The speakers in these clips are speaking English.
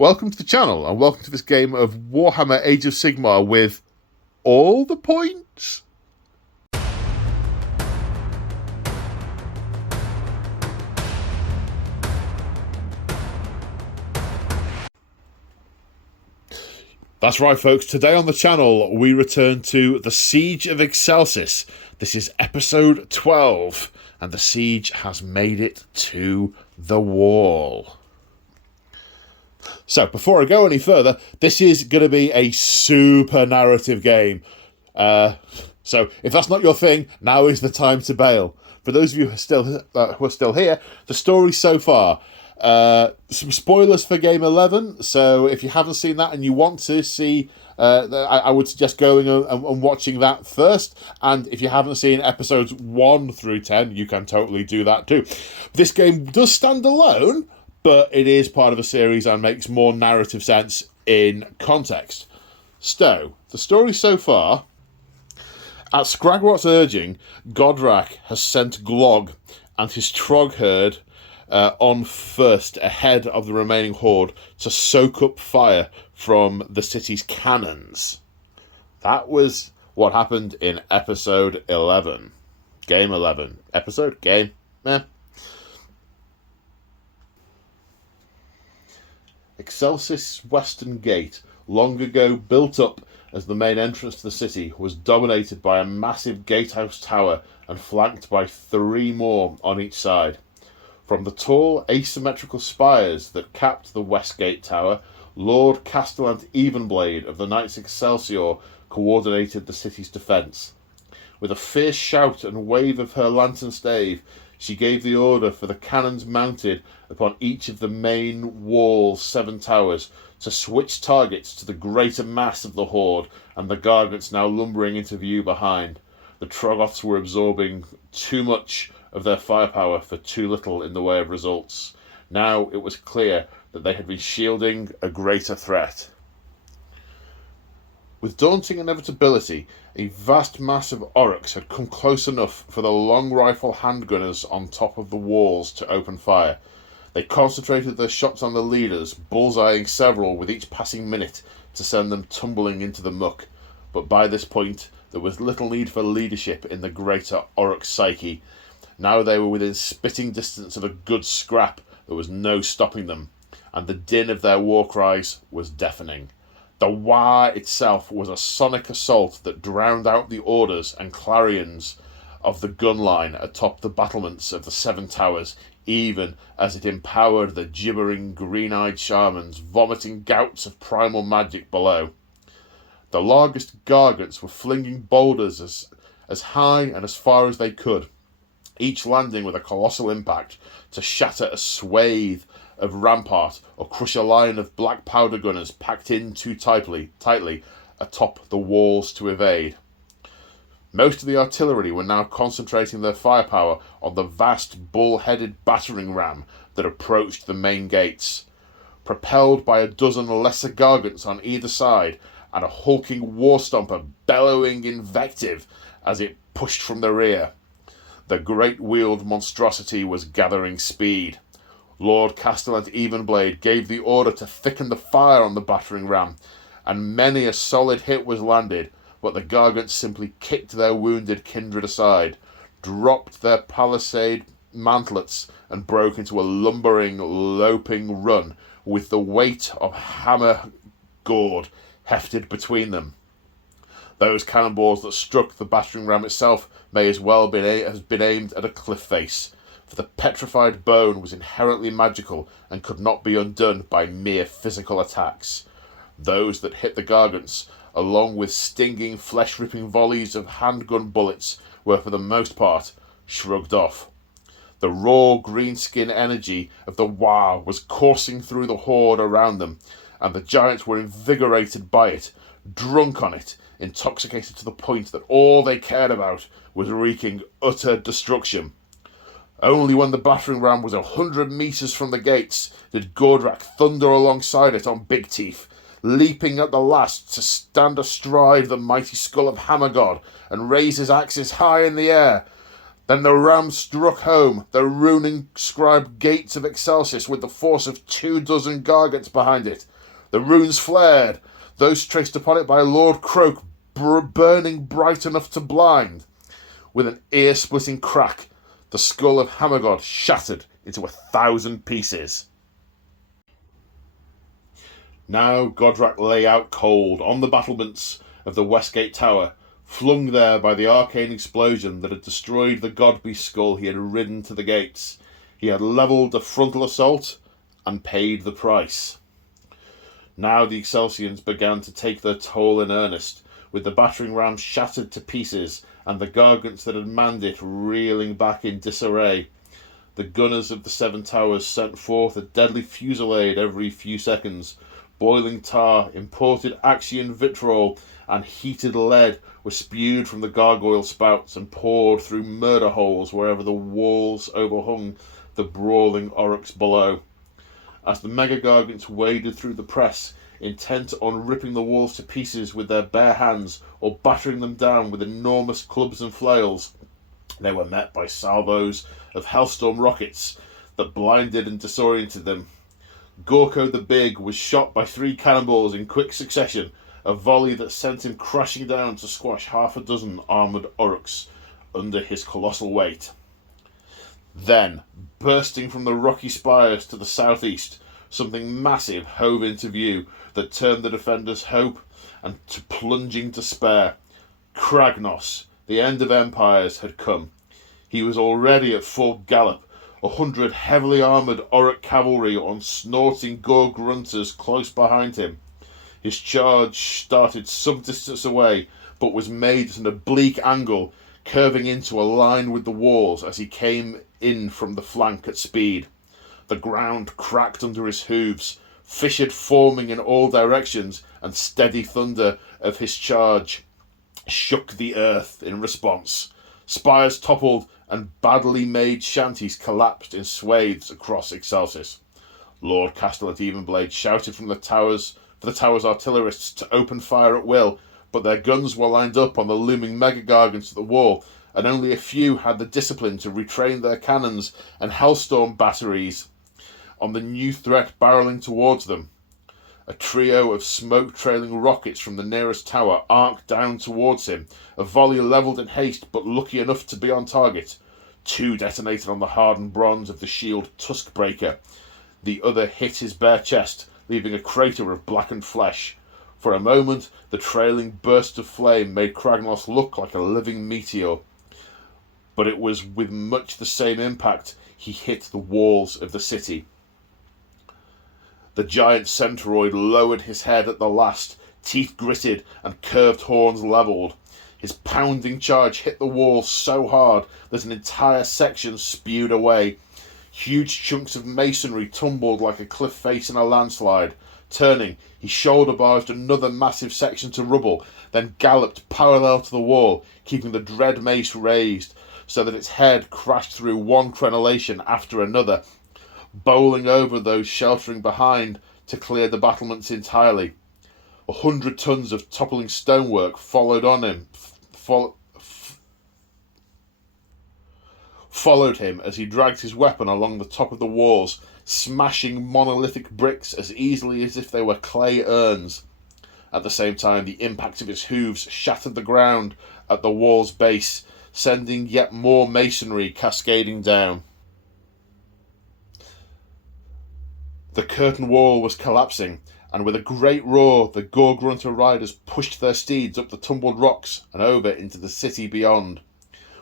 Welcome to the channel, and welcome to this game of Warhammer Age of Sigmar with all the points. That's right, folks. Today on the channel, we return to the Siege of Excelsis. This is episode 12, and the siege has made it to the wall. So, before I go any further, this is going to be a super narrative game. So, if that's not your thing, now is the time to bail. For those of you who are still here, the story so far. Some spoilers for Game 11, so if you haven't seen that and you want to see, I would suggest going and watching that first. And if you haven't seen episodes 1 through 10, you can totally do that too. This game does stand alone, but it is part of a series and makes more narrative sense in context. So, the story so far. At Kragnos' urging, Godrak has sent Glog and his Trog herd on first ahead of the remaining horde to soak up fire from the city's cannons. That was what happened in episode 11. Game 11. Episode? Game? Excelsis' western gate, long ago built up as the main entrance to the city, was dominated by a massive gatehouse tower and flanked by 3 more on each side. From the tall, asymmetrical spires that capped the West Gate Tower, Lord Castellant Evenblade of the Knights Excelsior coordinated the city's defence. With a fierce shout and wave of her lantern stave, she gave the order for the cannons mounted upon each of the main wall's 7 towers to switch targets to the greater mass of the horde and the Gargants now lumbering into view behind. The Troggoths were absorbing too much of their firepower for too little in the way of results. Now it was clear that they had been shielding a greater threat. With daunting inevitability, a vast mass of Orruks had come close enough for the long rifle handgunners on top of the walls to open fire. They concentrated their shots on the leaders, bullseyeing several with each passing minute to send them tumbling into the muck. But by this point, there was little need for leadership in the greater Orruk psyche. Now they were within spitting distance of a good scrap. There was no stopping them, and the din of their war cries was deafening. The wah itself was a sonic assault that drowned out the orders and clarions of the gun line atop the battlements of the 7 towers, even as it empowered the gibbering green-eyed shamans, vomiting gouts of primal magic below. The largest Gargants were flinging boulders as high and as far as they could, each landing with a colossal impact to shatter a swathe of rampart or crush a line of black powder gunners packed in too tightly atop the walls to evade. Most of the artillery were now concentrating their firepower on the vast bull-headed battering ram that approached the main gates. Propelled by a dozen lesser Gargants on either side and a hulking war-stomper bellowing invective as it pushed from the rear, the great-wheeled monstrosity was gathering speed. Lord Castellant Evenblade gave the order to thicken the fire on the battering ram, and many a solid hit was landed, but the Gargants simply kicked their wounded kindred aside, dropped their palisade mantlets, and broke into a lumbering, loping run with the weight of hammer gourd hefted between them. Those cannonballs that struck the battering ram itself may as well have been aimed at a cliff face, for the petrified bone was inherently magical and could not be undone by mere physical attacks. Those that hit the Gargants, along with stinging, flesh-ripping volleys of handgun bullets, were for the most part shrugged off. The raw greenskin energy of the Wah was coursing through the horde around them, and the giants were invigorated by it, drunk on it, intoxicated to the point that all they cared about was wreaking utter destruction. Only when the battering ram was 100 metres from the gates did Godrak thunder alongside it on Big Teeth, leaping at the last to stand astride the mighty skull of Hammergod and raise his axes high in the air. Then the ram struck home the rune-inscribed gates of Excelsis with the force of 24 gargants behind it. The runes flared, those traced upon it by Lord Croak burning bright enough to blind. With an ear-splitting crack, the skull of Hammergod shattered into 1,000 pieces. Now Godrak lay out cold on the battlements of the Westgate Tower, flung there by the arcane explosion that had destroyed the God-beast skull he had ridden to the gates. He had levelled a frontal assault and paid the price. Now the Excelsians began to take their toll in earnest, with the battering ram shattered to pieces and the gargants that had manned it reeling back in disarray. The gunners of the 7 towers sent forth a deadly fusillade every few seconds. Boiling tar, imported Axian vitriol, and heated lead were spewed from the gargoyle spouts and poured through murder holes wherever the walls overhung the brawling Orruks below. As the mega-gargants waded through the press, intent on ripping the walls to pieces with their bare hands or battering them down with enormous clubs and flails, they were met by salvos of Hellstorm rockets that blinded and disoriented them. Gorko the Big was shot by 3 cannonballs in quick succession, a volley that sent him crashing down to squash 6 armoured Orruks under his colossal weight. Then, bursting from the rocky spires to the southeast, something massive hove into view that turned the defenders' hope and to plunging despair. Kragnos, the end of empires, had come. He was already at full gallop, 100 heavily armoured Orruk cavalry on snorting gore grunters close behind him. His charge started some distance away, but was made at an oblique angle, curving into a line with the walls as he came in from the flank at speed. The ground cracked under his hooves, fissure forming in all directions, and steady thunder of his charge shook the earth in response. Spires toppled, and badly made shanties collapsed in swathes across Excelsis. Lord Castellan Evenblade shouted from the towers for the tower's artillerists to open fire at will, but their guns were lined up on the looming mega-gargants at the wall, and only a few had the discipline to retrain their cannons and Hellstorm batteries on the new threat barrelling towards them. A trio of smoke-trailing rockets from the nearest tower arced down towards him, a volley levelled in haste but lucky enough to be on target. 2 detonated on the hardened bronze of the shield Tuskbreaker. The other hit his bare chest, leaving a crater of blackened flesh. For a moment, the trailing burst of flame made Kragnos look like a living meteor, but it was with much the same impact he hit the walls of the city. The giant centroid lowered his head at the last, teeth gritted and curved horns levelled. His pounding charge hit the wall so hard that an entire section spewed away. Huge chunks of masonry tumbled like a cliff face in a landslide. Turning, he shoulder-barged another massive section to rubble, then galloped parallel to the wall, keeping the dread mace raised, so that its head crashed through one crenellation after another, bowling over those sheltering behind to clear the battlements entirely. 100 tons of toppling stonework followed him as he dragged his weapon along the top of the walls, smashing monolithic bricks as easily as if they were clay urns. At the same time, the impact of his hooves shattered the ground at the wall's base, sending yet more masonry cascading down. The curtain wall was collapsing, and with a great roar the Gore-Grunter riders pushed their steeds up the tumbled rocks and over into the city beyond.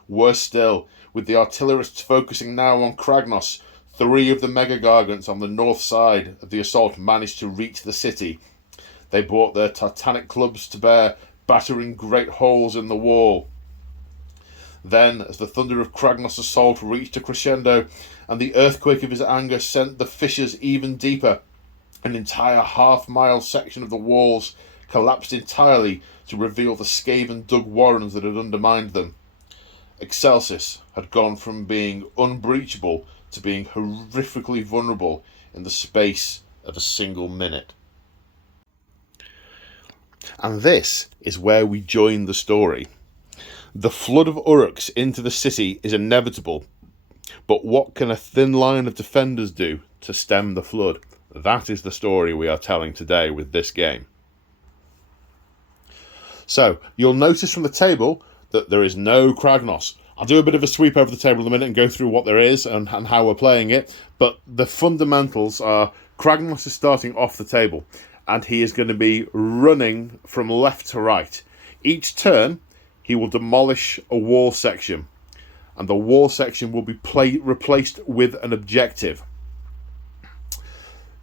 Worse still, with the artillerists focusing now on Kragnos, 3 of the mega-gargants on the north side of the assault managed to reach the city. They brought their titanic clubs to bear, battering great holes in the wall. Then, as the thunder of Kragnos' assault reached a crescendo, and the earthquake of his anger sent the fissures even deeper, an entire half-mile section of the walls collapsed entirely to reveal the skaven dug warrens that had undermined them. Excelsis had gone from being unbreachable to being horrifically vulnerable in the space of a single minute. And this is where we join the story. The flood of Orruks into the city is inevitable, but what can a thin line of defenders do to stem the flood? That is the story we are telling today with this game. So, you'll notice from the table that there is no Kragnos. I'll do a bit of a sweep over the table in a minute and go through what there is and how we're playing it, but the fundamentals are Kragnos is starting off the table, and he is going to be running from left to right. Each turn, he will demolish a wall section, and the wall section will be replaced with an objective.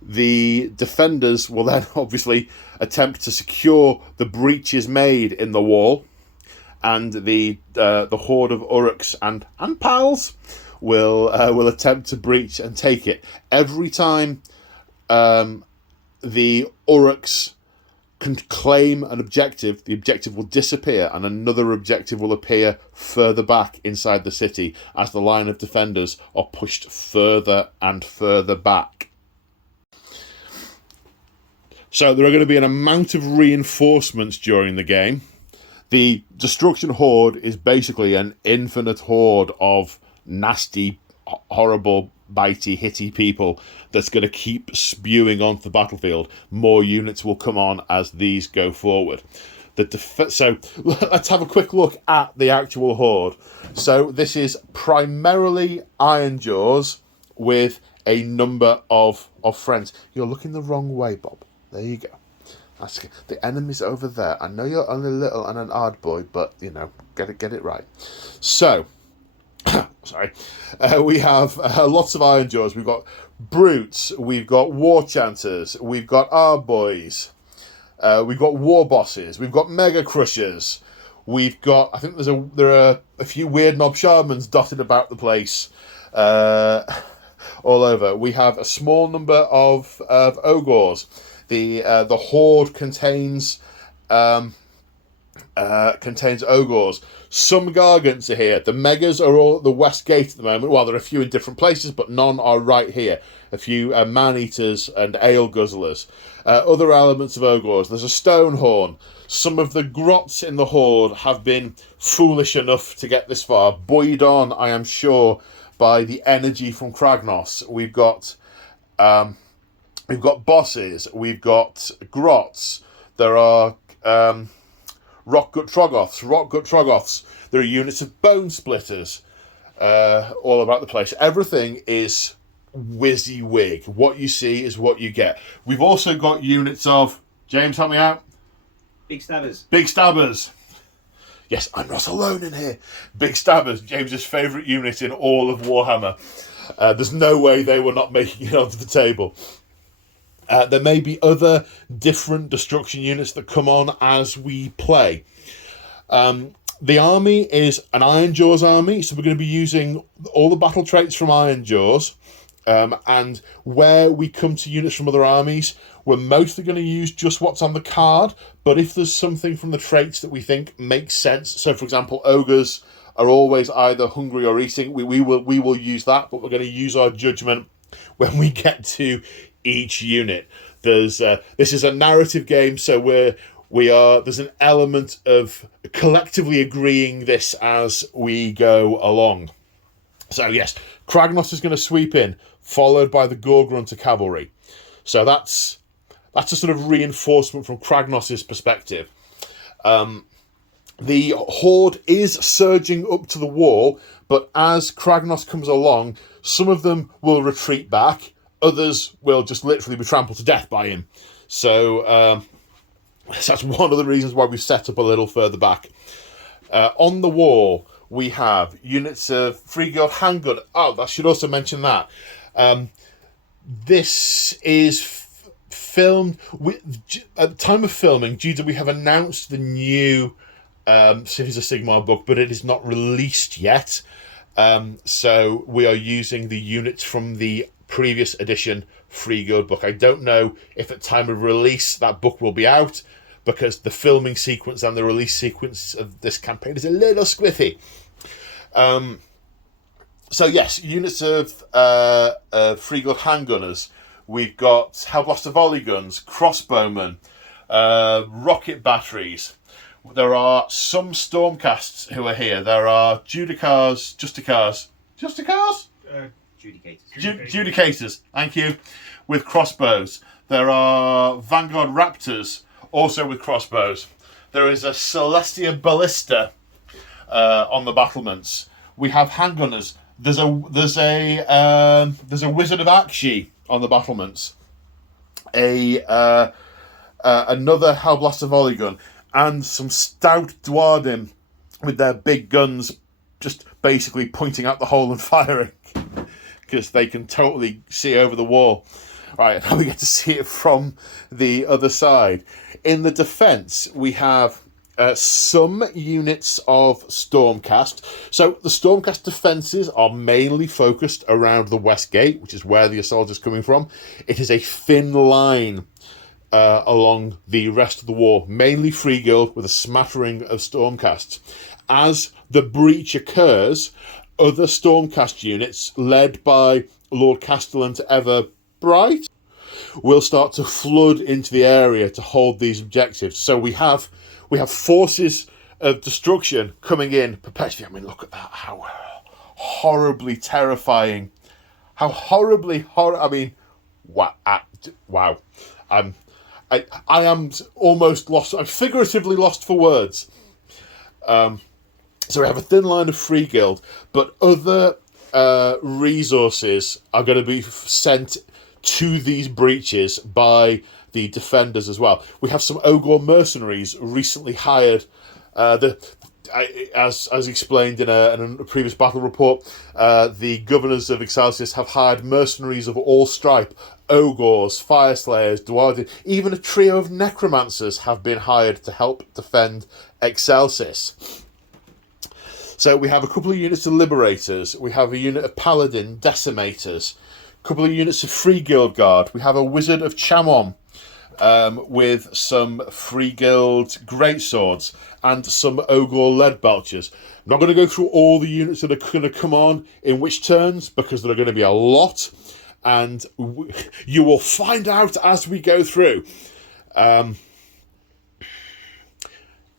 The defenders will then obviously attempt to secure the breaches made in the wall, and the horde of Orruks and pals will attempt to breach and take it. Every time the Orruks can claim an objective, the objective will disappear and another objective will appear further back inside the city as the line of defenders are pushed further and further back. So there are going to be an amount of reinforcements during the game. The Destruction Horde is basically an infinite horde of nasty, horrible, bitey, hitty people that's going to keep spewing onto the battlefield. More units will come on as these go forward. So let's have a quick look at the actual horde. So this is primarily Iron Jaws with a number of friends. You're looking the wrong way, Bob. There you go. The enemy's over there. I know you're only little and an odd boy, but, you know, get it right. So, sorry. We have lots of Iron Jaws. We've got Brutes. We've got War Chanters. We've got Boys. We've got War Bosses. We've got Mega Crushers. We've got, I think there are a few weird Knob Shamans dotted about the place. All over. We have a small number of Ogres. The horde contains Ogres. Some Gargants are here. The Megas are all at the West Gate at the moment. Well, there are a few in different places, but none are right here. A few Man-Eaters and Ale Guzzlers. Other elements of Ogres. There's a Stonehorn. Some of the Grots in the horde have been foolish enough to get this far. Buoyed on, I am sure, by the energy from Kragnos. We've got bosses, we've got grots, there are rockgut troggoths, there are units of bone splitters all about the place. Everything is WYSIWYG. What you see is what you get. We've also got units of, James, help me out. Big Stabbers. Big Stabbers. Yes, I'm not alone in here. Big Stabbers, James's favourite unit in all of Warhammer. There's no way they were not making it onto the table. There may be other different destruction units that come on as we play. The army is an Iron Jaws army, so we're going to be using all the battle traits from Iron Jaws. And where we come to units from other armies, we're mostly going to use just what's on the card, but if there's something from the traits that we think makes sense, so for example, Ogres are always either hungry or eating, we will use that, but we're going to use our judgment when we get to each unit. This is a narrative game, so there's an element of collectively agreeing this as we go along. So yes, Kragnos is going to sweep in, followed by the Gorgrunter cavalry. So that's a sort of reinforcement from Kragnos' perspective. The horde is surging up to the wall, but as Kragnos comes along, some of them will retreat back, others will just literally be trampled to death by him. So that's one of the reasons why we set up a little further back. On the wall, we have units of Free Guild Handgun. Oh, I should also mention that. This is filmed at the time of filming, due to we have announced the new Cities of Sigmar book, but it is not released yet. So we are using the units from the previous edition Free Guild book. I don't know if at time of release that book will be out, because the filming sequence and the release sequence of this campaign is a little squiffy. So yes, units of Free Guild Handgunners. We've got Hellblaster volley guns, crossbowmen, rocket batteries. There are some Stormcasts who are here. There are Judicators. Judicators, thank you, with crossbows. There are Vanguard Raptors, also with crossbows. There is a Celestia Ballista on the battlements. We have handgunners. There's a Wizard of Akshi on the battlements. Another Hellblaster volley gun, and some stout Dwarden with their big guns, just basically pointing out the hole and firing, because they can totally see over the wall. Right, now we get to see it from the other side. In the defence, we have some units of Stormcast. So the Stormcast defences are mainly focused around the West Gate, which is where the assault is coming from. It is a thin line along the rest of the wall, mainly Free Guild with a smattering of Stormcasts. As the breach occurs, other Stormcast units, led by Lord Castellan to Everbright, will start to flood into the area to hold these objectives. So we have forces of destruction coming in perpetually. I mean, look at that! How horribly terrifying! How horribly I mean, wow! I am almost lost. I'm figuratively lost for words. So we have a thin line of Free Guild, but other resources are going to be sent to these breaches by the defenders as well. We have some Ogre mercenaries recently hired. As explained in a previous battle report, the governors of Excelsis have hired mercenaries of all stripe. Ogres, Fire Slayers, Dwarden, even a trio of necromancers have been hired to help defend Excelsis. So we have a couple of units of Liberators, we have a unit of Paladin Decimators, a couple of units of Free Guild Guard, we have a Wizard of Chamon with some Free Guild Greatswords and some Ogre Lead Belchers. I'm not going to go through all the units that are going to come on in which turns, because there are going to be a lot, and you will find out as we go through.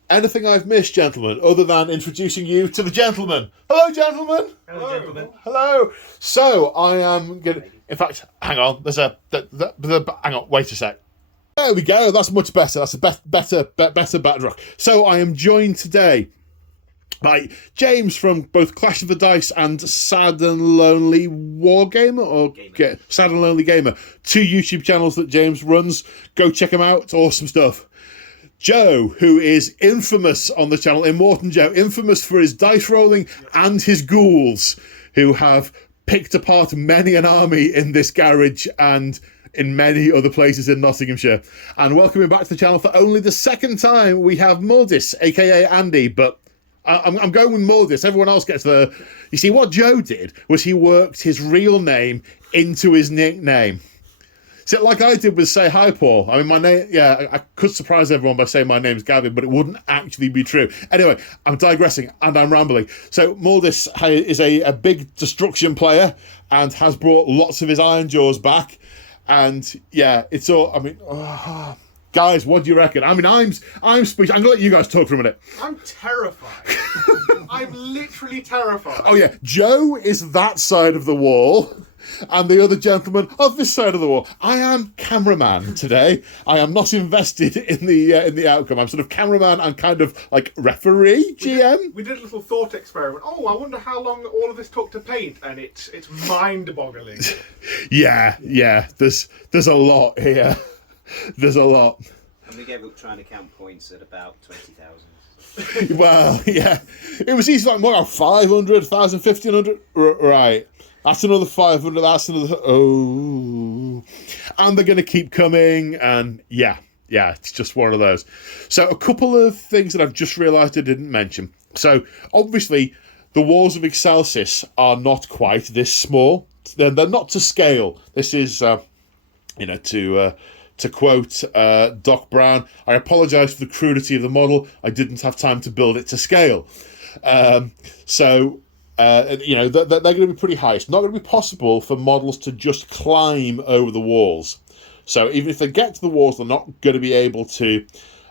Anything I've missed, gentlemen, other than introducing you to the gentlemen? Hello, gentlemen. Hello, gentlemen. Hello. So I am going to... In fact, hang on. There's a... hang on. Wait a sec. There we go. That's much better. That's a better backdrop. So I am joined today by James from both Clash of the Dice and Sad and Lonely Wargamer, or Sad and Lonely Gamer. 2 YouTube channels that James runs. Go check them out. It's awesome stuff. Joe, who is infamous on the channel, Immortan Joe, infamous for his dice rolling and his ghouls, who have picked apart many an army in this garage and in many other places in Nottinghamshire. And welcoming back to the channel for only the second time, we have Muldis, aka Andy, but I'm going with Muldis. Everyone else gets the... You see, what Joe did was he worked his real name into his nickname. So like I did with Say Hi Paul. I mean, my name, I could surprise everyone by saying my name's Gavin, but it wouldn't actually be true. Anyway, I'm digressing and I'm rambling. So Muldis is a big destruction player and has brought lots of his Iron Jaws back. And yeah, it's all, I mean, guys, what do you reckon? I mean, I'm speechless. I'm going to let you guys talk for a minute. I'm terrified. I'm literally terrified. Oh yeah, Joe is that side of the wall. And the other gentleman of this side of the wall. I am cameraman today. I am not invested in the outcome. I'm sort of cameraman and kind of like referee, GM. We did a little thought experiment. Oh, I wonder how long all of this took to paint, and it's mind-boggling. Yeah. There's a lot here. There's a lot. And we gave up trying to count points at about 20,000. Well, yeah. It was easy, like more like 500, 1,000, 1,500. Right. That's another 500, that's another... Oh. And they're going to keep coming, and yeah, it's just one of those. So a couple of things that I've just realised I didn't mention. So, obviously, the walls of Excelsis are not quite this small. They're not to scale. This is, to quote Doc Brown, I apologise for the crudity of the model. I didn't have time to build it to scale. They're going to be pretty high. It's not going to be possible for models to just climb over the walls. So even if they get to the walls, they're not going to be able to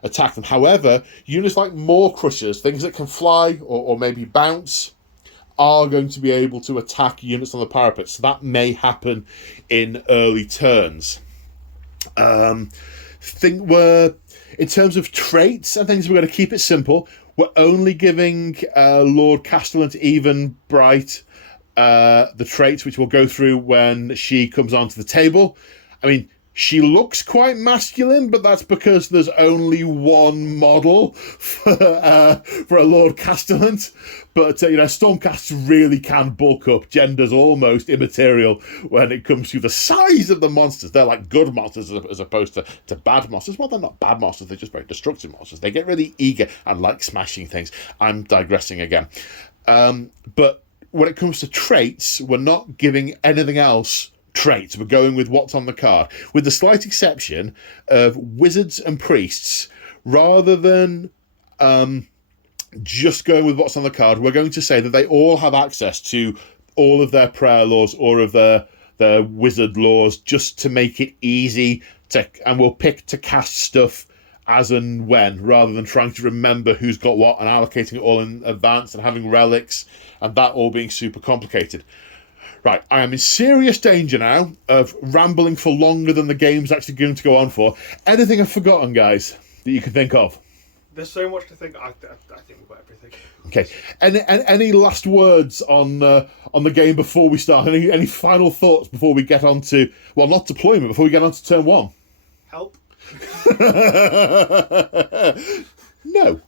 attack them. However, units like Maw Crushers, things that can fly or maybe bounce, are going to be able to attack units on the parapet. So that may happen in early turns. In terms of traits and things, we're going to keep it simple. We're only giving Lord Castellan Even Bright the traits, which we'll go through when she comes onto the table. I mean, she looks quite masculine, but that's because there's only one model for a Lord Castellan. But, Stormcasts really can bulk up. Gender's almost immaterial when it comes to the size of the monsters. They're like good monsters as opposed to bad monsters. Well, they're not bad monsters. They're just very destructive monsters. They get really eager and like smashing things. I'm digressing again. But when it comes to traits, we're not giving anything else traits. We're going with what's on the card, with the slight exception of wizards and priests. Rather than just going with what's on the card, we're going to say that they all have access to all of their prayer laws or of their wizard laws, just to make it easy to, and we'll pick to cast stuff as and when, rather than trying to remember who's got what and allocating it all in advance and having relics and that all being super complicated. Right, I am in serious danger now of rambling for longer than the game's actually going to go on for. Anything I've forgotten, guys, that you can think of? There's so much to think. I think we've got everything. Okay. Any last words on the game before we start? Any final thoughts before we get on to, well, not deployment, before we get on to turn one? Help. No.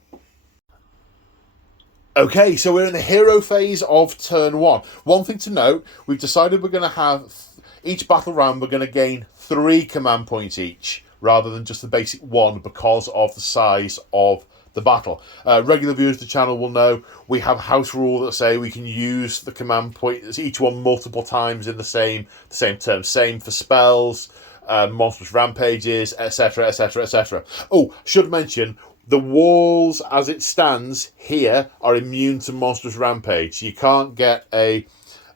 Okay, so we're in the hero phase of turn one. One thing to note, we've decided we're going to have each battle round, we're going to gain 3 command points each, rather than just the basic 1, because of the size of the battle. Regular viewers of the channel will know we have house rules that say we can use the command points, each one multiple times in the same term. Same for spells, monstrous rampages, etc, etc, etc. Oh, should mention, the walls, as it stands here, are immune to monstrous rampage. You can't get a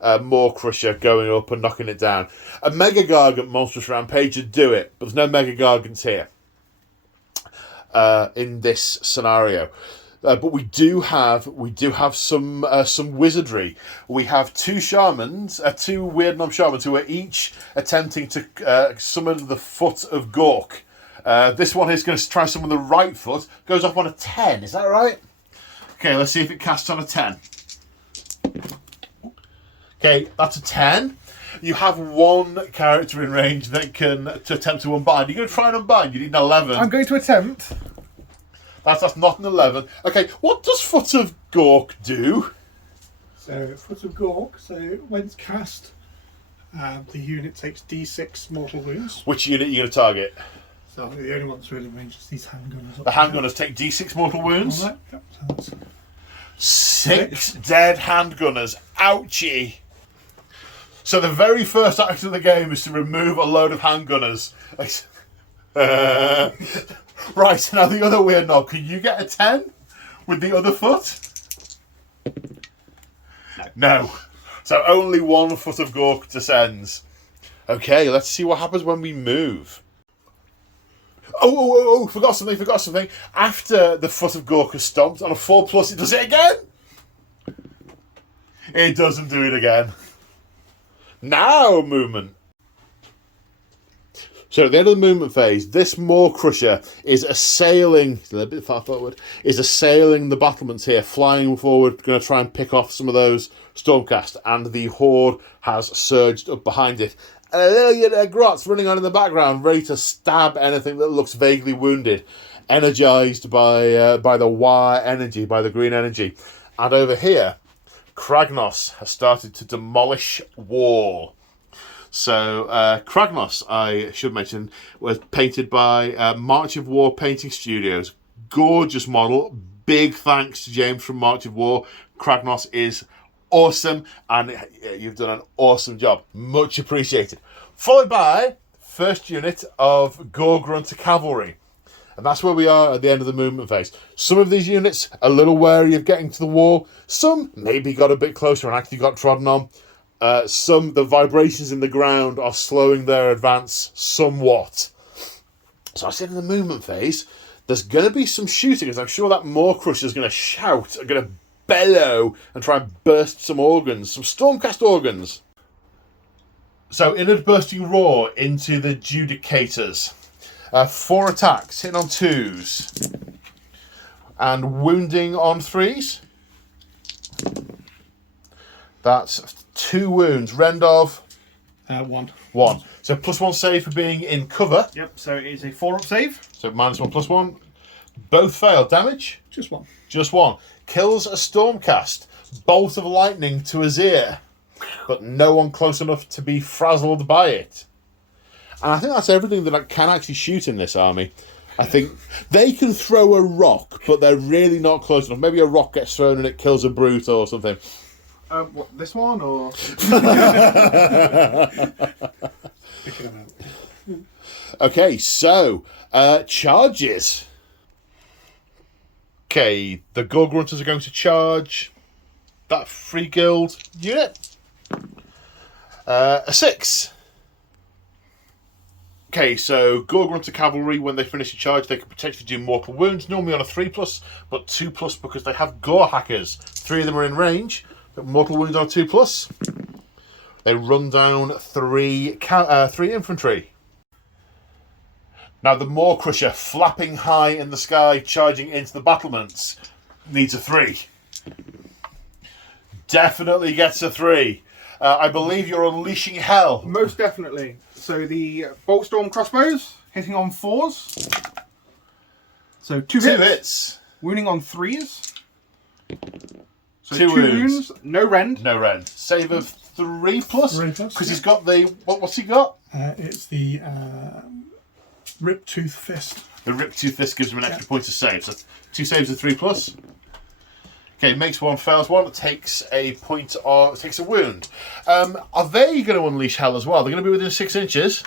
Maw Crusher going up and knocking it down. A Mega Gargant monstrous rampage would do it, but there's no Mega Gargants here in this scenario. But we do have some wizardry. We have 2 shamans, 2 Weird Gnome shamans, who are each attempting to summon the Foot of Gork. This one is going to try summon the right foot. Goes off on a 10, is that right? Okay, let's see if it casts on a 10. Okay, that's a 10. You have 1 character in range that can attempt to unbind. You're going to try and unbind. You need an 11. I'm going to attempt. That's not an 11. Okay, what does Foot of Gork do? So, Foot of Gork, so when it's cast, the unit takes D6 mortal wounds. Which unit are you going to target? So the only ones really ranged is these handgunners. The handgunners take D6 mortal wounds. Right. Yep, so that's 6 dead handgunners. Ouchie. So the very first action of the game is to remove a load of handgunners. Right, now the other weird knob. Can you get a 10 with the other foot? No. So only 1 Foot of Gork descends. Okay, let's see what happens when we move. Oh, forgot something. After the Foot of Gork is stomped, on a 4+, it does it again? It doesn't do it again. Now, movement. So at the end of the movement phase, this Maw Crusher is assailing, a little bit far forward, is assailing the battlements here, flying forward, going to try and pick off some of those Stormcast, and the Horde has surged up behind it. And a little unit of Grots running on in the background, ready to stab anything that looks vaguely wounded, energized by the wire energy, by the green energy. And over here, Kragnos has started to demolish wall. So Kragnos, I should mention, was painted by March of War Painting Studios. Gorgeous model. Big thanks to James from March of War. Kragnos is awesome, and you've done an awesome job. Much appreciated. Followed by first unit of Gore-Grunter Cavalry. And that's where we are at the end of the movement phase. Some of these units a little wary of getting to the wall. Some maybe got a bit closer and actually got trodden on. Some, the vibrations in the ground are slowing their advance somewhat. So I said in the movement phase, There's going to be some shooting, because I'm sure that Maw Crusher's going to shout, going to bellow, and try and burst some organs, some Stormcast organs. So, inward bursting roar into the Judicators. 4 attacks, hitting on 2s. And wounding on 3s. That's 2 wounds. Rend of? 1. 1. So +1 save for being in cover. Yep, so it is a 4-up save. So -1 +1. Both fail. Damage? Just 1. Just 1. Kills a Stormcast. Bolt of lightning to his ear. But no one close enough to be frazzled by it. And I think that's everything that I can actually shoot in this army. I think they can throw a rock, but they're really not close enough. Maybe a rock gets thrown and it kills a brute or something. What, this one, or...? Okay, so, charges. Okay, the Gorg Runters are going to charge that free guild unit. A 6. Okay, so Gorg Runter Cavalry, when they finish a charge, they can potentially do mortal wounds, normally on a 3+, but 2+ because they have Gore Hackers. 3 of them are in range, but mortal wounds on a 2+. They run down 3 infantry. Now the Maw Crusher, flapping high in the sky, charging into the battlements, needs a 3. Definitely gets a 3. I believe you're unleashing hell. Most definitely. So the Bolt Storm crossbows, hitting on 4s. So 2 hits. 2 hits. Wounding on 3s. So 2 wounds. No rend. No rend. Save of 3+. 3+, Because he's got the... What's he got? It's the Rip Tooth Fist. The Rip Tooth Fist gives him an extra point to save. So 2 saves of 3+. Okay, makes 1, fails 1. It takes a point or takes a wound. Are they going to unleash hell as well? They're going to be within 6 inches.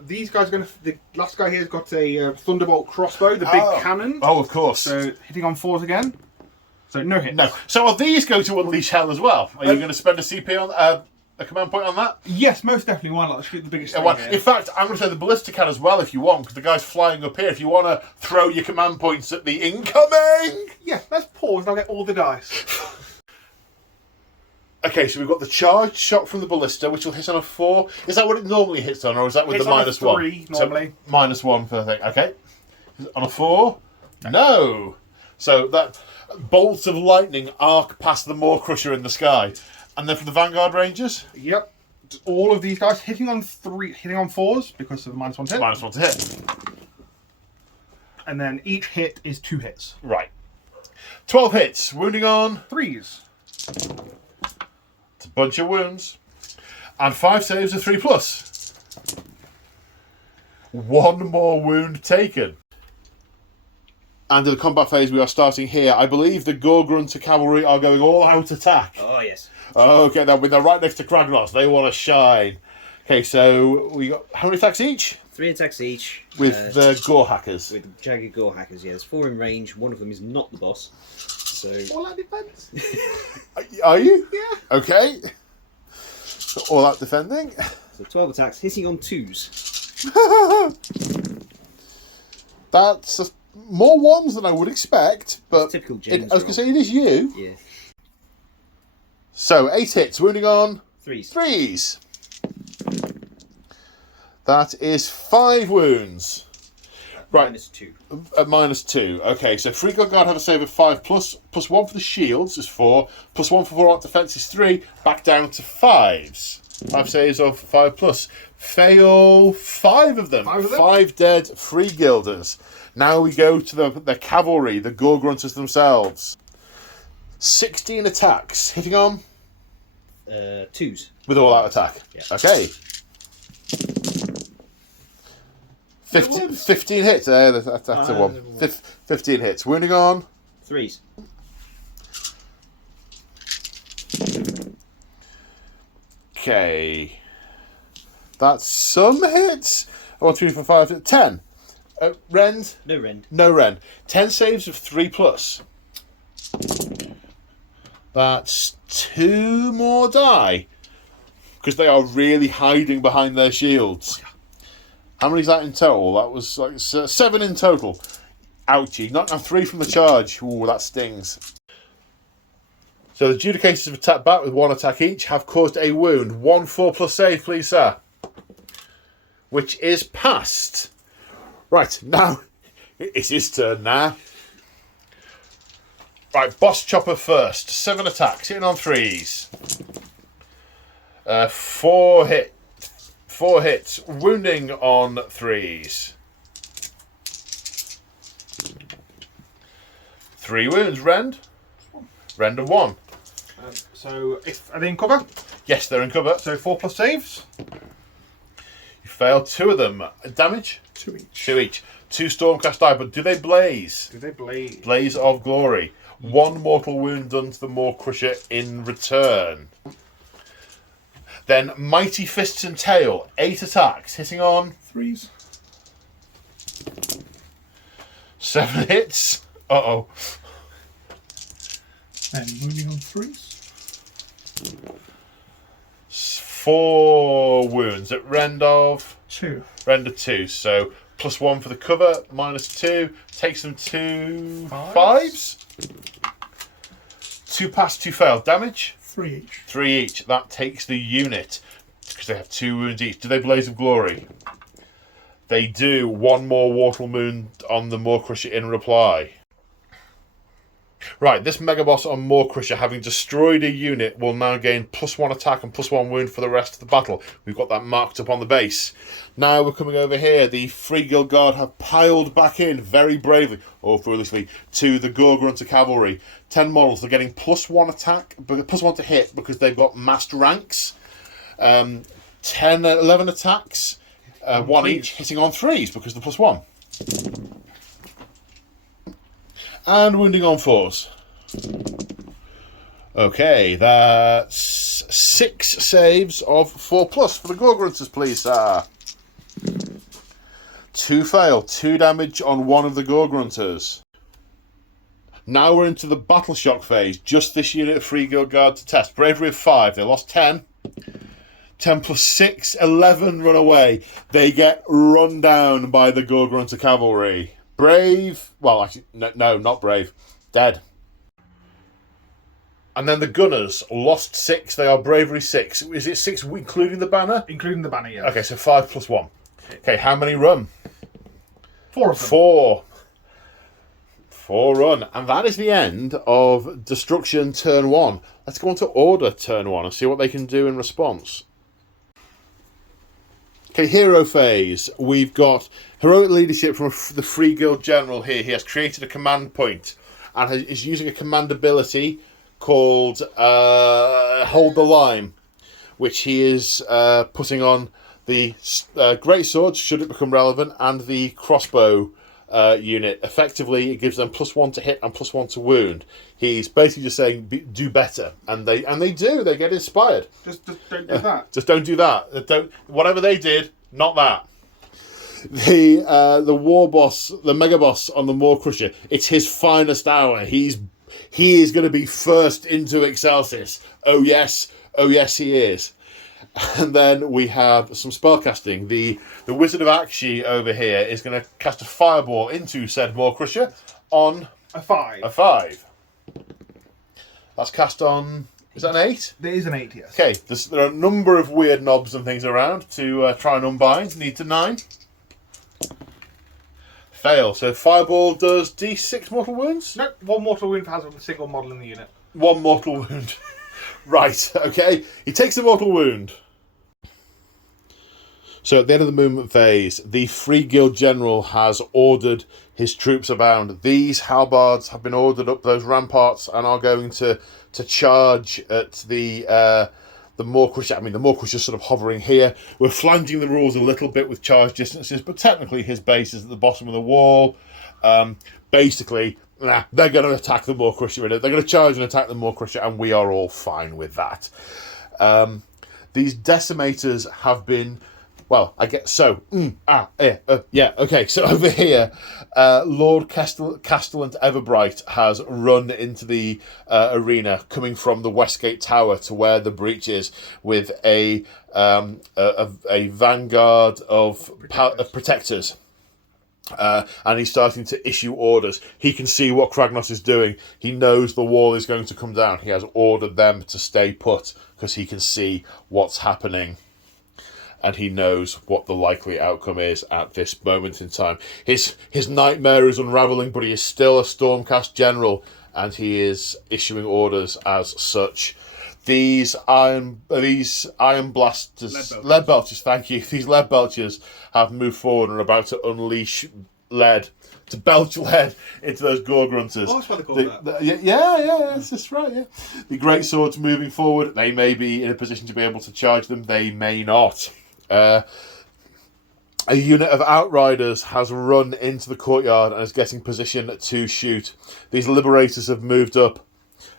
These guys are going to... The last guy here has got a Thunderbolt crossbow, the big cannon. Oh, of course. So hitting on 4s again. So no hits. No. So are these going to unleash hell as well? Are you going to spend a CP on a command point on that? Yes, most definitely. Why not? Let's shoot the biggest thing here. In fact, I'm going to say the ballista can as well if you want, because the guy's flying up here. If you want to throw your command points at the incoming. Yeah, let's pause and I'll get all the dice. Okay, so we've got the charged shot from the ballista, which will hit on a 4. Is that what it normally hits on, or is that with Hits the on a -1? 3 normally. So -1 for the thing. Okay. On a 4? No. So that bolts of lightning arc past the Maw Crusher in the sky. And then for the Vanguard Rangers? Yep. All of these guys hitting on 4s because of the -1 hit. -1 to hit. And then each hit is 2 hits. Right. 12 hits. Wounding on. 3s. It's a bunch of wounds. And 5 saves of 3+. 1 more wound taken. And in the combat phase, we are starting here. I believe the Gorg Runter Cavalry are going all out attack. Oh, yes. Okay, they're right next to Kragnos. They want to shine. Okay, so we got how many attacks each? 3 attacks each. With the Gore Hackers. With jagged Gore Hackers, yeah. There's 4 in range. One of them is not the boss. So... All out defense. Are you? Yeah. Okay. So all out defending. So 12 attacks, hitting on 2s. That's more 1s than I would expect, but Typical James I was going to say it is you. Yeah. So 8 hits, wounding on 3s. 3s. That is 5 wounds. Right. -2. -2. Okay, so Free Guard have a save of 5 plus 1 for the shields is 4, +1 for 4 out defense is 3, back down to 5s. 5 saves of 5+. Fail 5 of them. 5 of them? 5 dead Free Guilders. Now we go to the cavalry, the Gorg Runters themselves. 16 attacks, hitting on 2s. with all out attack. Yeah. Okay. 15 hits. That's a 1. 15 hits. Wounding on 3s. Okay. That's some hits. 1, 2, 4, 5, 10. Rend? No rend. No rend. 10 saves of 3+. That's 2 more die. Because they are really hiding behind their shields. How many is that in total? That was like 7 in total. Ouchie. Knocked down 3 from the charge. Ooh, that stings. So the Judicators have attacked back with 1 attack each, have caused a wound. 1 4+ save, please, sir. Which is passed. Right, now, it's his turn now. Right, Boss Chopper first. 7 attacks, hitting on 3s. 4 hits, wounding on 3s. 3 wounds, Rend. Rend of 1. So, are they in cover? Yes, they're in cover. So 4+ saves. You failed 2 of them. Damage? 2 each. 2 each. 2 Stormcast die, but do they blaze? Do they bleed? Blaze of Glory. 1 mortal wound done to the Maw Crusher in return. Then Mighty Fists and Tail. 8 attacks, hitting on 3s. 7 hits. Uh-oh. And wounding on 3s. 4 wounds at Rend of 2. 2. So +1 for the cover, -2. Takes them to 5s. 5s. 2 pass, 2 fail. Damage? 3 each. 3 each. That takes the unit, because they have 2 wounds each. Do they Blaze of Glory? They do. 1 more mortal wound on the Maw Crusher in reply. Right, this Mega Boss on Maw Crusher, having destroyed a unit, will now gain +1 attack and +1 wound for the rest of the battle. We've got that marked up on the base. Now we're coming over here. The Free Guild Guard have piled back in very bravely, or foolishly, to the Gorgrunter Cavalry. 10 models. They're getting +1 attack, +1 to hit because they've got massed ranks. 11 attacks, 1 each, hitting on 3s because of the +1. And wounding on 4s. Okay, that's 6 saves of 4+ for the Gorgrunters, please, sir. 2 fail, 2 damage on 1 of the Gorgrunters. Now we're into the Battle Shock phase. Just this unit of Free Guild Guard to test. Bravery of 5, they lost 10. 10 + 6, 11 run away. They get run down by the Gorgrunter Cavalry. Brave, well, actually, no, not brave. Dead. And then the Gunners lost 6. They are Bravery 6. Is it 6 including the banner? Including the banner, yes. Okay, so 5 + 1. Okay, how many run? 4 of them. 4. 4 run. And that is the end of Destruction turn 1. Let's go on to Order turn 1 and see what they can do in response. Okay, Hero phase. We've got heroic leadership from the Free Guild General here. He has created a command point and is using a command ability called Hold the Line, which he is putting on the Great Swords, should it become relevant, and the Crossbow unit. Effectively, it gives them +1 to hit and +1 to wound. He's basically just saying, do better. And they do. They get inspired. Just don't do that. Just don't do that. Don't, whatever they did, not that. The war boss, the Mega Boss on the Maw Crusher, it's his finest hour. He is going to be first into Excelsis. Oh yes, he is. And then we have some spellcasting. The Wizard of Akshi over here is going to cast a fireball into said Maw Crusher on A 5. a 5. That's cast on. Is that an 8? There is an 8, yes. Okay, there are a number of weird knobs and things around to try and unbind. Need to 9. Fail. So fireball does D6 mortal wounds? No, 1 mortal wound has a single model in the unit. 1 mortal wound. Right, okay. He takes a mortal wound. So at the end of the movement phase, the Free Guild General has ordered his troops abound. These halbards have been ordered up those ramparts and are going to charge at the Maw Crusher. I mean, the Maw Crusher's sort of hovering here. We're flanging the rules a little bit with charge distances, but technically his base is at the bottom of the wall. Basically, they're going to attack the Maw Crusher. They're going to charge and attack the Maw Crusher, and we are all fine with that. These decimators have been... Well, I get so. Yeah, okay. So over here, Lord Castellant Everbright has run into the arena, coming from the Westgate Tower to where the breach is, with a vanguard of protectors. And he's starting to issue orders. He can see what Kragnos is doing. He knows the wall is going to come down. He has ordered them to stay put because he can see what's happening. And he knows what the likely outcome is at this moment in time. His nightmare is unravelling, but he is still a Stormcast general, and he is issuing orders as such. These iron blasters, lead belchers, thank you. These lead belchers have moved forward and are about to unleash belch lead into those gore grunters. Oh, that's what they call that. Yeah, that's just right, yeah. The great swords moving forward. They may be in a position to be able to charge them. They may not. A unit of outriders has run into the courtyard and is getting position to shoot. These liberators have moved up.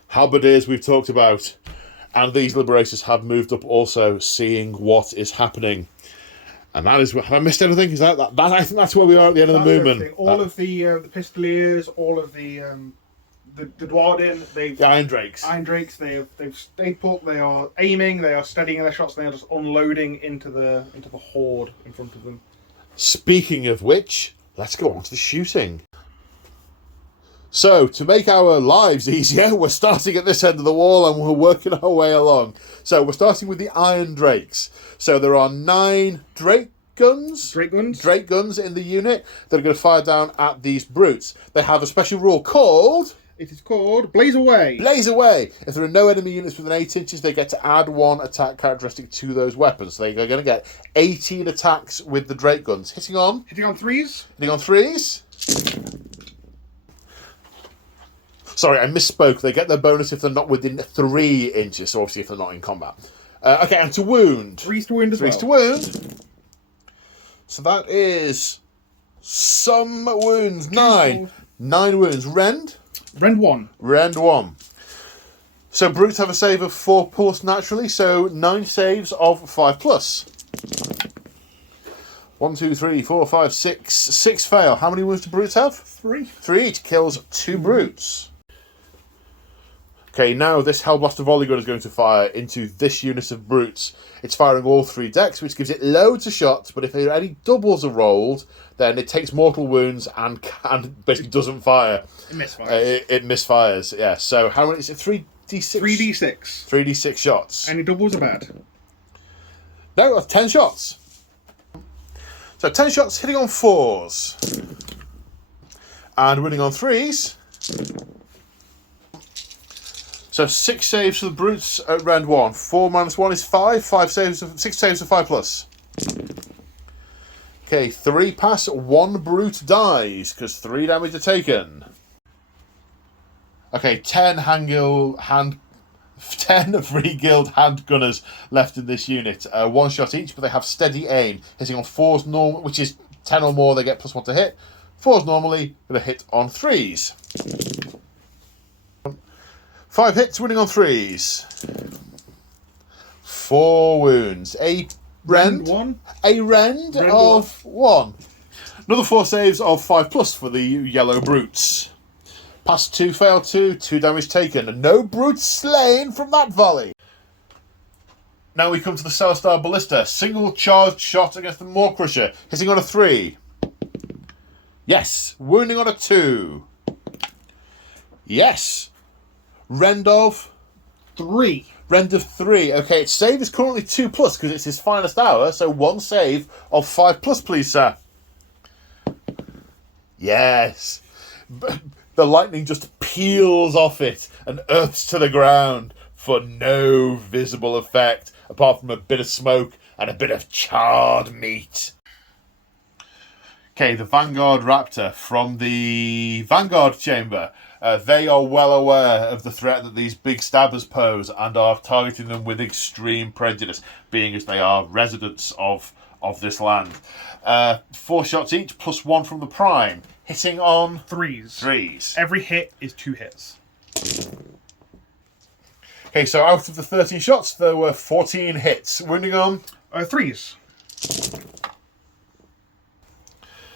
Halberdiers we've talked about. And these liberators have moved up also, seeing what is happening. And that is... Have I missed anything? Is that I think that's where we are at the end of the movement. All of the Pistoliers, all of the Dwarden, the Iron Drakes. They've stayed put. They are aiming. They are steadying their shots. They are just unloading into the horde in front of them. Speaking of which, let's go on to the shooting. So, to make our lives easier, we're starting at this end of the wall and we're working our way along. So, we're starting with the Iron Drakes. So, there are 9 Drake guns in the unit that are going to fire down at these brutes. They have a special rule called... It is called Blaze Away. Blaze Away! If there are no enemy units within 8 inches, they get to add 1 attack characteristic to those weapons. So, they're going to get 18 attacks with the Drake guns. Hitting on threes. Sorry, I misspoke. They get their bonus if they're not within 3 inches, so obviously if they're not in combat. Okay, and to wound. 3s to wound as well. 3s to wound. So that is some wounds. 9. 9 wounds. Rend 1. So brutes have a save of 4+ naturally, so 9 saves of 5+. 1, 2, 3, 4, 5, 6. 6 fail. How many wounds do brutes have? 3. 3 each. Kills 2 brutes. Okay, now this Hellblaster volley gun is going to fire into this unit of brutes. It's firing all 3 decks, which gives it loads of shots, but if any doubles are rolled, then it takes mortal wounds and basically doesn't fire. It misfires. It misfires, yeah. So how many is it? 3d6? 3d6. 3d6 shots. Any doubles are bad. No, that's 10 shots. So 10 shots hitting on 4s. And winning on 3s. So 6 saves for the brutes at round 1. 4 minus 1 is 5. 6 saves of 5+. Okay, 3 pass, 1 brute dies because 3 damage are taken. Okay, 10 free guild hand gunners left in this unit. 1 shot each, but they have steady aim, hitting on 4s normal, which is 10 or more. They get +1 to hit. 4s normally, going to hit on 3s. 5 hits, winning on 3s. 4 wounds. A rend. 1. A rend of 1. Another 4 saves of 5+ for the yellow brutes. Pass 2, fail 2, 2 damage taken. No brutes slain from that volley. Now we come to the Cellstar Ballista. Single charged shot against the Maw Crusher. Hitting on a 3. Yes. Wounding on a 2. Yes. Rend of 3. Rend of 3. Okay, its save is currently 2+ because it's his finest hour, so 1 save of 5+, please, sir. Yes. The lightning just peels off it and earths to the ground for no visible effect, apart from a bit of smoke and a bit of charred meat. Okay, the Vanguard Raptor from the Vanguard Chamber. They are well aware of the threat that these big stabbers pose and are targeting them with extreme prejudice, being as they are residents of this land. 4 shots each, +1 from the Prime, hitting on 3s. Every hit is 2 hits. Okay, so out of the 13 shots, there were 14 hits. Wounding on 3s.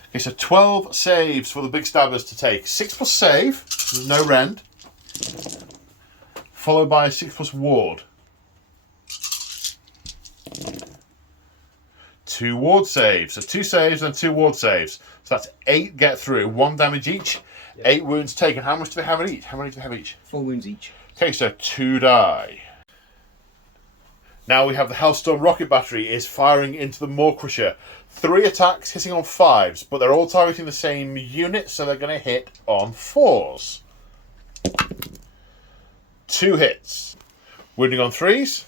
Okay, so 12 saves for the big stabbers to take. 6+ save, there's no rend, followed by a 6+ ward. 2 ward saves. So 2 saves and 2 ward saves. So that's 8 get through, 1 damage each, 8 wounds taken. How much do they have in each? How many do they have each? 4 wounds each. Okay, so 2 die. Now we have the Hellstorm rocket battery is firing into the Maw Crusher. 3 attacks hitting on 5s, but they're all targeting the same unit, so they're going to hit on 4s. 2 hits. Wounding on 3s.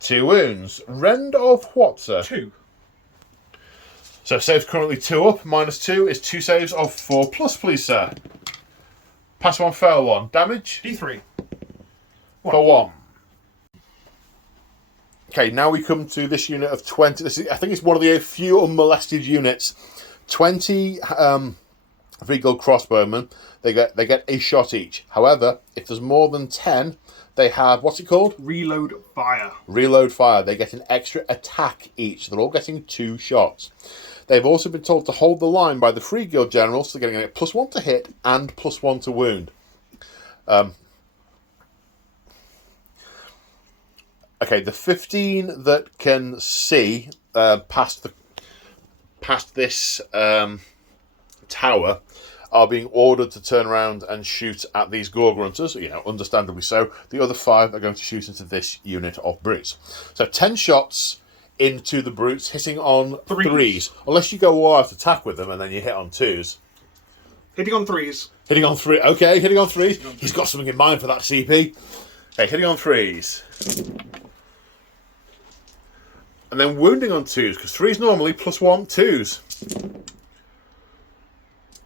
2 wounds. Rend of what, sir? 2. So saves currently 2 up, -2 is 2 saves of 4+, please, sir. Pass 1, fail 1. Damage? D3. For 1. Okay, now we come to this unit of 20. I think it's one of the few unmolested units. 20 Regal crossbowmen. They get a shot each. However, if there's more than 10, they have, what's it called? Reload fire. Reload fire. They get an extra attack each. They're all getting 2 shots. They've also been told to hold the line by the Free Guild General, so they're getting a +1 to hit and +1 to wound. Okay, the 15 that can see past this tower are being ordered to turn around and shoot at these Gorgrunters, understandably so. The other 5 are going to shoot into this unit of brutes. So 10 shots into the brutes, hitting on 3s. Unless you go all out attack with them and then you hit on 2s. Hitting on 3s. Hitting on 3. Okay, hitting on 3s. He's got something in mind for that CP. Okay, hitting on 3s. And then wounding on 2s, because 3s normally +1, 2s.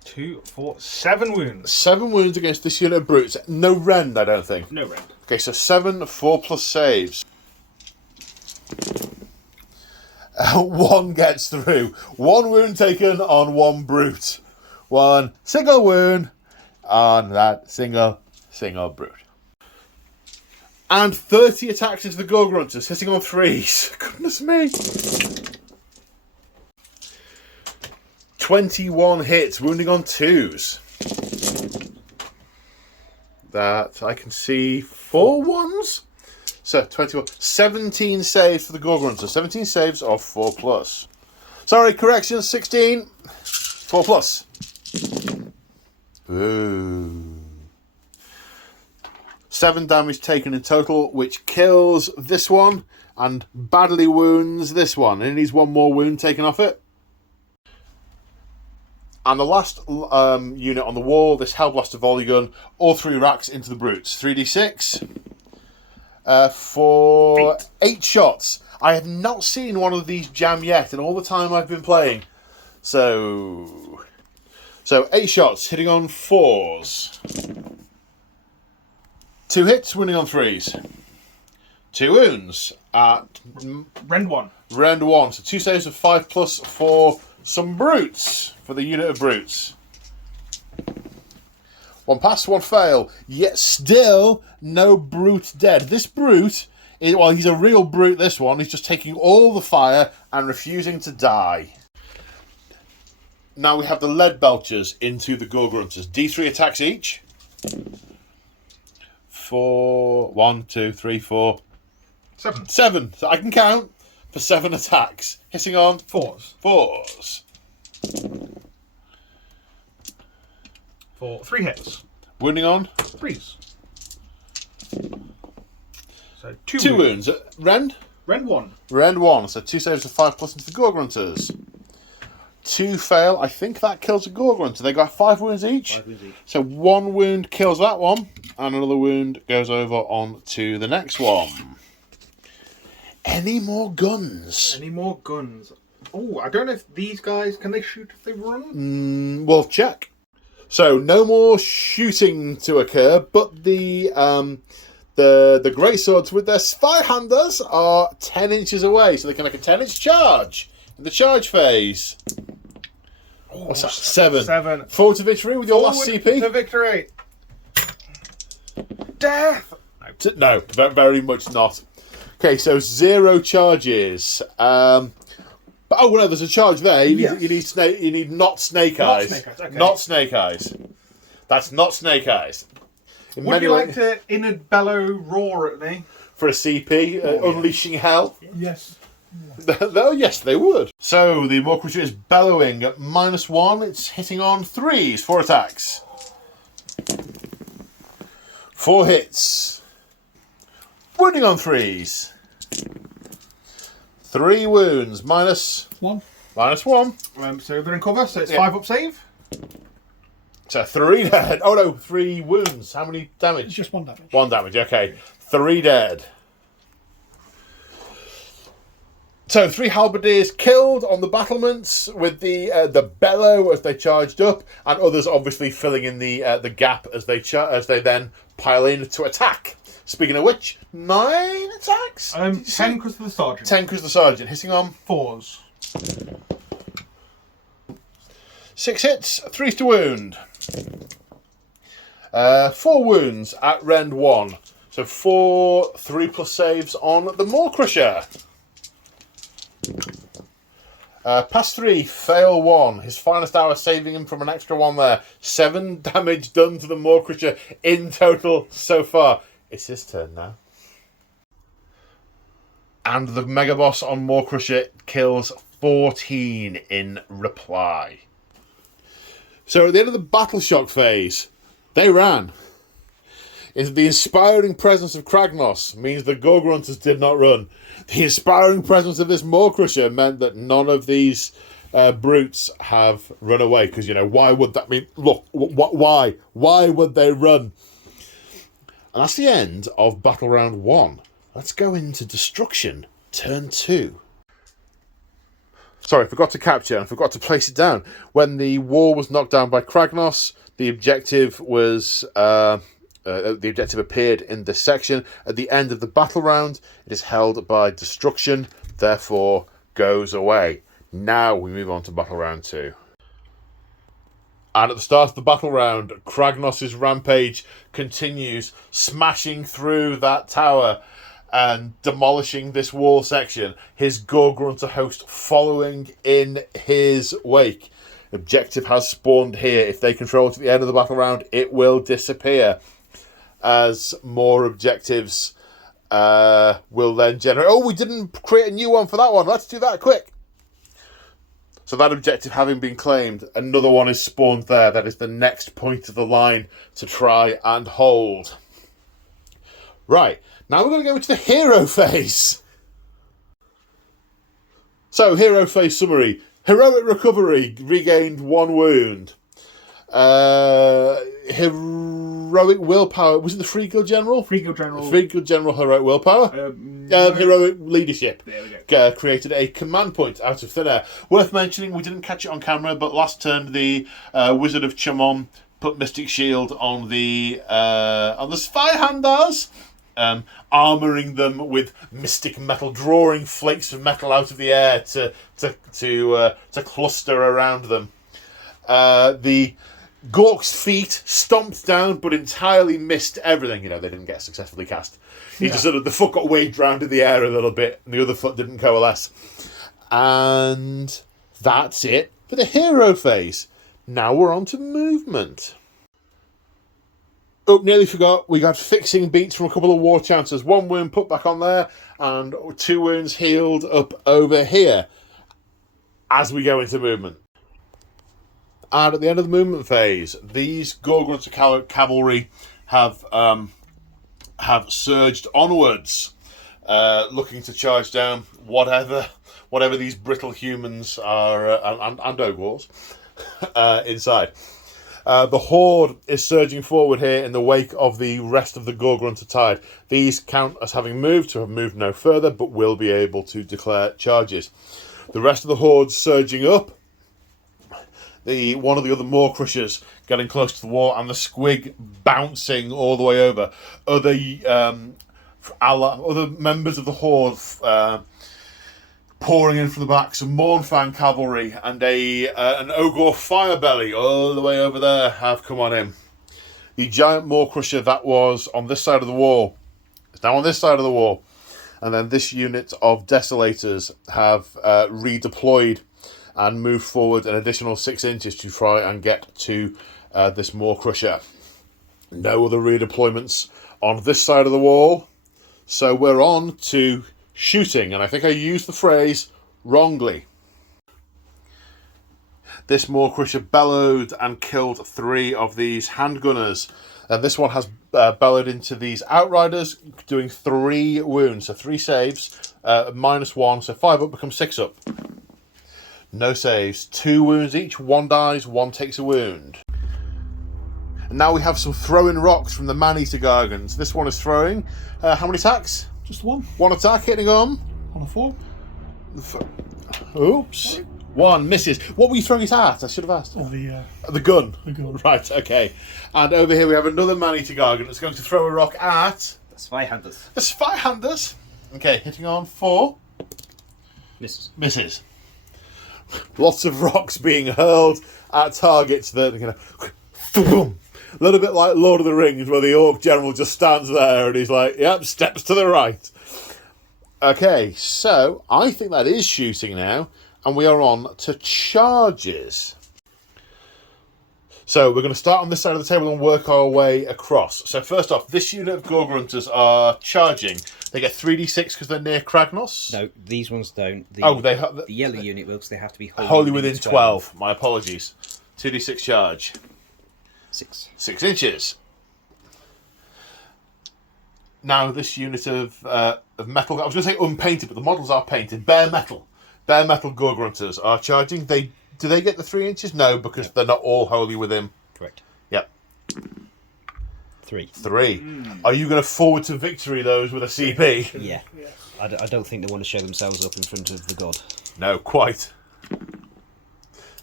2, 4, 7 wounds. 7 wounds against this unit of brutes. No rend, I don't think. No rend. Okay, so 7 4+ saves. 1 gets through. 1 wound taken on 1 brute. 1 single wound on that single brute. And 30 attacks into the Gorgrunters, hitting on 3s. Goodness me. 21 hits, wounding on 2s. That I can see 4 ones. So 21, 17 saves for the Gorgrunters. 17 saves of 4+. Sorry, correction, 16. 4+. Ooh. 7 damage taken in total, which kills this one and badly wounds this one. And it needs 1 more wound taken off it. And the last unit on the wall, this Hellblaster volley gun, all 3 racks into the brutes. 3d6 for 8 shots. I have not seen one of these jam yet in all the time I've been playing. So 8 shots, hitting on 4s. 2 hits, wounding on 3s. 2 wounds at Rend 1. Rend 1. So 2 saves of 5+ for some brutes, for the unit of brutes. 1 pass, 1 fail. Yet still no brute dead. This brute, he's a real brute, this one. He's just taking all the fire and refusing to die. Now we have the lead belchers into the Gorgrunters. D3 attacks each. 4, 1, 2, 3, 4. 7. 7. So I can count for 7 attacks. Hitting on 4s. 4s. For 3 hits. Wounding on 3s. So 2 wounds. Rend? Rend 1. Rend 1. So 2 saves of 5+ into the Gorgrunters. 2 fail. I think that kills a Gorgrunter. They got 5 wounds each. 5 wounds each. So 1 wound kills that one. And another wound goes over on to the next one. Any more guns? Any more guns? Oh, I don't know if these guys, can they shoot if they run? We'll check. So no more shooting to occur, but the greatswords with their spy-handers are 10 inches away, so they can make a 10-inch charge in the charge phase. What's that? 7. 7. Forward to victory with your last Forward CP? to victory. Death. No, very much not. Okay, so 0 charges. Oh no, there's a charge there. You need not snake eyes. Snake eyes, okay. Not snake eyes. That's not snake eyes. Would you like to inner bellow roar at me? For a CP, unleashing hell? Yes. Oh, yes, they would. So the Maw Crusher is bellowing at -1. It's hitting on 3s, 4 attacks. 4 hits. Wounding on 3s. 3 wounds, -1. -1. So they're in cover, so it's Yeah. 5 up save. So 3 dead. Oh no, 3 wounds. How many It's damage? just 1 damage. 1 damage, okay. 3 dead. So 3 halberdiers killed on the battlements with the bellow as they charged up, and others obviously filling in the gap as they then pile in to attack. Speaking of which, 9 attacks. 10 because of the sergeant. 10 because the sergeant hitting on 4s. 6 hits, 3 to wound. 4 wounds at rend 1. So 4 3+ saves on the Maw Crusher. Pass 3, fail 1. His finest hour saving him from an extra 1 there. 7 damage done to the Maw Crusher in total so far. It's his turn now. And the Mega Boss on Maw Crusher kills 14 in reply. So at the end of the Battle Shock phase, they ran. The inspiring presence of Kragnos means the Gorgrunters did not run. The inspiring presence of this Maw Crusher meant that none of these brutes have run away. Because, why would that mean? Look, why? Why would they run? And that's the end of Battle Round 1. Let's go into Destruction, Turn 2. Sorry, I forgot to capture and forgot to place it down. When the wall was knocked down by Kragnos, the objective was... the objective appeared in this section. At the end of the battle round, it is held by Destruction, therefore goes away. Now we move on to Battle Round 2. And at the start of the battle round, Kragnos' rampage continues, smashing through that tower and demolishing this wall section. His Gorgrunter host following in his wake. Objective has spawned here. If they control it at the end of the battle round, it will disappear. As more objectives will then generate... Oh, we didn't create a new one for that one. Let's do that quick. So that objective having been claimed, another one is spawned there. That is the next point of the line to try and hold. Right, now we're going to go into the hero phase. So, hero phase summary. Heroic recovery, regained 1 wound. Heroic willpower. Was it the Free Guild General? Free Guild General. Free Guild General heroic willpower. Heroic leadership. There we go. Created a command point out of thin air. Worth mentioning, we didn't catch it on camera, but last turn the Wizard of Chamon put Mystic Shield on the Spyhandars, armouring them with mystic metal, drawing flakes of metal out of the air to cluster around them. The Gork's feet stomped down, but entirely missed everything. They didn't get successfully cast. He just the foot got waved round in the air a little bit, and the other foot didn't coalesce. And that's it for the hero phase. Now we're on to movement. Oh, nearly forgot. We got fixing beats from a couple of war chancers. 1 wound put back on there, and 2 wounds healed up over here. As we go into movement. And at the end of the movement phase, these Gorgrunter cavalry have surged onwards, looking to charge down whatever these brittle humans are and Ogwars inside. The horde is surging forward here in the wake of the rest of the Gorgrunter tide. These count as having moved, to have moved no further, but will be able to declare charges. The rest of the horde's surging up. One of the other Maw Crushers getting close to the wall, and the Squig bouncing all the way over. Other members of the horde pouring in from the back. Some Mournfang cavalry and an Ogor Firebelly all the way over there have come on in. The giant Maw Crusher that was on this side of the wall is now on this side of the wall, and then this unit of Desolators have redeployed and move forward an additional 6 inches to try and get to this Maw Crusher. No other redeployments on this side of the wall. So we're on to shooting, and I think I used the phrase wrongly. This Maw-Crusher bellowed and killed 3 of these handgunners. And this one has bellowed into these outriders, doing 3 wounds. So 3 saves, -1, so 5 up becomes 6 up. No saves. 2 wounds each, 1 dies, 1 takes a wound. And now we have some throwing rocks from the Man-Eater Gargants. This one is throwing. How many attacks? Just 1. 1 attack, hitting on. On a 4. Oops. 1 misses. What were you throwing it at? I should have asked. Or The gun. the gun. Right, okay. And over here we have another Man-Eater Gargant that's going to throw a rock at The Spyhanders. the Spyhanders. Okay, hitting on 4. Misses. Lots of rocks being hurled at targets that are a little bit like Lord of the Rings, where the Orc General just stands there and he's like, yep, steps to the right. Okay, so I think that is shooting now, and we are on to charges. So we're going to start on this side of the table and work our way across. So first off, this unit of Gorgrunters are charging. They get 3d6 because they're near Kragnos. No, these ones don't. The yellow unit will, because they have to be wholly within 12. My apologies. 2d6 charge. 6. 6 inches. Now this unit of metal, I was going to say unpainted, but the models are painted. Bare metal Gorgrunters are charging. Do they get the 3 inches? No, because they're not all wholly within. Correct. Yep. 3. 3. Are you going to forward to victory those with a CP? Yeah. I don't think they want to show themselves up in front of the god. No, quite.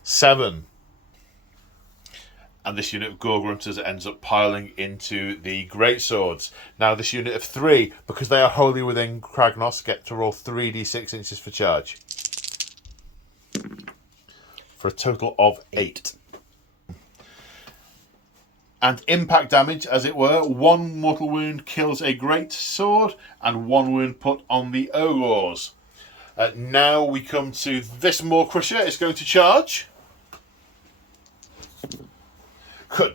7. And this unit of Gorgrunters ends up piling into the greatswords. Now this unit of 3, because they are wholly within Kragnos, get to roll 3d6 inches for charge. For a total of 8. And impact damage, as it were, 1 mortal wound kills a great sword, and 1 wound put on the ogres. Now we come to this Maw-Crusher. It's going to charge.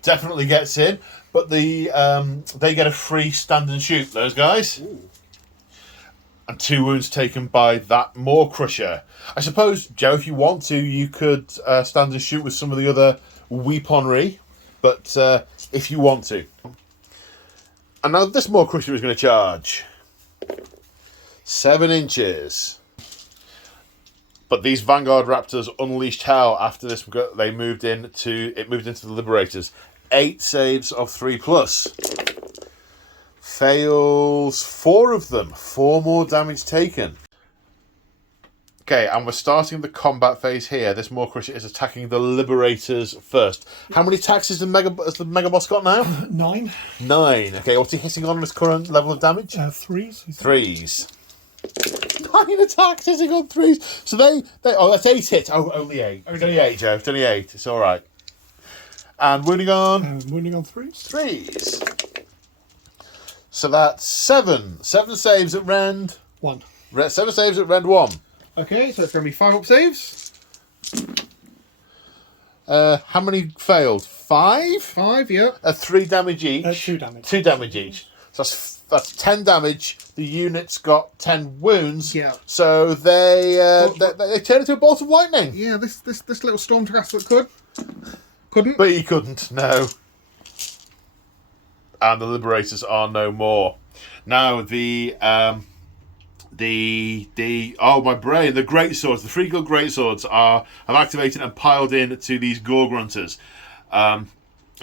Definitely gets in, but they get a free stand and shoot, those guys. Ooh. And 2 wounds taken by that Maw-Crusher. I suppose, Joe, if you want to, you could stand and shoot with some of the other weaponry, but if you want to. And now this Maw-Crusher is going to charge. 7 inches. But these Vanguard Raptors unleashed hell after this. They moved into the Liberators. 8 saves of 3+. Fails 4 of them. 4 more damage taken. Okay, and we're starting the combat phase here. This Maw-Crusher is attacking the Liberators first. How many attacks has the Mega Boss got now? 9. 9. Okay, what's he hitting on his current level of damage? 3s. 3s. 9 attacks hitting on 3s. So they that's 8 hits. Oh, only 8. It's only 8, Joe. It's only 8. It's all right. And wounding on? Wounding on 3s. 3s. So that's 7. 7 saves at rend. 1. 7 saves at rend 1. Okay, so it's going to be 5 up saves. How many failed? 5? 5, yeah. 3 damage each. 2 damage. 2 damage each. So that's 10 damage. The unit's got 10 wounds. Yeah. So they turn into a bolt of lightning. Yeah, this little Stormcast that couldn't. But he couldn't, no. And the Liberators are no more. Now the greatswords, the Freeguild greatswords have activated and piled in to these Gorgrunters.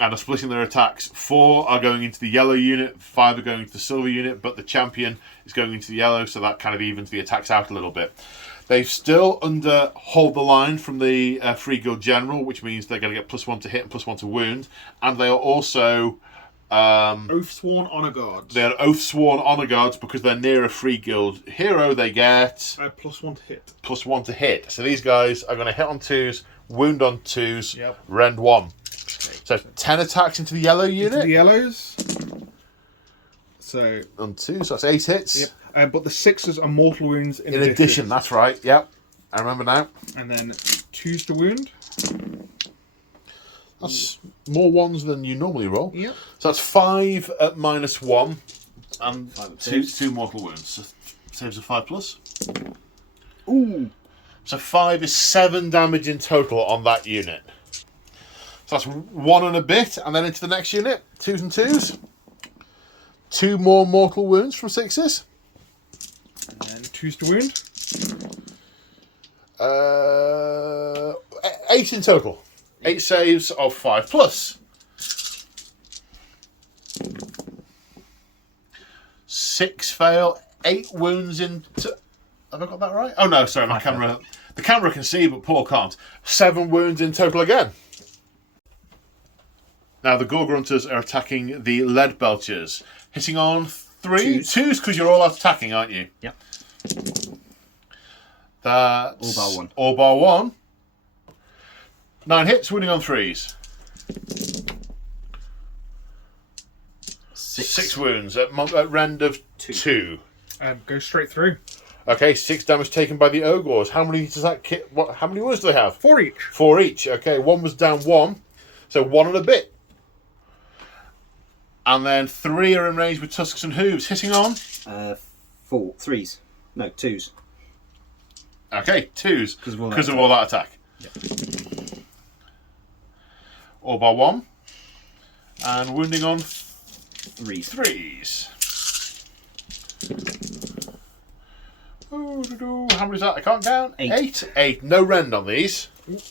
And are splitting their attacks. 4 are going into the yellow unit, 5 are going into the silver unit, but the champion is going into the yellow, so that kind of evens the attacks out a little bit. They've still hold the line from the Free Guild General, which means they're going to get +1 to hit and +1 to wound. And they are also Oath-sworn Honour Guards. They're Oath-sworn Honour Guards because they're near a Free Guild hero. They get +1 to hit. +1 to hit. So these guys are going to hit on 2s, wound on 2s, Yep. rend 1. So 10 attacks into the yellow unit. Into the yellows. So On 2, so that's 8 hits. Yep. But the 6s are mortal wounds in addition. That's right. Yep. I remember now. And then 2s to wound. That's more 1s than you normally roll. Yep. So that's 5 at -1 and 2 mortal wounds. Saves of 5+. Ooh. So 5 is 7 damage in total on that unit. So that's 1 and a bit, and then into the next unit. 2s and 2s. 2 more mortal wounds from 6s. And 2s to wound. 8 in total. 8 saves of 5+. 6 fail. 8 wounds into... Have I got that right? Oh no, sorry, my camera... The camera can see, but Paul can't. 7 wounds in total again. Now the Gorgrunters are attacking the Lead Belchers. Hitting on 3? 2s, because you're all out attacking, aren't you? Yep. That's... All bar 1. All bar 1. 9 hits, wounding on 3s. 6 wounds at rend of 2. Go straight through. Okay, 6 damage taken by the Ogres. How many does that kit? How many wounds do they have? 4 each. 4 each. Okay, 1 was down 1, so 1 and a bit. And then 3 are in range with tusks and hooves, hitting on 4, 3s. No, 2s. Okay, 2s because of all that attack. Yep. All bar 1, and wounding on 3s. 3s. How many is that? I can't count. 8. 8. No rend on these.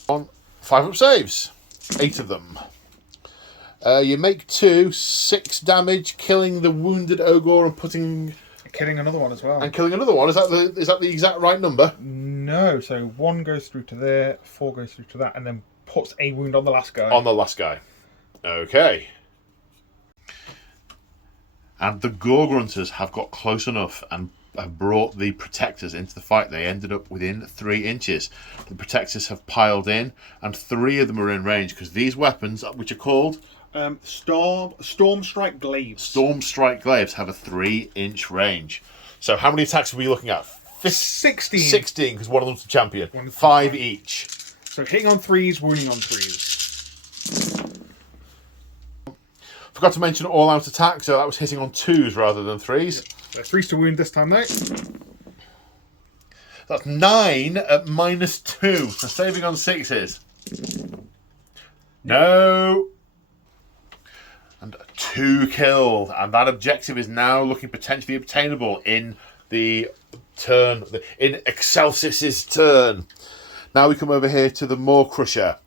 On 5 up saves. 8 of them. You make 2, 6 damage, killing the wounded ogre and Killing another one as well. and killing another one. Is that the exact right number? No, so 1 goes through to there, 4 goes through to that, and then puts a wound on the last guy. On the last guy. Okay. And the Gorgrunters have got close enough and have brought the Protectors into the fight. They ended up within 3 inches. The Protectors have piled in, and 3 of them are in range, because these weapons, which are called... Storm Strike Glaives. Storm Strike Glaives have a 3-inch range. So how many attacks are we looking at? 16. 16, because one of them's the champion. 1 is the 5 champion. each. So hitting on 3s, wounding on 3s. Forgot to mention all-out attack, so that was hitting on 2s rather than 3s. So 3s to wound this time though. That's 9 at -2. So saving on 6s. No. And 2 killed. And that objective is now looking potentially obtainable in the turn. In Excelsis' turn. Now we come over here to the Maw Crusher.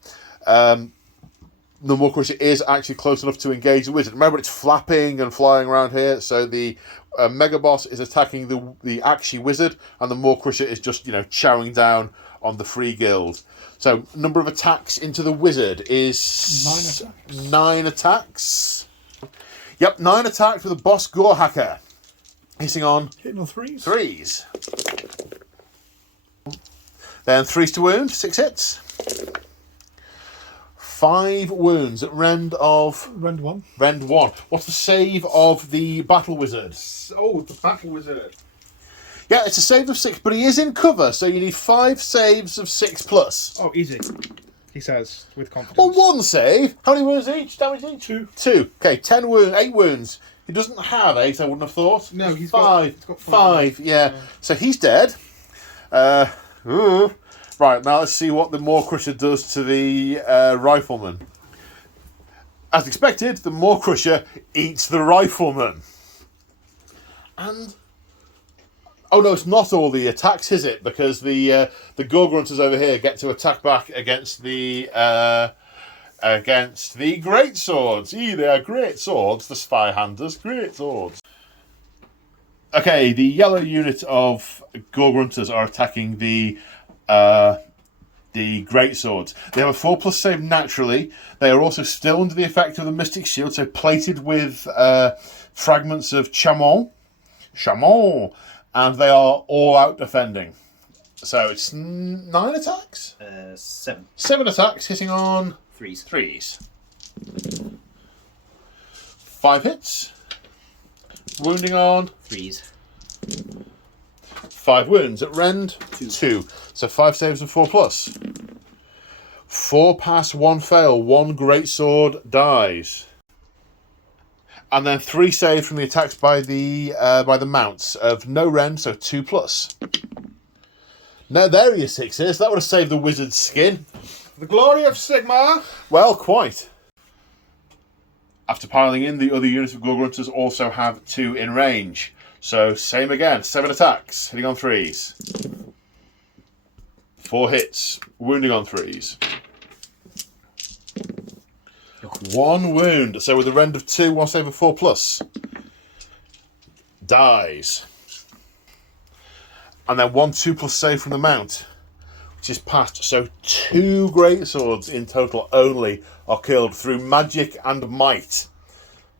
The Maw Crusher is actually close enough to engage the wizard. Remember, it's flapping and flying around here. So the Mega Boss is attacking the Axie wizard, and the Maw Crusher is just, chowing down on the Free Guild. So number of attacks into the wizard is 9 attacks. Yep, 9 attacks with a Boss Gore Hacker. Hitting on 3s. 3s. Then 3s to wound, 6 hits. 5 wounds at rend 1. Rend 1. What's the save of the Battle Wizard? Oh, the Battle Wizard. Yeah, it's a save of 6, but he is in cover, so you need 5 saves of 6+. Oh, easy. He says, with confidence. Well, 1 save. How many wounds each? Damage each? 2. 2. Okay, 10 wounds, 8 wounds. He doesn't have 8, I wouldn't have thought. No, he's 5. He's got 5, yeah. So he's dead. Right, now let's see what the Maw Crusher does to the Rifleman. As expected, the Maw Crusher eats the Rifleman. And... oh no, it's not all the attacks, is it? Because the Gorgrunters over here get to attack back against the great swords. They are great swords. The Spyhanders, great swords. Okay, the yellow unit of Gorgrunters are attacking the great swords. They have a 4+ save naturally. They are also still under the effect of the Mystic Shield, so plated with fragments of chamon. And they are all out defending. So it's 9 attacks? 7. 7 attacks, hitting on 3s. 5 hits. Wounding on 3s. 5 wounds at rend 2. So 5 saves and 4+. 4 pass, 1 fail. 1 great sword dies. And then 3 saved from the attacks by the mounts of no rend, so 2+. Now there are your 6s. That would have saved the wizard's skin. The glory of Sigmar. Well, quite. After piling in, the other units of Gorgrunters also have 2 in range. So same again, 7 attacks, hitting on 3s. 4 hits, wounding on 3s. 1 wound, so with a rend of 2, 1 save of 4+. Dies. And then 1 2+ save from the mount, which is passed. So 2 greatswords in total only are killed through magic and might.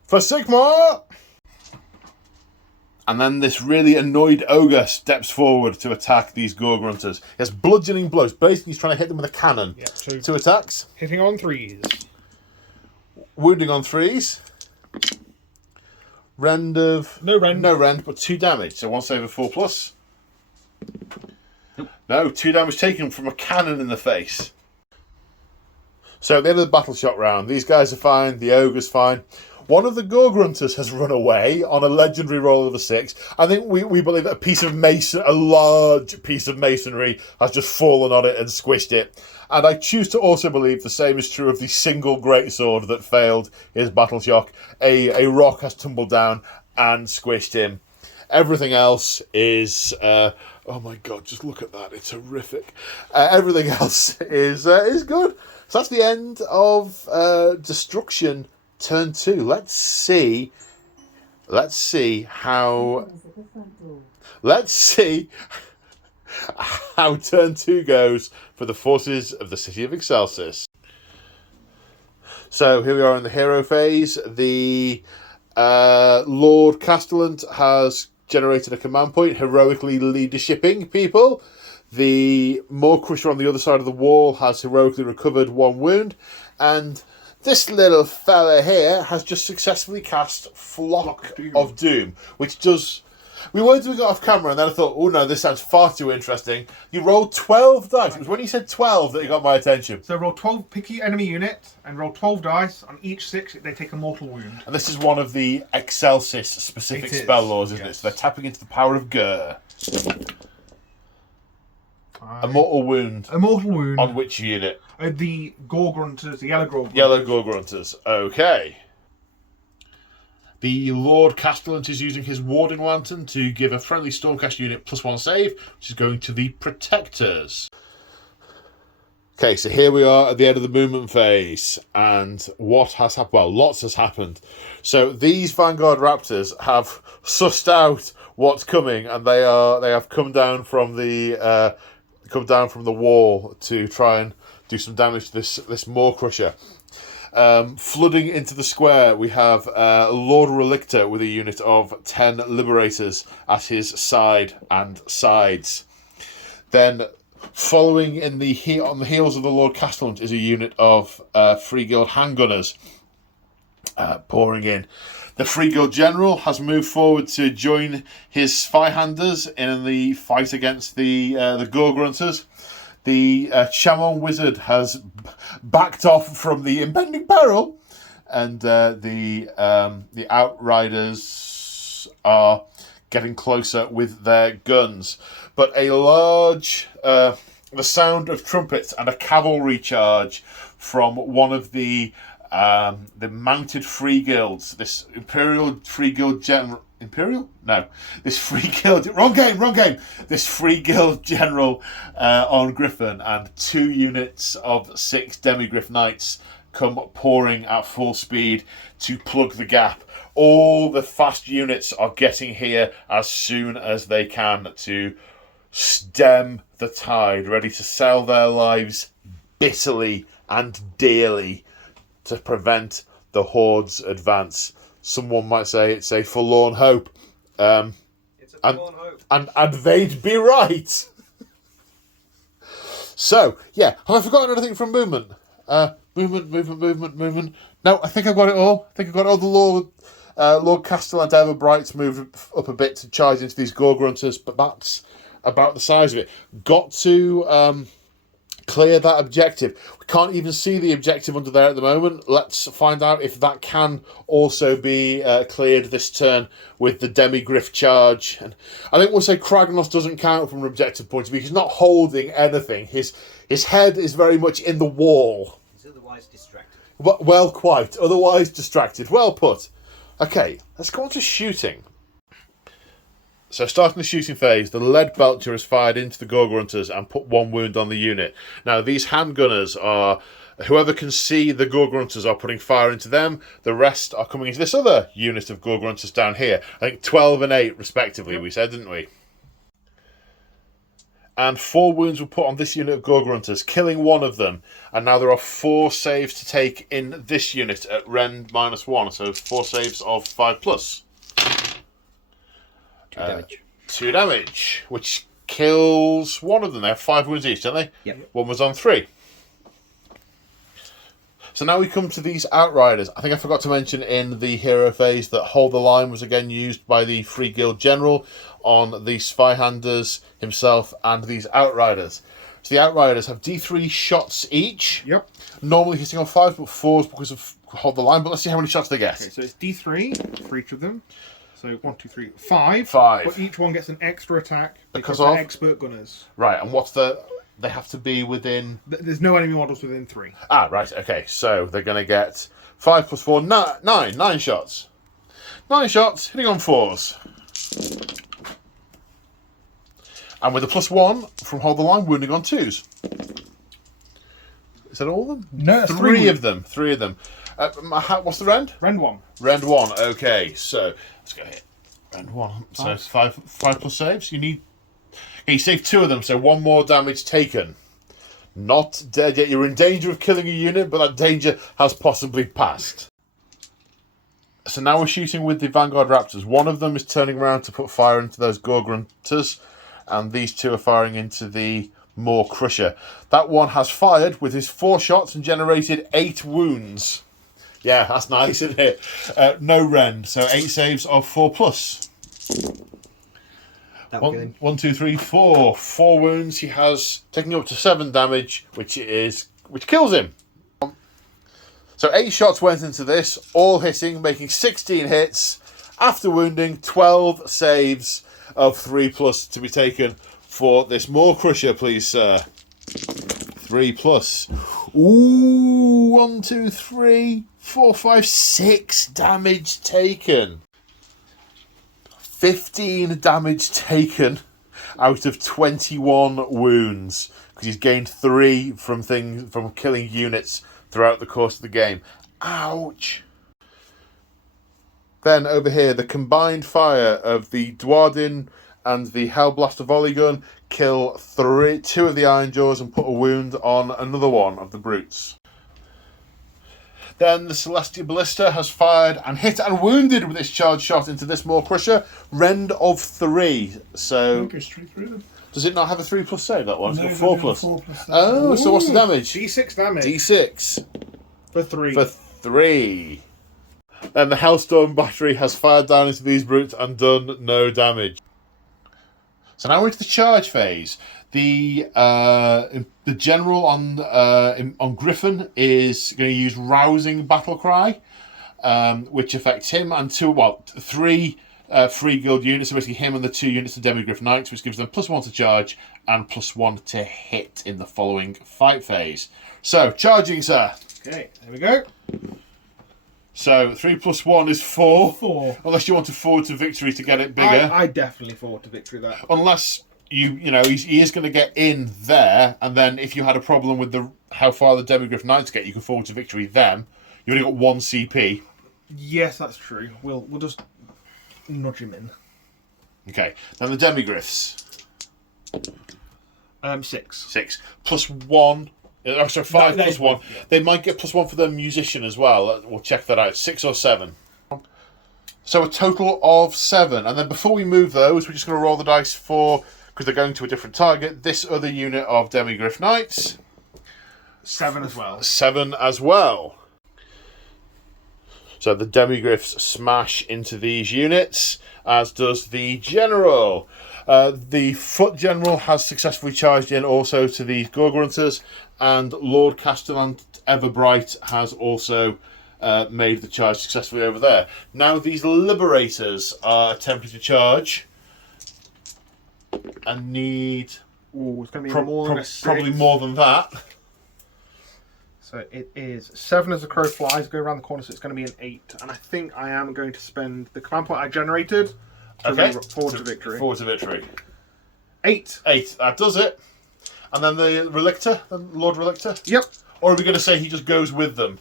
For Sigmar! And then this really annoyed ogre steps forward to attack these Gorgrunters. He has bludgeoning blows. Basically, he's trying to hit them with a cannon. Yep, so 2 attacks. hitting on 3s. Wounding on 3s. Rend of... No rend. No rend, but 2 damage. So 1 save of 4+. No, 2 damage taken from a cannon in the face. So at the end of the battle shot round, these guys are fine, the ogre's fine. One of the Gorgrunters has run away on a legendary roll of a 6. I think we believe that a large piece of masonry has just fallen on it and squished it. And I choose to also believe the same is true of the single greatsword that failed his battle shock. A rock has tumbled down and squished him. Everything else is... oh my god, just look at that. It's horrific. Everything else is good. So that's the end of Destruction Turn 2. Let's see how Turn 2 goes for the forces of the city of Excelsis. So here we are in the hero phase. The Lord Castellant has generated a command point, heroically leadershiping people. The Maw-Crusher on the other side of the wall has heroically recovered 1 wound, and this little fella here has just successfully cast Flock of Doom, which does... We were doing it off camera, and then I thought, oh no, this sounds far too interesting. You rolled 12 dice. It was when you said 12 that you got my attention. So roll 12, pick your enemy unit, and roll 12 dice. On each 6, they take a mortal wound. And this is one of the Excelsis specific spell laws, isn't it? So they're tapping into the power of Gur. A mortal wound. A mortal wound. On which unit? The Gorgrunters, the yellow Gorgrunters. Yellow Gorgrunters. Okay. The Lord Castellant is using his Warding Lantern to give a friendly Stormcast unit +1 save, which is going to the Protectors. Okay, so here we are at the end of the movement phase, and what has happened? Well, lots has happened. So these Vanguard Raptors have sussed out what's coming, and they have come down from the wall to try and do some damage to this Maw-Crusher. Flooding into the square, we have Lord Relictor with a unit of 10 Liberators at his side and sides. Then, following on the heels of the Lord Castellant is a unit of Free Guild Handgunners pouring in. The Free Guild General has moved forward to join his Spyhanders in the fight against the Gorgrunters. The Chamon Wizard has backed off from the impending peril, and the Outriders are getting closer with their guns. But a large, the sound of trumpets and a cavalry charge from one of the mounted free guilds, this Imperial Free Guild General. Imperial? No. This Free Guild... Wrong game! This Free Guild General on Griffin and 2 units of 6 Demigryph Knights come pouring at full speed to plug the gap. All the fast units are getting here as soon as they can to stem the tide, ready to sell their lives bitterly and dearly to prevent the Horde's advance. Someone might say it's a forlorn hope. It's a forlorn hope. And they'd be right. So, yeah. Have I forgotten anything from movement? Movement. No, I think I've got it all. The Lord Castellant Everbright's moved up a bit to charge into these Gorgrunters, but that's about the size of it. Got to clear that objective. We can't even see the objective under there at the moment. Let's find out if that can also be cleared this turn with the Demigryph charge. And I think we'll say Kragnos doesn't count from an objective point of view. He's not holding anything. His head is very much in the wall. He's otherwise distracted. Well, quite. Otherwise distracted. Well put. Okay, let's go on to shooting. So starting the shooting phase, the lead belcher is fired into the Gorgrunters and put 1 wound on the unit. Now these handgunners are, whoever can see the Gorgrunters are putting fire into them. The rest are coming into this other unit of Gorgrunters down here. I think 12 and 8 respectively, we said, didn't we? And 4 wounds were put on this unit of Gorgrunters, killing 1 of them. And now there are 4 saves to take in this unit at Rend -1, so 4 saves of 5+. 2 damage. 2 damage, which kills 1 of them. They have 5 wounds each, don't they? Yep. 1 was on 3. So now we come to these Outriders. I think I forgot to mention in the hero phase that Hold the Line was again used by the Free Guild General on the Zweihanders himself and these Outriders. So the Outriders have D3 shots each. Yep. Normally hitting on 5, but 4s because of Hold the Line. But let's see how many shots they get. Okay, so it's D3 for each of them. So 1, 2, 3, 5. 5. But each one gets an extra attack Because they're of? expert gunners. Right, and what's the... They have to be within... There's no enemy models within 3. Ah, right, okay. So they're going to get 5 plus 4, 9 shots. 9 shots, hitting on 4s. And with a +1 from Hold the Line, wounding on 2s. Is that all of them? No, it's 3 of them. 3 of them. What's the Rend? Rend 1. Rend 1, okay. So, let's go here. Rend 1. So, 5 plus saves. You need... Okay, you save 2 of them, so 1 more damage taken. Not dead yet. You're in danger of killing a unit, but that danger has possibly passed. So now we're shooting with the Vanguard Raptors. 1 of them is turning around to put fire into those Gorgrunters, and these 2 are firing into the Maw Crusher. That one has fired with his 4 shots and generated 8 wounds. Yeah, that's nice, isn't it? No Rend, so 8 saves of 4+. One, 2, 3, 4. 4 wounds. He has taking up to 7 damage, which kills him. So 8 shots went into this, all hitting, making 16 hits. After wounding, 12 saves of 3+ to be taken for this Maw Crusher, please, sir. 3+. Ooh, 1, 2, 3, 4, 5, 6 damage taken. 15 damage taken out of 21 wounds because he's gained 3 from killing units throughout the course of the game. Ouch! Then over here, the combined fire of the Dwardin and the Hellblaster volley gun kill 2 of the Ironjaws and put a wound on another one of the brutes. Then the Celestial Ballista has fired and hit and wounded with its charge shot into this Maw Crusher. Rend of 3. So does it not have a 3+ save, that one? No, It's got 4+. 4+. Oh, so what's the damage? D6 damage. D6. For 3. For 3. Then the Hellstorm Battery has fired down into these brutes and done no damage. So now we're into the charge phase. The general on Griffin is going to use Rousing Battle Cry, which affects him and 3 Free Guild units, so basically him and the 2 units of Demigryph Knights, which gives them +1 to charge and +1 to hit in the following fight phase. So, charging, sir. Okay, there we go. So 3 + 1 is 4. 4. Unless you want to forward to victory to get it bigger. I definitely forward to victory that. Unless he is going to get in there, and then if you had a problem with how far the Demigryph Knights get, you can forward to victory them. You only got 1 CP. Yes, that's true. We'll just nudge him in. Okay, then the Demigryphs. 6. 6 + 1. Oh, sorry, 5 No, + 1. yeah. They might get +1 for their musician as well. We'll check that out. 6 or 7. So a total of 7. And then before we move those, we're just going to roll the dice for, because they're going to a different target, this other unit of Demigryph Knights. 7 as well. 7 as well. So the Demigryphs smash into these units, as does the General. The Foot General has successfully charged in also to these Gorgrunters, and Lord Castellan Everbright has also made the charge successfully over there. Now these Liberators are attempting to charge and need Ooh, it's going to be more than a 6. probably more than that. So it is 7 as the crow flies, go around the corner, so it's going to be an 8. And I think I am going to spend the command point I generated to forward to victory. Forward to victory. 8. 8, that does it. And then the Relictor, the Lord Relictor? Yep. Or are we going to say he just goes with them?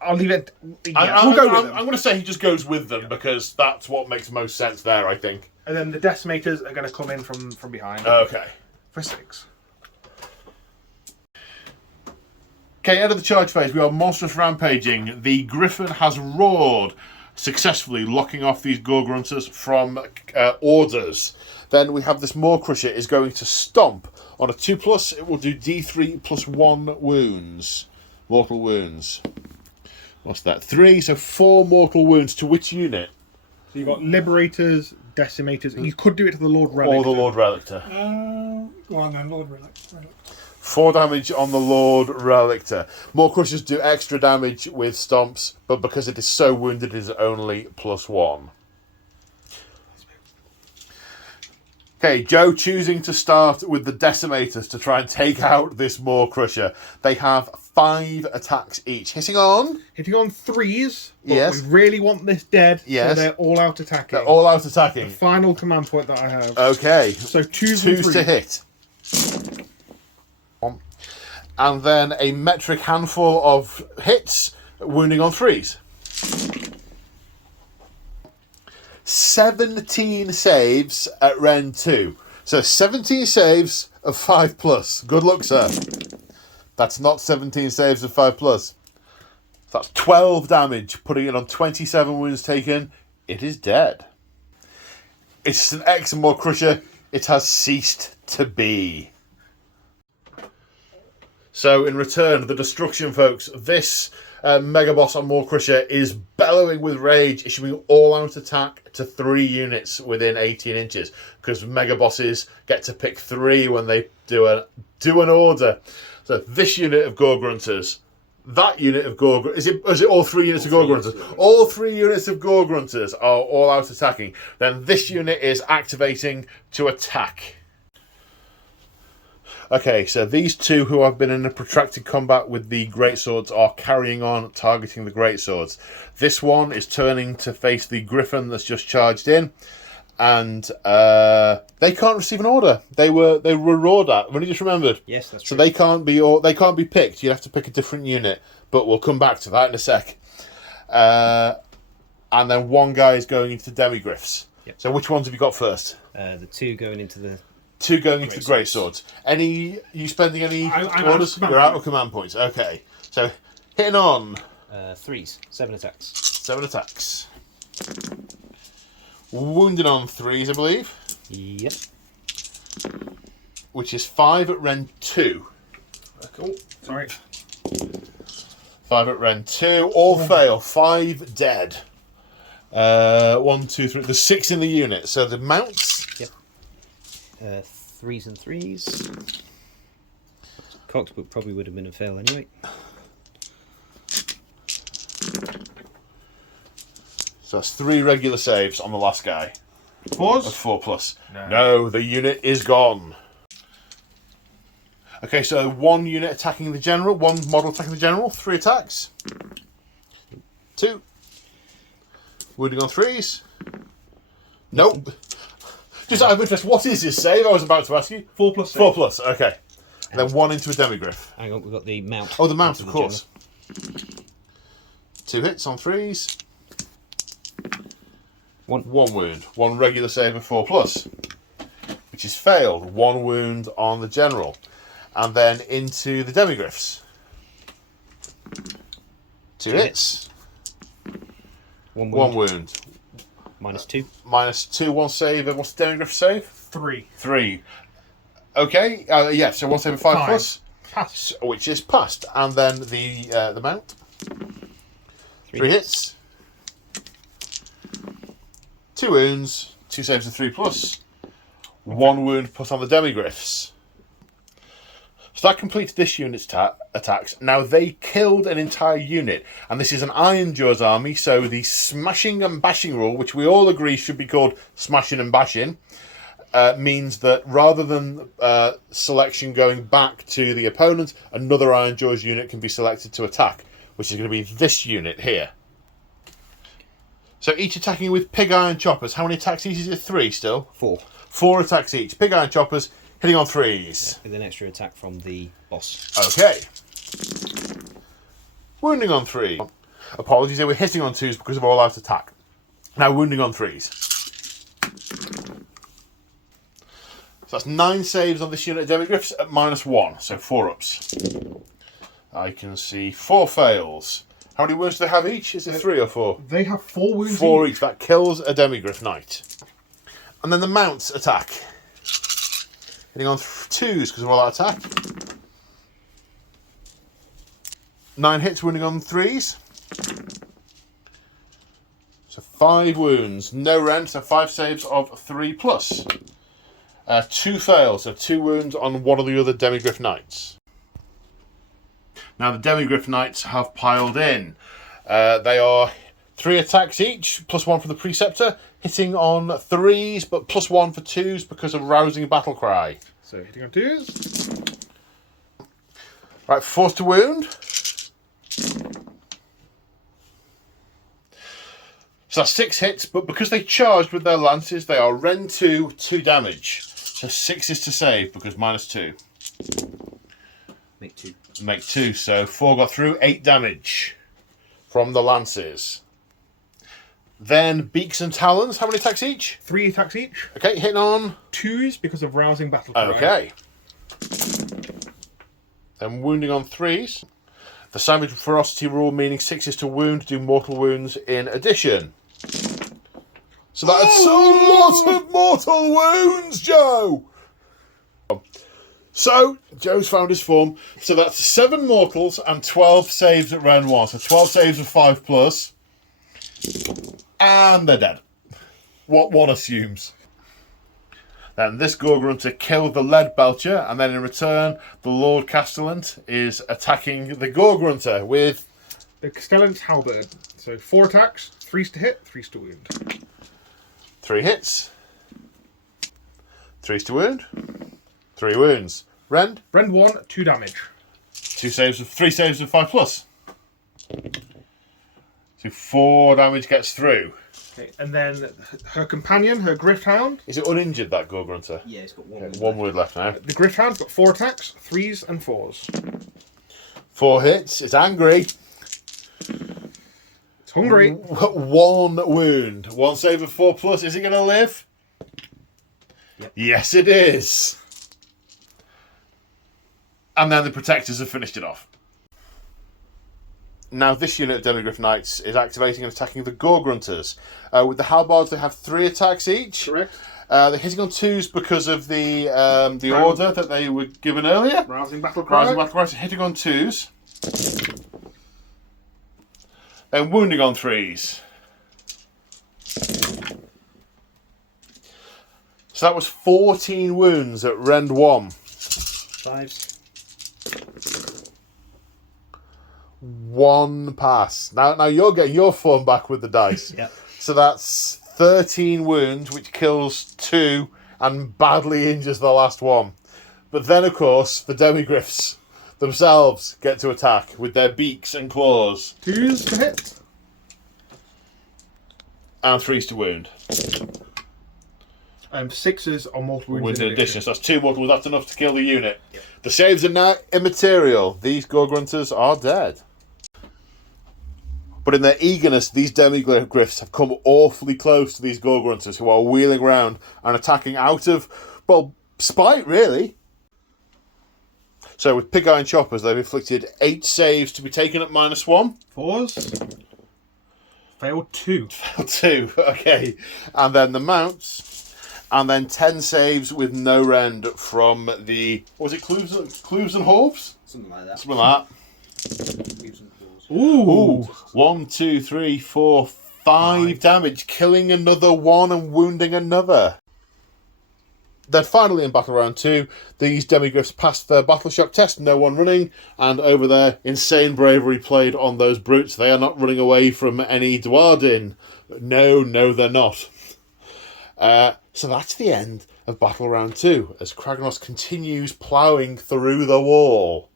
I'll leave it. Yeah, we'll go with them. I'm going to say he just goes with them because that's what makes most sense there, I think. And then the Decimators are going to come in from behind. Okay. For 6. Okay, end of the charge phase. We are monstrous rampaging. The Griffin has roared, successfully locking off these Gorgrunters from orders. Then we have this Maw Crusher is going to stomp on a 2+. It will do D3 plus 1 wounds, mortal wounds. What's that? 3, so 4 mortal wounds to which unit? So you've got Liberators, Decimators. You could do it to the Lord Relictor. Or the Lord Relictor. Go on then, Lord Relictor. 4 damage on the Lord Relictor. Maw Crushers do extra damage with stomps, but because it is so wounded, it is only +1. Okay, Joe choosing to start with the Decimators to try and take out this Maw Crusher. They have 5 attacks each. Hitting on 3s. But yes. We really want this dead. Yes. So they're all out attacking. They're all out attacking. The final command point that I have. Okay. So 2s to hit. And then a metric handful of hits, wounding on 3s. 17 saves at Ren 2. So 17 saves of 5+. Good luck, sir. That's not 17 saves of 5+. That's 12 damage, putting it on 27 wounds taken. It is dead. It's an Maw Crusher. It has ceased to be. So in return, the destruction, folks, this Mega Boss on Maw Crusher is bellowing with rage, issuing all-out attack to 3 units within 18 inches, because Mega Bosses get to pick 3 when they do an order. So this unit of Gorgrunters, that unit of Gorgrunters, is it all 3 units of Gorgrunters? All 3 units of Gorgrunters are all-out attacking. Then this unit is activating to attack. Okay, so these 2 who have been in a protracted combat with the greatswords are carrying on, targeting the greatswords. This one is turning to face the Griffin that's just charged in, and they can't receive an order. They were roared at. I've only just remembered. Yes, that's true. So they can't be picked. You have to pick a different unit, but we'll come back to that in a sec. And then one guy is going into the demigriffs. Yep. So which ones have you got first? The 2 going into the... 2 going into the greatswords. You spending any orders? You're out of command points. Okay. So, hitting on. 3s. 7 attacks. 7 attacks. Wounded on 3s, I believe. Yep. Which is 5 at Ren 2. Cool. Sorry. 5 at Ren 2. All fail. 5 dead. 1, 2, 3. There's 6 in the unit. So the mounts... Yep. 3s and 3s. Coxbook probably would have been a fail anyway. So that's 3 regular saves on the last guy. 4s? That's 4+. No, the unit is gone. Okay, so 1 unit attacking the general, 1 model attacking the general, 3 attacks. 2. Wounding on 3s. Nope. Just out of interest, what is his save? I was about to ask you. 4+. 4+, okay. And then 1 into a demigriff. Hang on, we've got the mount. Oh, the mount, of course. 2 hits on 3s. 1 wound. 1 regular save of 4+, which is failed. 1 wound on the general. And then into the demigriffs. 2 hits. 1 wound. -2. -2, 1 save. What's the demigriff save? 3. 3. Okay, yeah, so 1 save of 5+. Pass. Which is passed. And then the mount. 3 hits. 2 wounds. 2 saves of 3+. 1 wound put on the demigriffs. So that completes this unit's attacks. Now they killed an entire unit, and this is an Iron Jaws army, so the smashing and bashing rule, which we all agree should be called smashing and bashing, means that rather than selection going back to the opponent, another Iron Jaws unit can be selected to attack, which is going to be this unit here. So each attacking with pig iron choppers. How many attacks each is it? 3 still? 4. 4 attacks each. Pig iron choppers hitting on 3s. With an extra attack from the boss. Okay. Wounding on 3. Apologies, they were hitting on 2s because of all out attack. Now wounding on 3s. So that's 9 saves on this unit of demigriffs at -1, so 4 ups. I can see 4 fails. How many wounds do they have each? Is it 3 or 4? They have 4 wounds 4 each. That kills a demigriff knight. And then the mounts attack. Hitting on 2s because of all that attack. 9 hits, wounding on 3s. So 5 wounds. No rend, so 5 saves of 3+. 2 fails, so 2 wounds on one of the other demigriff knights. Now the demigriff knights have piled in. They are 3 attacks each, +1 for the preceptor, hitting on 3s, but +1 for 2s because of rousing battle cry. So hitting on 2s. Right, force to wound. So that's 6 hits, but because they charged with their lances, they are rend 2, 2 damage. So 6 is to save because -2. Make 2. Make 2, so 4 got through, 8 damage from the lances. Then beaks and talons, how many attacks each? 3 attacks each. Okay, hitting on 2s because of rousing battle cry. okay. Then wounding on 3s. The savage ferocity rule, meaning 6 is to wound, do mortal wounds in addition. So that's a lot of mortal wounds, Joe! So, Joe's found his form. So that's 7 mortals and 12 saves at round 1. So 12 saves of 5+. And they're dead. What one assumes. Then this Gorgrunter killed the Lead Belcher, and then in return, the Lord Castellant is attacking the Gorgrunter with The Castellan's Halberd. So 4 attacks, 3s to hit, 3s to wound. 3 hits, 3s to wound, 3 wounds. Rend, Rend 1, 2 damage. 3 saves of 5+. So 4 damage gets through. Okay, and then her companion, her Grifthound. Is it uninjured, that Gorgrunter? Yeah, it's got 1 Okay, 1 wound left now. The Grifthound's got 4 attacks, 3s and 4s. 4 hits, it's angry. It's hungry. 1 wound. 1 save of 4+. Is it going to live? Yep. Yes, it is. And then the protectors have finished it off. Now this unit of Demigriff Knights is activating and attacking the Gorgrunters. With the Halbards, they have 3 attacks each. Correct. They're hitting on 2s because of the order that they were given earlier. Rousing battle cry. Rising Battle Cry, so hitting on 2s. Then wounding on 3s. So that was 14 wounds at Rend 1. 5s. 1 pass. Now you're getting your form back with the dice. Yep. So that's 13 wounds, which kills 2 and badly injures the last one. But then, of course, the Demigriffs themselves get to attack with their beaks and claws. 2s to hit. And 3s to wound. 6s are mortal wounds. Wounds in addition. So that's 2 mortal wounds. That's enough to kill the unit. Yep. The saves are now immaterial. These Gorgrunters are dead. But in their eagerness, these Demigriffs have come awfully close to these Gorgrunters who are wheeling around and attacking out of, well, spite, really. So with Pig Iron Choppers, they've inflicted 8 saves to be taken at -1. 4s. Failed 2. 2, okay. And then the mounts. And then 10 saves with no rend from the... What was it, Cleaves and Hooves? Something like that. Something like Leaves and claws. that. Ooh. 1, 2, 3, 4, 5 damage, killing another one and wounding another. Then finally in Battle Round 2, these demigryphs passed their battle shock test, no one running, and over there, insane bravery played on those brutes. They are not running away from any Dwarden. No, they're not. So that's the end of Battle Round 2, as Kragnos continues ploughing through the wall.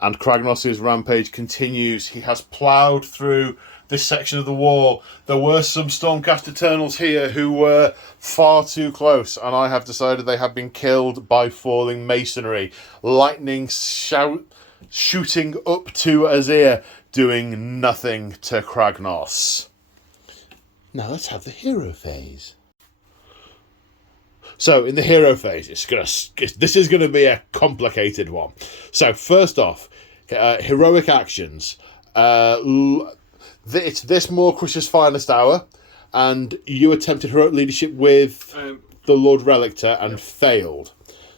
And Kragnos' rampage continues. He has ploughed through this section of the wall. There were some Stormcast Eternals here who were far too close, and I have decided they have been killed by falling masonry. Lightning shooting up to Azir, doing nothing to Kragnos. Now let's have the hero phase. So in the hero phase, this is going to be a complicated one. So first off, heroic actions. It's this more Crush's finest hour, and you attempted heroic leadership with the Lord Relictor and failed.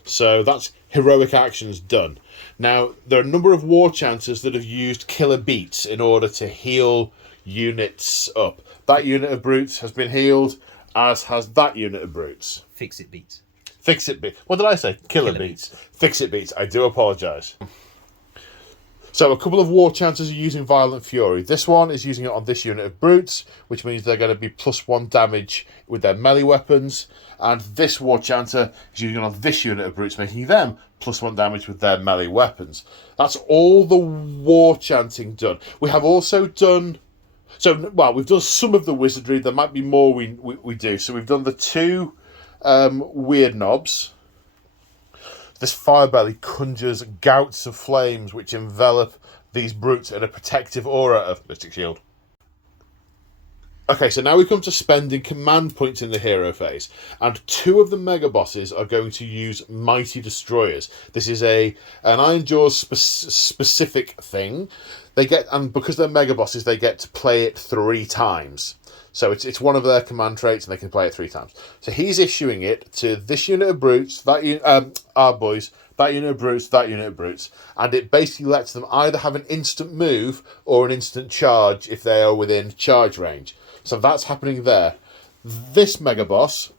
So that's heroic actions done. Now, there are a number of war chancers that have used killer beats in order to heal units up. That unit of brutes has been healed, as has that unit of brutes. Fix-it beats. Fix-it beats. What did I say? Killer beats. Fix-it beats. I do apologise. So a couple of war chancers are using Violent Fury. This one is using it on this unit of brutes, which means they're going to be +1 damage with their melee weapons. And this war chancer is using it on this unit of brutes, making them +1 damage with their melee weapons. That's all the war chanting done. We have also done... we've done some of the wizardry. There might be more we do. So we've done the 2 weird knobs. This Firebelly conjures gouts of flames which envelop these brutes in a protective aura of Mystic Shield. Okay, so now we come to spending command points in the hero phase, and 2 of the mega bosses are going to use Mighty Destroyers. This is an Ironjawz specific thing. And because they're mega bosses, they get to play it 3 times. So it's one of their command traits, and they can play it 3 times. So he's issuing it to this unit of brutes, our boys, that unit of brutes, that unit of brutes, and it basically lets them either have an instant move or an instant charge if they are within charge range. So that's happening there. This mega boss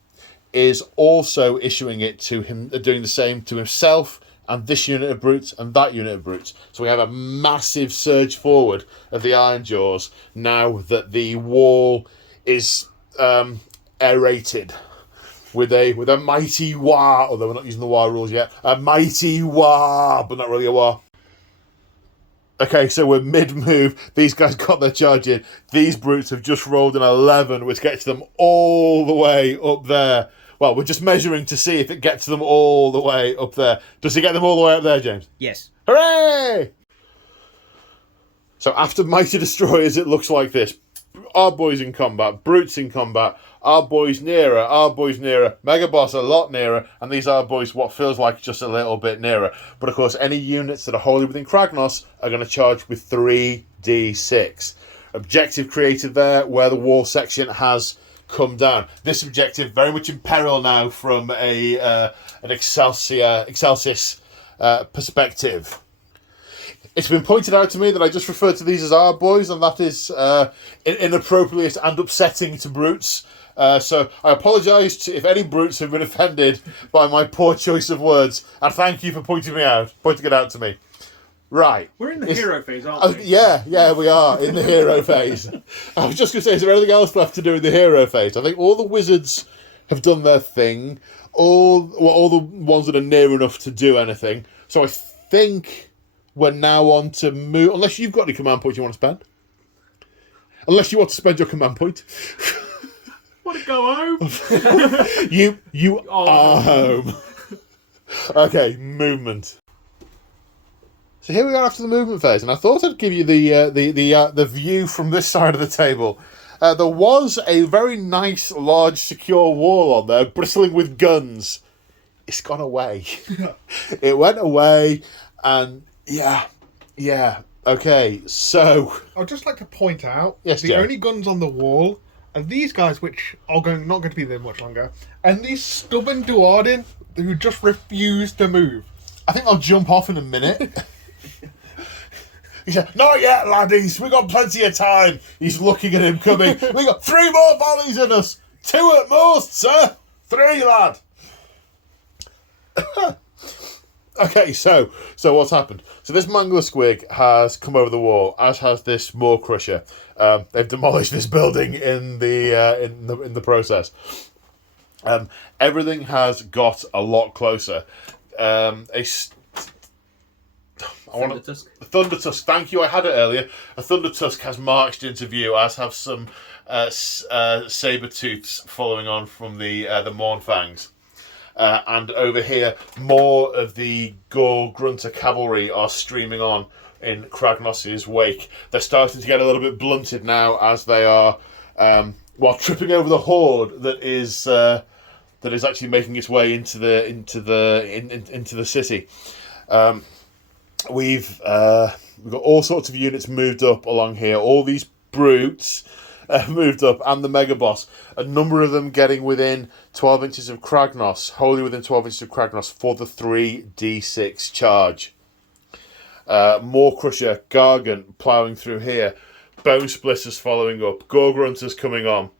is also issuing it to him, doing the same to himself, and this unit of brutes, and that unit of brutes. So we have a massive surge forward of the Ironjawz now that the wall is aerated with a mighty wah, although we're not using the wah rules yet. A mighty wah, but not really a wah. Okay, so we're mid-move. These guys got their charge in. These brutes have just rolled an 11, which gets them all the way up there. Well, we're just measuring to see if it gets them all the way up there. Does it get them all the way up there, James? Yes. Hooray! So after Mighty Destroyers, it looks like this. Our boys in combat, brutes in combat, our boys nearer, Mega Boss a lot nearer, and these are boys what feels like just a little bit nearer. But of course, any units that are wholly within Kragnos are going to charge with 3d6. Objective created there, where the wall section has come down. This objective very much in peril now from an Excelsis perspective. It's been pointed out to me that I just referred to these as our boys, and that is inappropriate and upsetting to brutes. So I apologise if any brutes have been offended by my poor choice of words, and thank you for pointing it out to me. Right. We're in the hero phase, aren't we? Yeah, we are in the hero phase. I was just going to say, is there anything else left to do in the hero phase? I think all the wizards have done their thing. All the ones that are near enough to do anything. So I think we're now on to move. Unless you've got any command points you want to spend. Unless you want to spend your command point. Want to go home? You are home. Okay, movement. So here we are after the movement phase, and I thought I'd give you the view from this side of the table. There was a very nice, large, secure wall on there, bristling with guns. It's gone away. It went away, and yeah. Okay, so I'd just like to point out Yes, the Joe. only guns on the wall are these guys, which are not going to be there much longer, and these stubborn Duardin who just refuse to move. I think I'll jump off in a minute. He said, "Not yet, laddies. We got plenty of time." He's looking at him coming. We got 3 more volleys in us. 2 at most, sir. 3, lad! Okay, so what's happened? So this Mangler Squig has come over the wall, as has this Maw Crusher. They've demolished this building in the process. Everything has got a lot closer. Thunder Tusk. A Thunder Tusk, thank you, I had it earlier. A Thunder Tusk has marched into view, as have some saber tooths following on from the Mournfangs. And over here, more of the Gore Grunter cavalry are streaming on in Kragnos' wake. They're starting to get a little bit blunted now as they are, while tripping over the horde that is actually making its way into the city. We've got all sorts of units moved up along here. All these brutes moved up, and the Mega Boss. A number of them getting within 12 inches of Kragnos, wholly within 12 inches of Kragnos for the 3d6 charge. Maw Crusher, Gargant ploughing through here. Bone Splitters following up. Gore Grunters coming on.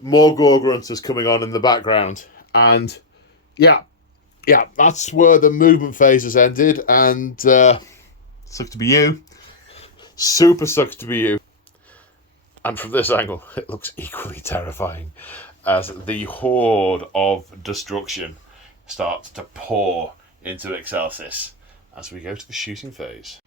More Gore Grunters coming on in the background. And yeah, that's where the movement phase has ended, and sucks to be you. Super sucks to be you. And from this angle, it looks equally terrifying as the horde of destruction starts to pour into Excelsis as we go to the shooting phase.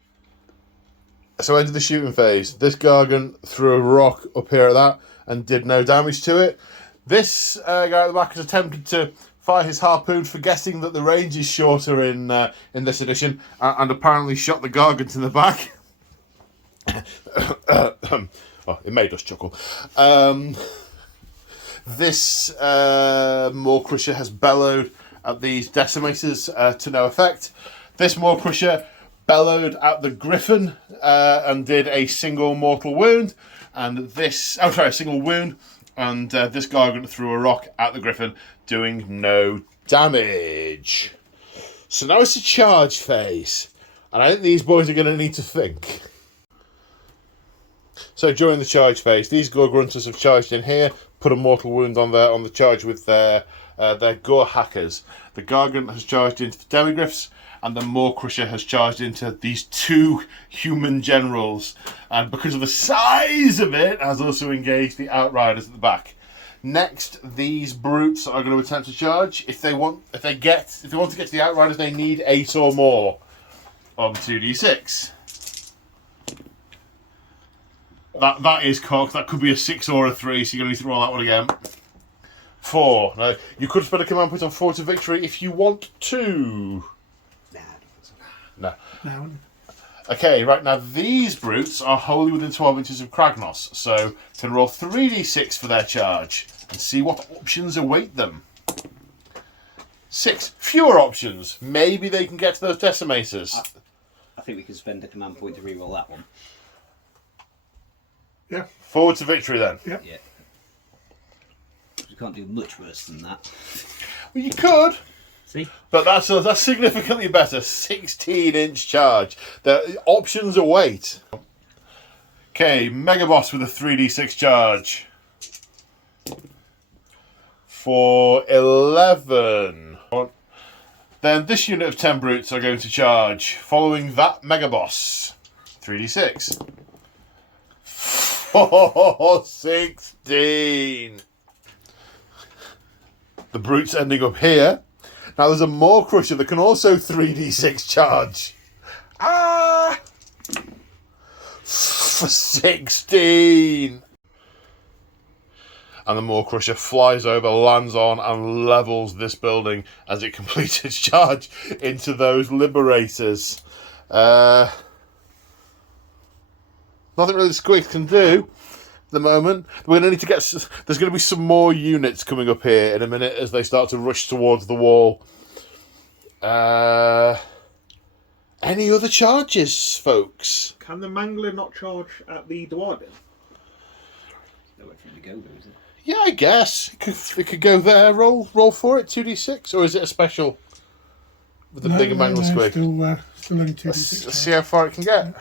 So into the shooting phase. This Gargant threw a rock up here at that and did no damage to it. This guy at the back has attempted to fire his harpoon, forgetting that the range is shorter in this edition, and apparently shot the Gargant in the back. Well, it made us chuckle. This Maw Crusher has bellowed at these Decimators to no effect. This Maw Crusher bellowed at the Griffin and did a single mortal wound. And this... Oh, sorry, a single wound. And this Gargant threw a rock at the Griffin, doing no damage. So now it's a charge phase. And I think these boys are going to need to think. So during the charge phase, these Gore Grunters have charged in here, put a mortal wound on the charge with their Gore Hackers. The Gargant has charged into the Demigriffs, and the Maw Crusher has charged into these two human generals. And because of the size of it, has also engaged the Outriders at the back. Next, these brutes are going to attempt to charge. If they want to get to the Outriders, they need 8 or more on 2d6. That is cocked. That could be a 6 or a 3, so you're going to need to roll that one again. 4. Now, you could spend a command point on 4 to victory if you want to. No. Okay, right now these brutes are wholly within 12 inches of Kragnos, so can roll 3d6 for their charge and see what options await them. 6. Fewer options. Maybe they can get to those Decimators. I think we can spend a command point to reroll that one. Yeah. Forward to victory then. Yeah. Yeah. We can't do much worse than that. Well, you could. See? But that's significantly better. 16-inch charge. The options await. Okay, Mega Boss with a 3d6 charge. For 11. Then this unit of 10 brutes are going to charge. Following that Mega Boss. 3d6. For 16. The brutes ending up here. Now there's a Maw Crusher that can also 3d6 charge. For 16. And the Maw Crusher flies over, lands on, and levels this building as it completes its charge into those Liberators. Nothing really the Squigs can do at the moment. We're going to need to get... There's going to be some more units coming up here in a minute as they start to rush towards the wall. Any other charges, folks? Can the Mangler not charge at the Dwarden? Nowhere for him to go, though, is it? Yeah, I guess. It could go there. Roll for it, 2d6. Or is it a special? With the bigger Mangler Squig? Still only 2d6. Let's see how far it can get.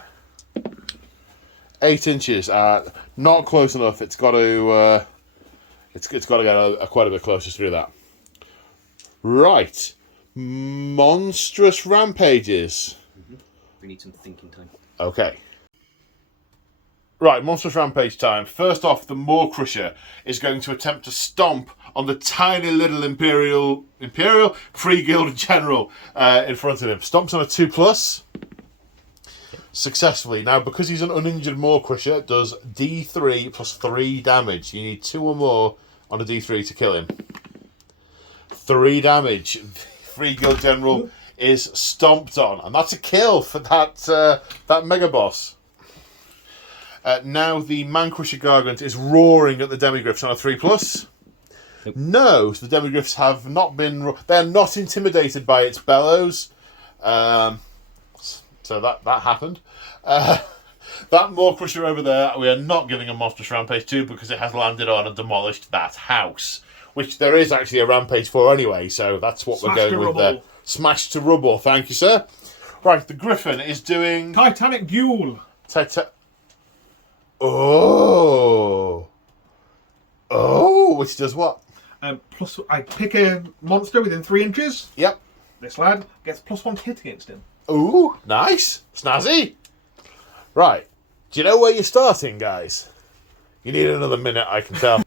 8 inches. Not close enough. It's got to. It's got to get quite a bit closer to do that. Right. Monstrous rampages. We need some thinking time. Okay. Right, monstrous rampage time. First off, the Maw Crusher is going to attempt to stomp on the tiny little Imperial Free Guild General in front of him. Stomps on a 2+. Successfully. Now, because he's an uninjured Maw Crusher, does D3 plus 3 damage. You need 2 or more on a D3 to kill him. 3 damage. Free Guild General is stomped on, and that's a kill for that Mega Boss. Now the Man Crusher Gargant is roaring at the Demigryphs on a 3+. Nope. No, the Demigryphs have not been. They're not intimidated by its bellows. So that happened. That Maw Crusher over there, we are not giving a Monstrous Rampage to because it has landed on and demolished that house. Which there is actually a rampage for anyway, so that's what we're going with there. Smash to rubble, thank you, sir. Right, the Griffin is doing... Titanic Duel. Oh, which does what? Plus, I pick a monster within 3 inches. Yep. This lad gets +1 to hit against him. Ooh, nice. Snazzy. Right. Do you know where you're starting, guys? You need another minute, I can tell.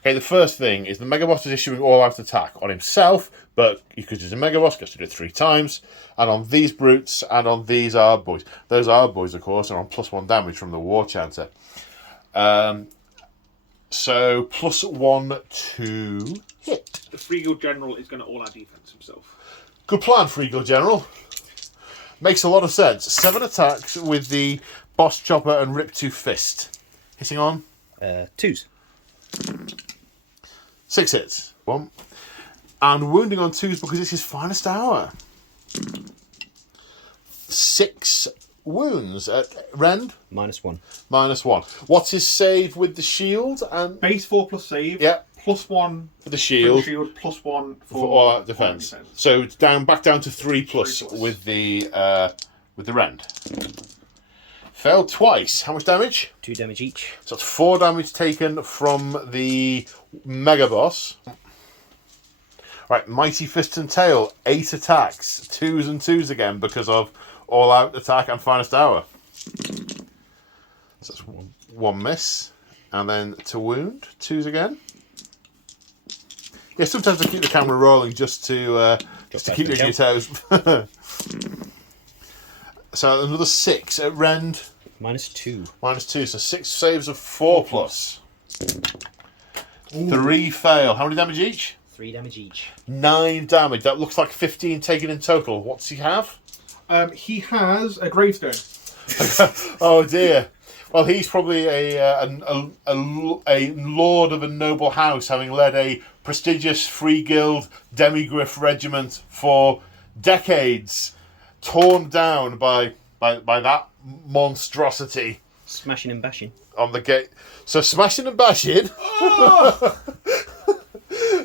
Okay, the first thing is the Mega Boss is issuing all-out attack on himself, but because he's a Mega Boss, gets to do it 3 times. And on these brutes and on these Ardboys. Those Ardboys, of course, are on +1 damage from the War Chanter. So +1 to hit. The Free Guild General is going to all-out defense himself. Good plan, Free Guild General. Makes a lot of sense. 7 attacks with the Boss Chopper and Rip 2 Fist. Hitting on? 2s. 6 hits. 1. And wounding on 2s because it's his finest hour. 6 wounds. Rend? -1. -1. What's his save with the shield? And Base 4+ save. yeah, +1 for the shield. +1 For all out defense. So it's back down to 3+ with the Rend. Failed twice. How much damage? 2 damage each. So that's 4 damage taken from the Mega Boss. Right, Mighty Fist and Tail, 8 attacks, 2s and 2s again because of all out attack and finest hour. So that's 1 miss, and then to wound, 2s again. Yeah, sometimes I keep the camera rolling just to keep you on your toes. So another 6 at Rend. -2. -2, so 6 saves of 4+. 3 fail. How many damage each? 3 damage each. 9 damage. That looks like 15 taken in total. What's he have? He has a gravestone. Oh dear. Well, he's probably a lord of a noble house, having led a prestigious Free Guild Demigryph regiment for decades, torn down by that monstrosity. Smashing and bashing. On the gate. So smashing and bashing.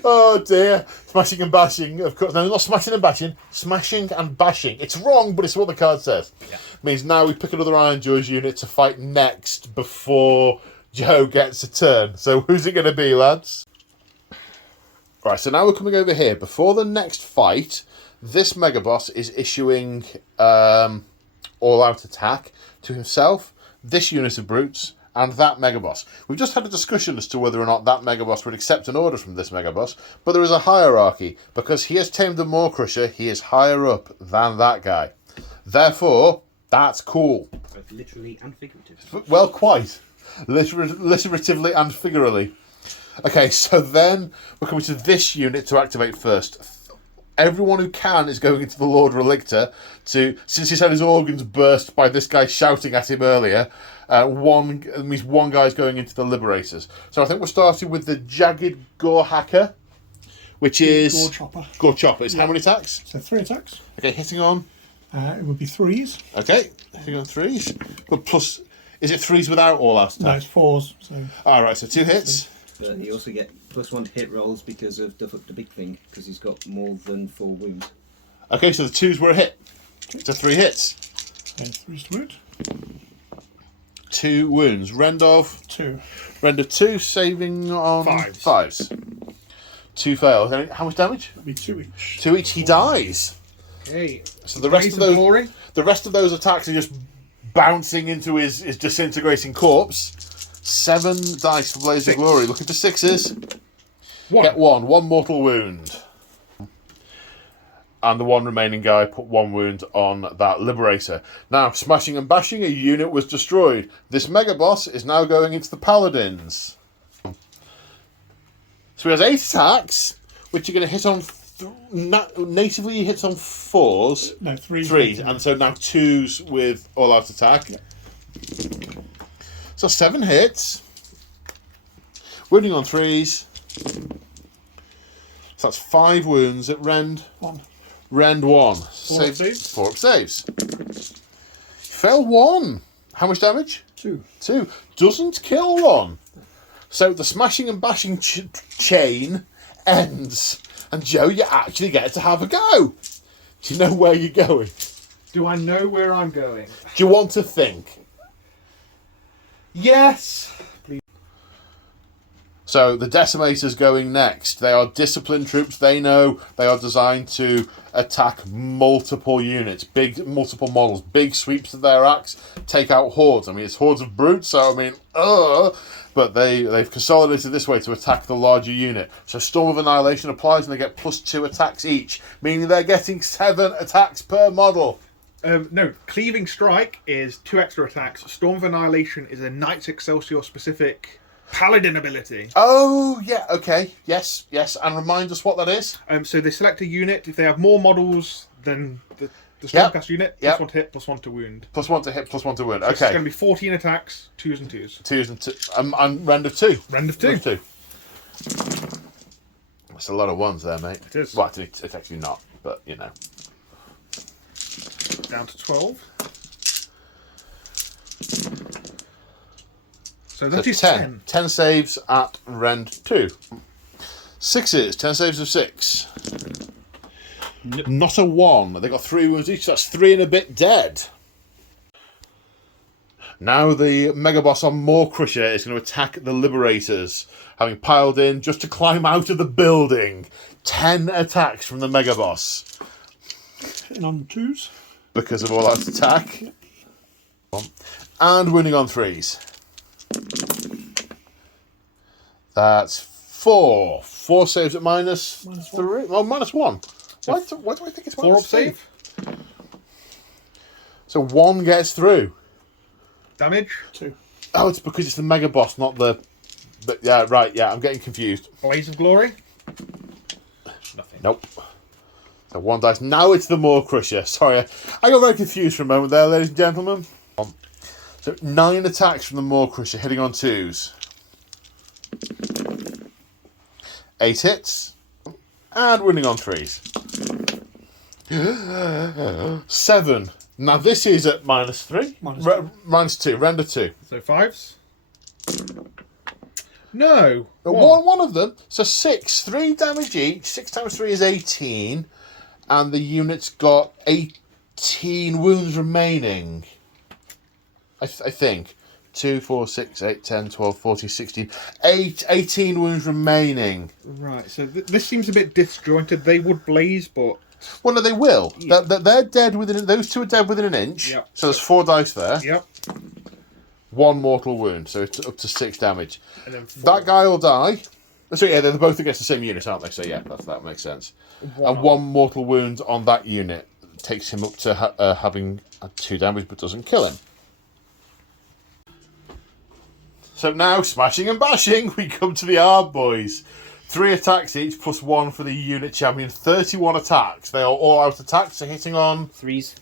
Oh dear. Smashing and bashing, of course. No, not smashing and bashing. Smashing and bashing. It's wrong, but it's what the card says. Yeah. Means now we pick another Iron Jaws unit to fight next before Joe gets a turn. So who's it going to be, lads? Right, so now we're coming over here. Before the next fight, this Mega Boss is issuing all-out attack to himself, this unit of brutes, and that Mega Boss. We've just had a discussion as to whether or not that Mega Boss would accept an order from this Mega Boss, but there is a hierarchy. Because he has tamed the Maw Crusher, he is higher up than that guy. Therefore, that's cool. Both literally and figuratively. Well, quite. Literatively and figuratively. Okay, so then we're coming to this unit to activate first. Everyone who can is going into the Lord Relictor since he's had his organs burst by this guy shouting at him earlier. One guy's going into the Liberators. So I think we're starting with the Jagged Gore Hacker, which is Gore Chopper. Gore Chopper. Is how many attacks? So 3 attacks. Okay, hitting on. It would be 3s. Okay, hitting on 3s. But plus, is it 3s without all out attack? No, it's 4s. So. All right, so 2 hits. But you also get +1 to hit rolls because of the big thing, because he's got more than 4 wounds. Okay, so the 2s were a hit. So 3 hits. So 3s to wound. 2 wounds. Rend of 2. Rend of 2, saving on 5s. 5s. 2 fails. How much damage? That'd be 2 each. 2 each. He dies. Okay. So the rest Blaze of those, glory. the rest of those attacks are just bouncing into his disintegrating corpse. 7 dice for Blaze of 6. Glory. Looking for 6s. 1. Get 1. 1 mortal wound. And the one remaining guy put 1 wound on that Liberator. Now, smashing and bashing, a unit was destroyed. This Mega Boss is now going into the Paladins. So he has 8 attacks, which are going to hit on... natively he hits on 4s. No, 3. 3, and so now 2s with all-out attack. Yeah. So 7 hits. Wounding on 3s. So that's 5 wounds at Rend. 1. Rend 1. 4 up saves. 4 up saves. Fail 1. How much damage? 2. 2. Doesn't kill 1. So the smashing and bashing chain ends. And Joe, you actually get to have a go. Do you know where you're going? Do I know where I'm going? Do you want to think? Yes. So the Decimator's going next. They are disciplined troops. They know they are designed to attack multiple units, multiple models, big sweeps of their axe, take out hordes. I mean, it's hordes of brutes, so I mean, but they've consolidated this way to attack the larger unit. So Storm of Annihilation applies and they get +2 attacks each, meaning they're getting 7 attacks per model. No, Cleaving Strike is 2 extra attacks. Storm of Annihilation is a Knights Excelsior specific Paladin ability. Oh, yeah, okay. Yes. And remind us what that is. So they select a unit. If they have more models than the Stormcast unit, +1 to hit, +1 to wound. +1 to hit, +1 to wound. So Okay. it's going to be 14 attacks, 2s and 2s. 2s and 2. And Rend of 2. Rend of 2. That's a lot of 1s there, mate. It is. Well, it's actually not, but you know. Down to 12. So that is 10. 10 saves at Rend 2. 6s, 10 saves of 6. Not a 1. They got 3 wounds each, so that's 3 and a bit dead. Now the Mega Boss on Maw Crusher is going to attack the Liberators, having piled in just to climb out of the building. 10 attacks from the Mega Boss. Hitting on 2s. Because of all that attack. And wounding on 3s. That's 4. 4 saves at -3. Oh, -1. Why do I think it's -3? 4 up save. So 1 gets through. Damage. 2. Oh, it's because it's the Mega Boss, not the... But yeah, right, yeah, I'm getting confused. Blaze of Glory. Nothing. Nope. So 1 dice. Now it's the Maw Crusher. Sorry, I got very confused for a moment there, ladies and gentlemen. So 9 attacks from the Maw Crusher, hitting on 2s. 8 hits. And winning on 3s. 7. Now this is at -3. -2. Render 2. So 5s. No. One of them. So 6. 3 damage each. 6 times 3 is 18. And the unit's got 18 wounds remaining. I think. 2, 4, 6, 8, 10, 12, 14, 16. 18 wounds remaining. Right, so this seems a bit disjointed. They would blaze, but... Well, no, they will. Yeah. They're dead within... Those 2 are dead within an inch. Yep. So there's 4 dice there. Yep. 1 mortal wound. So it's up to 6 damage. And then 4. That guy will die. So yeah, they're both against the same unit, aren't they? So yeah, that makes sense. And 1 mortal wound on that unit takes him up to having 2 damage, but doesn't kill him. So now, smashing and bashing, we come to the hard boys. 3 attacks each, +1 for the unit champion. 31 attacks. They are all out attacks, so hitting on 3s.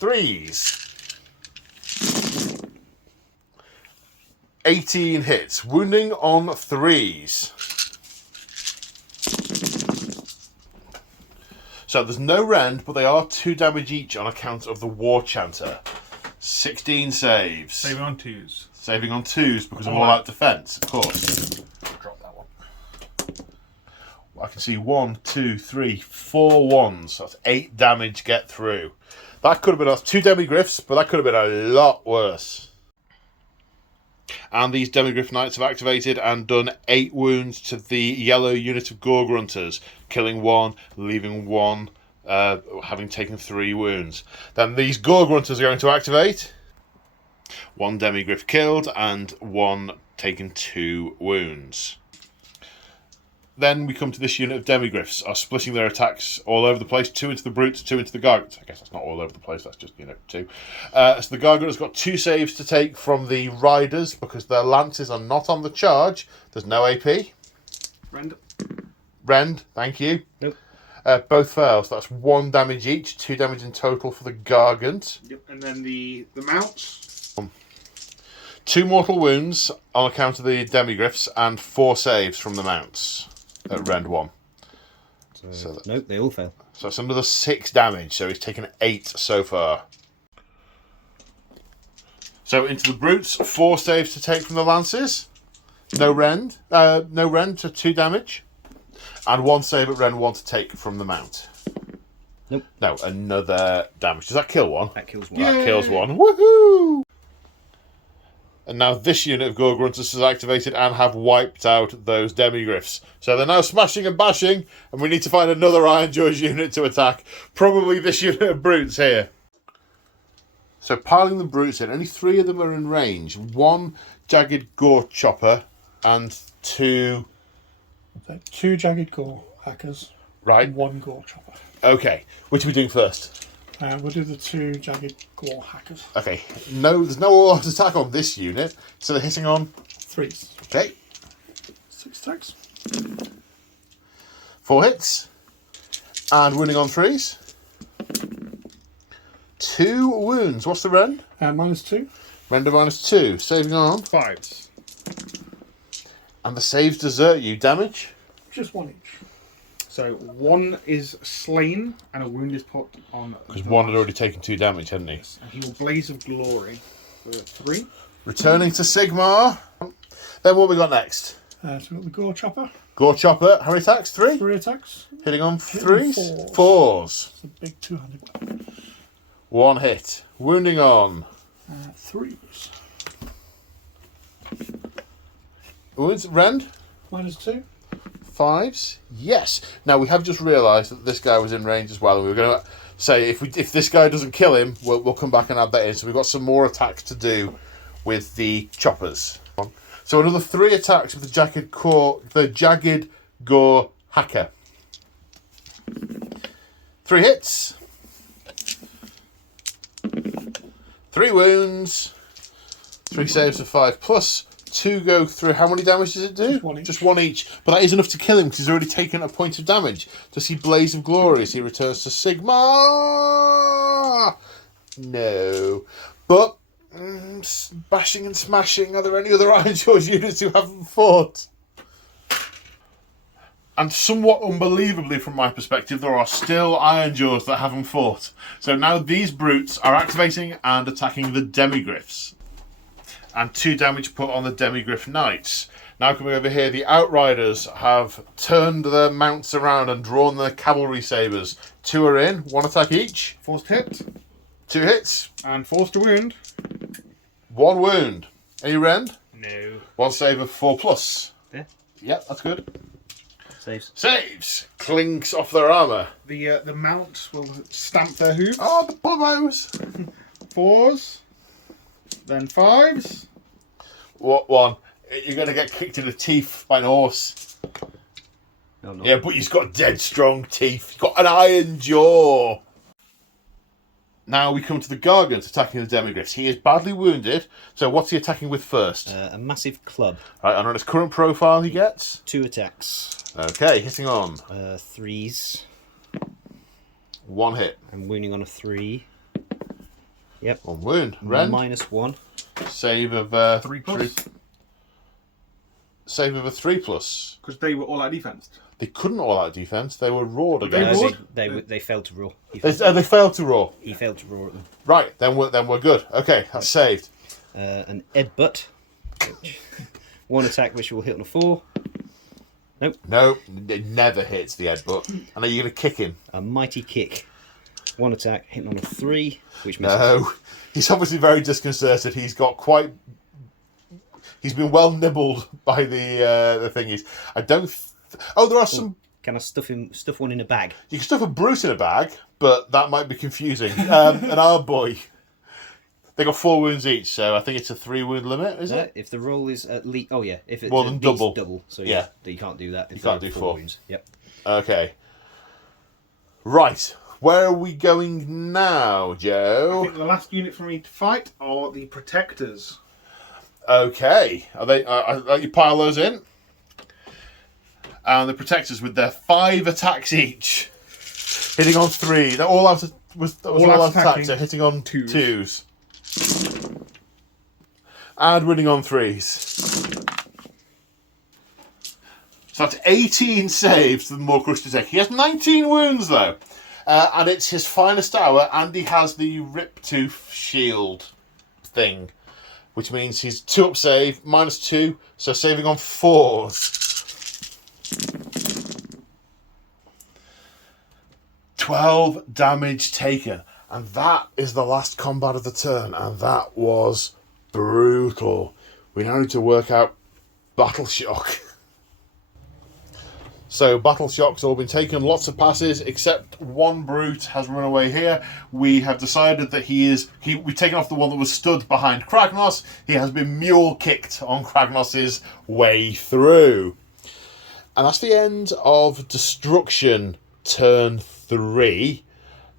18 hits. Wounding on 3s. So there's no rend, but they are 2 damage each on account of the War Chanter. 16 saves. Saving on 2s. Saving on 2s because of all-out defence, of course. Drop that one. I can see 1, 2, 3, 4 ones. That's 8 damage get through. That could have been 2 Demigryphs, but that could have been a lot worse. And these Demigryph Knights have activated and done 8 wounds to the yellow unit of Gore Grunters. killing one, leaving one, having taken 3 wounds. Then these Gore Grunters are going to activate. 1 Demigryph killed and 1 taken 2 wounds. Then we come to this unit of Demigryphs, are splitting their attacks all over the place. 2 into the Brutes, 2 into the Gargants. I guess that's not all over the place, that's just, 2. So the Gargant's got 2 saves to take from the Riders because their lances are not on the charge. There's no AP. Rend, thank you. Nope. Both fails. That's 1 damage each, 2 damage in total for the Gargant. Yep. And then the mounts. 2 mortal wounds on account of the Demigryphs and 4 saves from the mounts at Rend 1. Nope, they all fail. So that's another 6 damage, so he's taken 8 so far. So into the Brutes, 4 saves to take from the Lances. No Rend, so 2 damage. And 1 save at Rend 1 to take from the Mount. Nope. No, another damage. Does that kill one? That kills one. That kills one. Woohoo! And now this unit of Gore Grunters is activated and have wiped out those Demigryphs. So they're now smashing and bashing, and we need to find another Iron Jaws unit to attack. Probably this unit of Brutes here. So piling the Brutes in, only 3 of them are in range. 1 Jagged Gore Chopper and 2... So 2 Jagged Gore Hackers. Right. And 1 Gore Chopper. Okay, which are we doing first? We'll do the 2 Jagged Gore Hackers. Okay, no, there's no all-out attack on this unit, so they're hitting on 3s. Okay, 6 attacks. 4 hits, and wounding on 3s. 2 wounds. What's the rend? -2. Render -2. Saving on, 5s. and the saves desert you. Damage. Just 1 each. So 1 is slain and a wound is put on. Because 1 had already taken 2 damage, hadn't he? And he will Blaze of Glory for 3. Returning to Sigmar. Then what we got next? So we've got the Gore Chopper. Gore Chopper. How many attacks? 3. 3 attacks. Hitting on Hitting 3s. 4s. 4s. It's a big 200 weapon. 1 hit. Wounding on. 3s. Wounds. Rend. -2. 5s. Yes. Now we have just realised that this guy was in range as well, and we were going to say if this guy doesn't kill him, we'll come back and add that in. So we've got some more attacks to do with the choppers. So another 3 attacks with the Jagged Gore Hacker. 3 hits. 3 wounds. 3 saves of 5+. 2 go through. How many damage does it do? Just 1 each. Just 1 each. But that is enough to kill him because he's already taken a point of damage. Does he Blaze of Glory as he returns to Sigmar? No. But bashing and smashing. Are there any other Iron Jaws units who haven't fought? And somewhat unbelievably from my perspective, there are still Iron Jaws that haven't fought. So now these Brutes are activating and attacking the Demigryphs. And 2 damage put on the Demigryph Knights. Now coming over here, the Outriders have turned their mounts around and drawn their cavalry sabres. 2 are in, 1 attack each. Forced hit 2 hits, and forced to wound. 1 wound. Any rend? No. 1 save of 4+. Yeah. Yep, that's good. Saves. Saves! Clinks off their armour. The mounts will stamp their hooves. Oh, the bummos! 4s, then 5s. What one? You're going to get kicked in the teeth by an horse. No, no. Yeah, but he's got dead strong teeth. He's got an iron jaw. Now we come to the Gargant attacking the Demigryphs. He is badly wounded. So what's he attacking with first? A massive club. Right, and on his current profile he gets? 2 attacks. Okay, hitting on. 3s. 1 hit. I'm wounding on a 3. Yep. 1 wound. Rend. -1. Save of 3+. Save of a 3+. Because they were all out defense. They couldn't all out defense. They were rawed They against. roared? They failed to roar. They failed to raw. He failed to roar at them. Right, then we're good. Okay, that's saved. An Edbutt. Which, 1 attack which will hit on a 4. No, it never hits the headbutt. And are you going to kick him? A Mighty Kick. 1 attack hitting on a 3, which misses. No. He's obviously very disconcerted. He's got quite... He's been well nibbled by the thingies. I don't... Oh, there are some Can I stuff one in a bag? You can stuff a brute in a bag, but that might be confusing. And our boy, they got 4 wounds each, so I think it's a 3 wound limit, is it? If the roll is at least, if it's More than at least double. So Yeah. you can't do that. If You can't there are do 4 4. wounds. Yep. Okay. Right. Where are we going now, I Joe? think the last unit for me to fight are the Protectors. Okay. Are they? You pile those in. And the Protectors with their 5 attacks each, hitting on 3. That all out attacks, so hitting on 2s. And winning on 3s. So that's 18 saves to the more crushed attack. He has 19 wounds though. And it's his finest hour, and he has the Riptooth shield thing, which means he's 2 up save, -2, so saving on 4s. 12 damage taken, and that is the last combat of the turn, and that was brutal. We now need to work out Battle Shock. So Battle Shock's all been taken, lots of passes, except one brute has run away here. We have decided that we've taken off the one that was stood behind Kragnos. He has been mule kicked on Kragnos's way through. And that's the end of Destruction turn 3.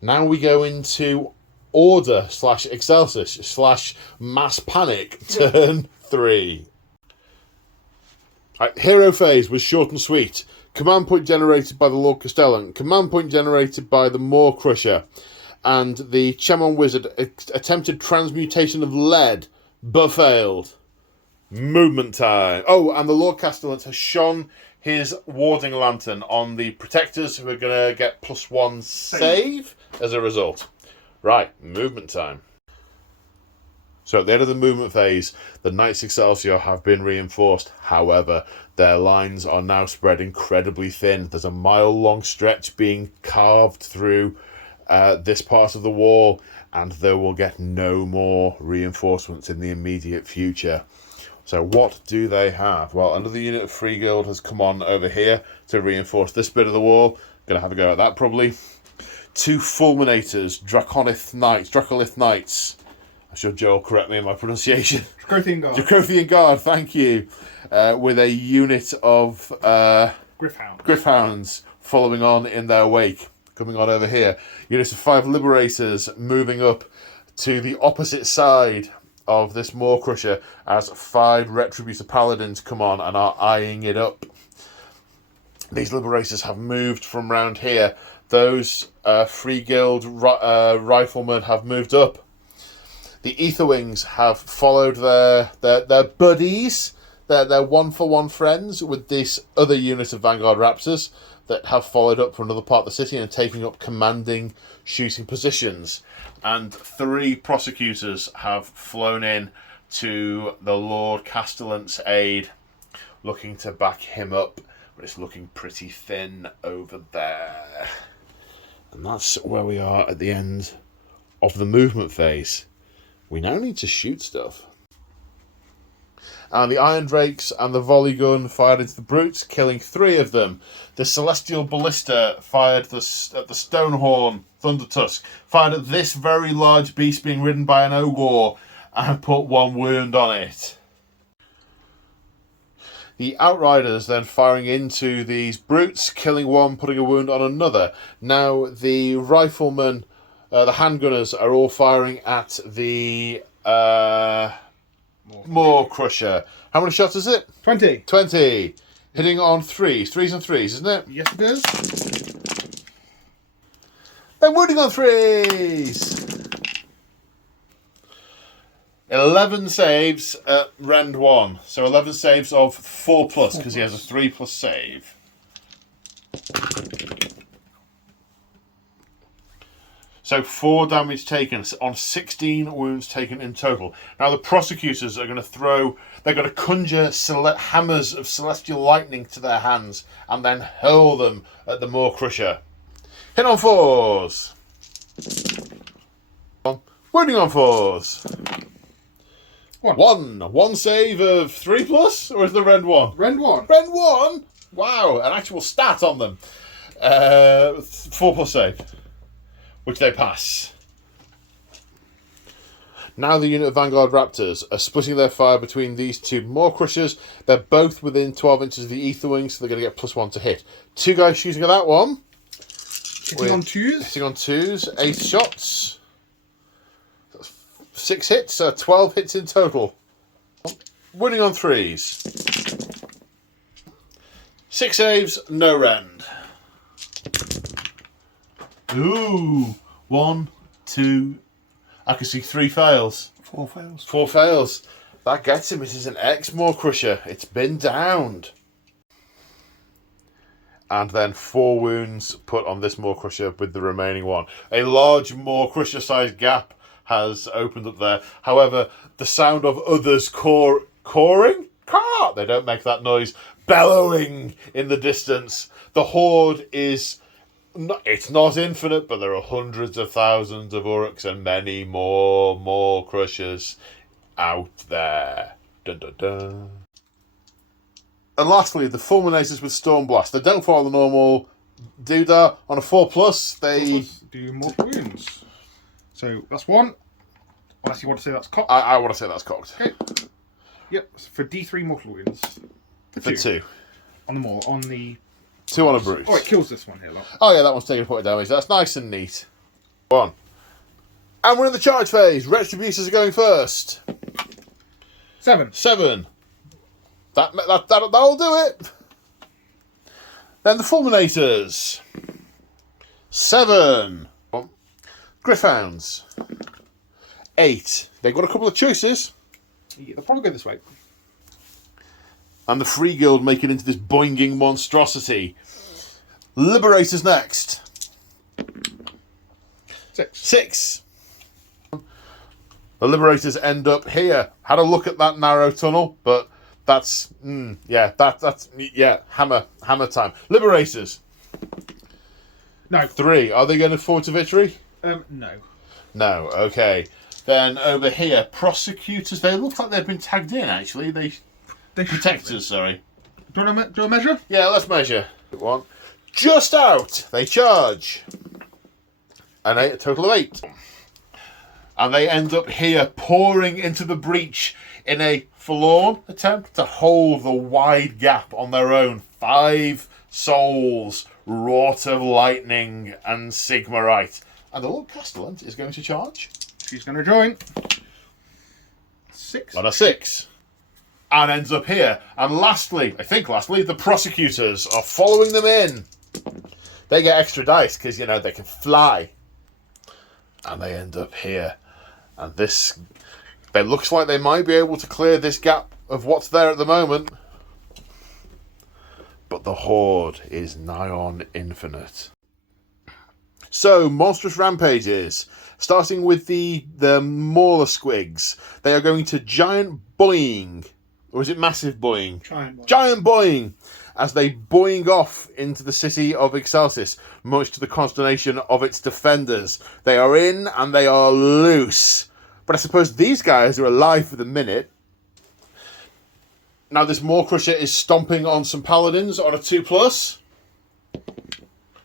Now we go into Order / Excelsis / Mass Panic turn 3. Right, hero phase was short and sweet. Command point generated by the Lord Castellan. Command point generated by the Maw Crusher. And the Chamon Wizard attempted transmutation of lead, but failed. Movement time. Oh, and the Lord Castellan has shone his warding lantern on the Protectors, who are going to get +1 save as a result. Right, movement time. So at the end of the movement phase, the Knights Excelsior have been reinforced. However, their lines are now spread incredibly thin. There's a mile-long stretch being carved through this part of the wall, and they will get no more reinforcements in the immediate future. So what do they have? Well, another unit of Free Guild has come on over here to reinforce this bit of the wall. Going to have a go at that probably. 2 Fulminators, Dracolith Knights. I'm sure Joel will correct me in my pronunciation. Dracothian Guard, thank you. With a unit of Griffhounds following on in their wake. Coming on over here. Units of 5 Liberators moving up to the opposite side of this Maw Crusher as 5 Retributor Paladins come on and are eyeing it up. These Liberators have moved from round here. Those Free Guild Riflemen have moved up. The Aetherwings have followed their buddies, their 1-for-1 friends with this other unit of Vanguard Raptors that have followed up from another part of the city and taking up commanding shooting positions. And 3 Prosecutors have flown in to the Lord Castellan's aid, looking to back him up, but it's looking pretty thin over there. And that's where we are at the end of the movement phase. We now need to shoot stuff. And the Iron Drakes and the volley gun fired into the brutes, killing 3 of them. The Celestial Ballista fired at the Stonehorn Thunder Tusk, fired at this very large beast being ridden by an ogre, and put 1 wound on it. The Outriders then firing into these brutes, killing 1, putting a wound on another. Now the Riflemen, the handgunners, are all firing at the Maw Crusher. How many shots is it? 20. 20. Hitting on 3s. 3s and 3s, isn't it? Yes, it is. Then wounding on 3s. 11 saves at Rend 1. So 11 saves of 4+, because he has a 3+ save. So 4 damage taken on 16 wounds taken in total. Now the Prosecutors are going to conjure hammers of celestial lightning to their hands and then hurl them at the Maw Crusher. Hit on 4s. Wounding on 4s. 1 save of 3+, or is the Rend 1? Rend 1. Rend 1? Wow, an actual stat on them. 4+ save, which they pass. Now the unit of Vanguard Raptors are splitting their fire between these two Maw Crushers. They're both within 12 inches of the Ether Wing, so they're going to get +1 to hit. 2 guys shooting at that one. Hitting on 2s. Hitting on 2s. 8 shots. That's 6 hits, 12 hits in total. Winning on 3s. 6 saves, no rend. Ooh. 1, 2. I can see 3 fails. 4 fails. 4 fails. That gets him. It is an X-Maw Crusher. It's been downed. And then 4 wounds put on this Maw Crusher with the remaining 1. A large Maw Crusher sized gap has opened up there. However, the sound of others cawing? Caw! They don't make that noise. Bellowing in the distance. The horde is... It's not infinite, but there are hundreds of thousands of Orruks and many more Maw Crushers out there. Dun, dun, dun. And lastly, the Fulminators with Stormblast. They don't follow the normal doodah. On a 4+, they... do mortal wounds. So that's 1. Unless you want to say that's cocked. I want to say that's cocked. Okay. Yep, for D3 mortal wounds. For 2. On the Maw, on the... 2 on a brute. Oh, it kills this one here, look. Oh yeah, that one's taking a point of damage. That's nice and neat. 1. And we're in the charge phase. Retributors are going first. 7. 7. That'll do it. Then the Fulminators. 7. Griffhounds. 8. They've got a couple of choices. Yeah, they'll probably go this way. And the Free Guild make it into this boinging monstrosity. Liberators next. 6. 6. The Liberators end up here. Had a look at that narrow tunnel, but that's hammer time. Liberators. No. 3. Are they going to forward to victory? No. No. Okay. Then over here, prosecutors. They look like they've been tagged in. Actually, they protectors. Sorry. Do you want to measure? Yeah, let's measure. 1. Just out. They charge. And a total of 8. And they end up here, pouring into the breach in a forlorn attempt to hold the wide gap on their own. 5 souls, wrought of lightning and Sigmarite. And the Lord Castellan is going to charge. She's going to join. 6. On a 6. And ends up here. And lastly, the prosecutors are following them in. They get extra dice because, they can fly. And they end up here. And this... It looks like they might be able to clear this gap of what's there at the moment. But the horde is nigh on infinite. So, monstrous rampages. Starting with the Mauler Squigs. They are going to giant boing. Or is it massive boing? Giant boing. As they boing off into the city of Excelsis, much to the consternation of its defenders. They are in and they are loose. But I suppose these guys are alive for the minute. Now this Maw Crusher is stomping on some paladins on a 2+.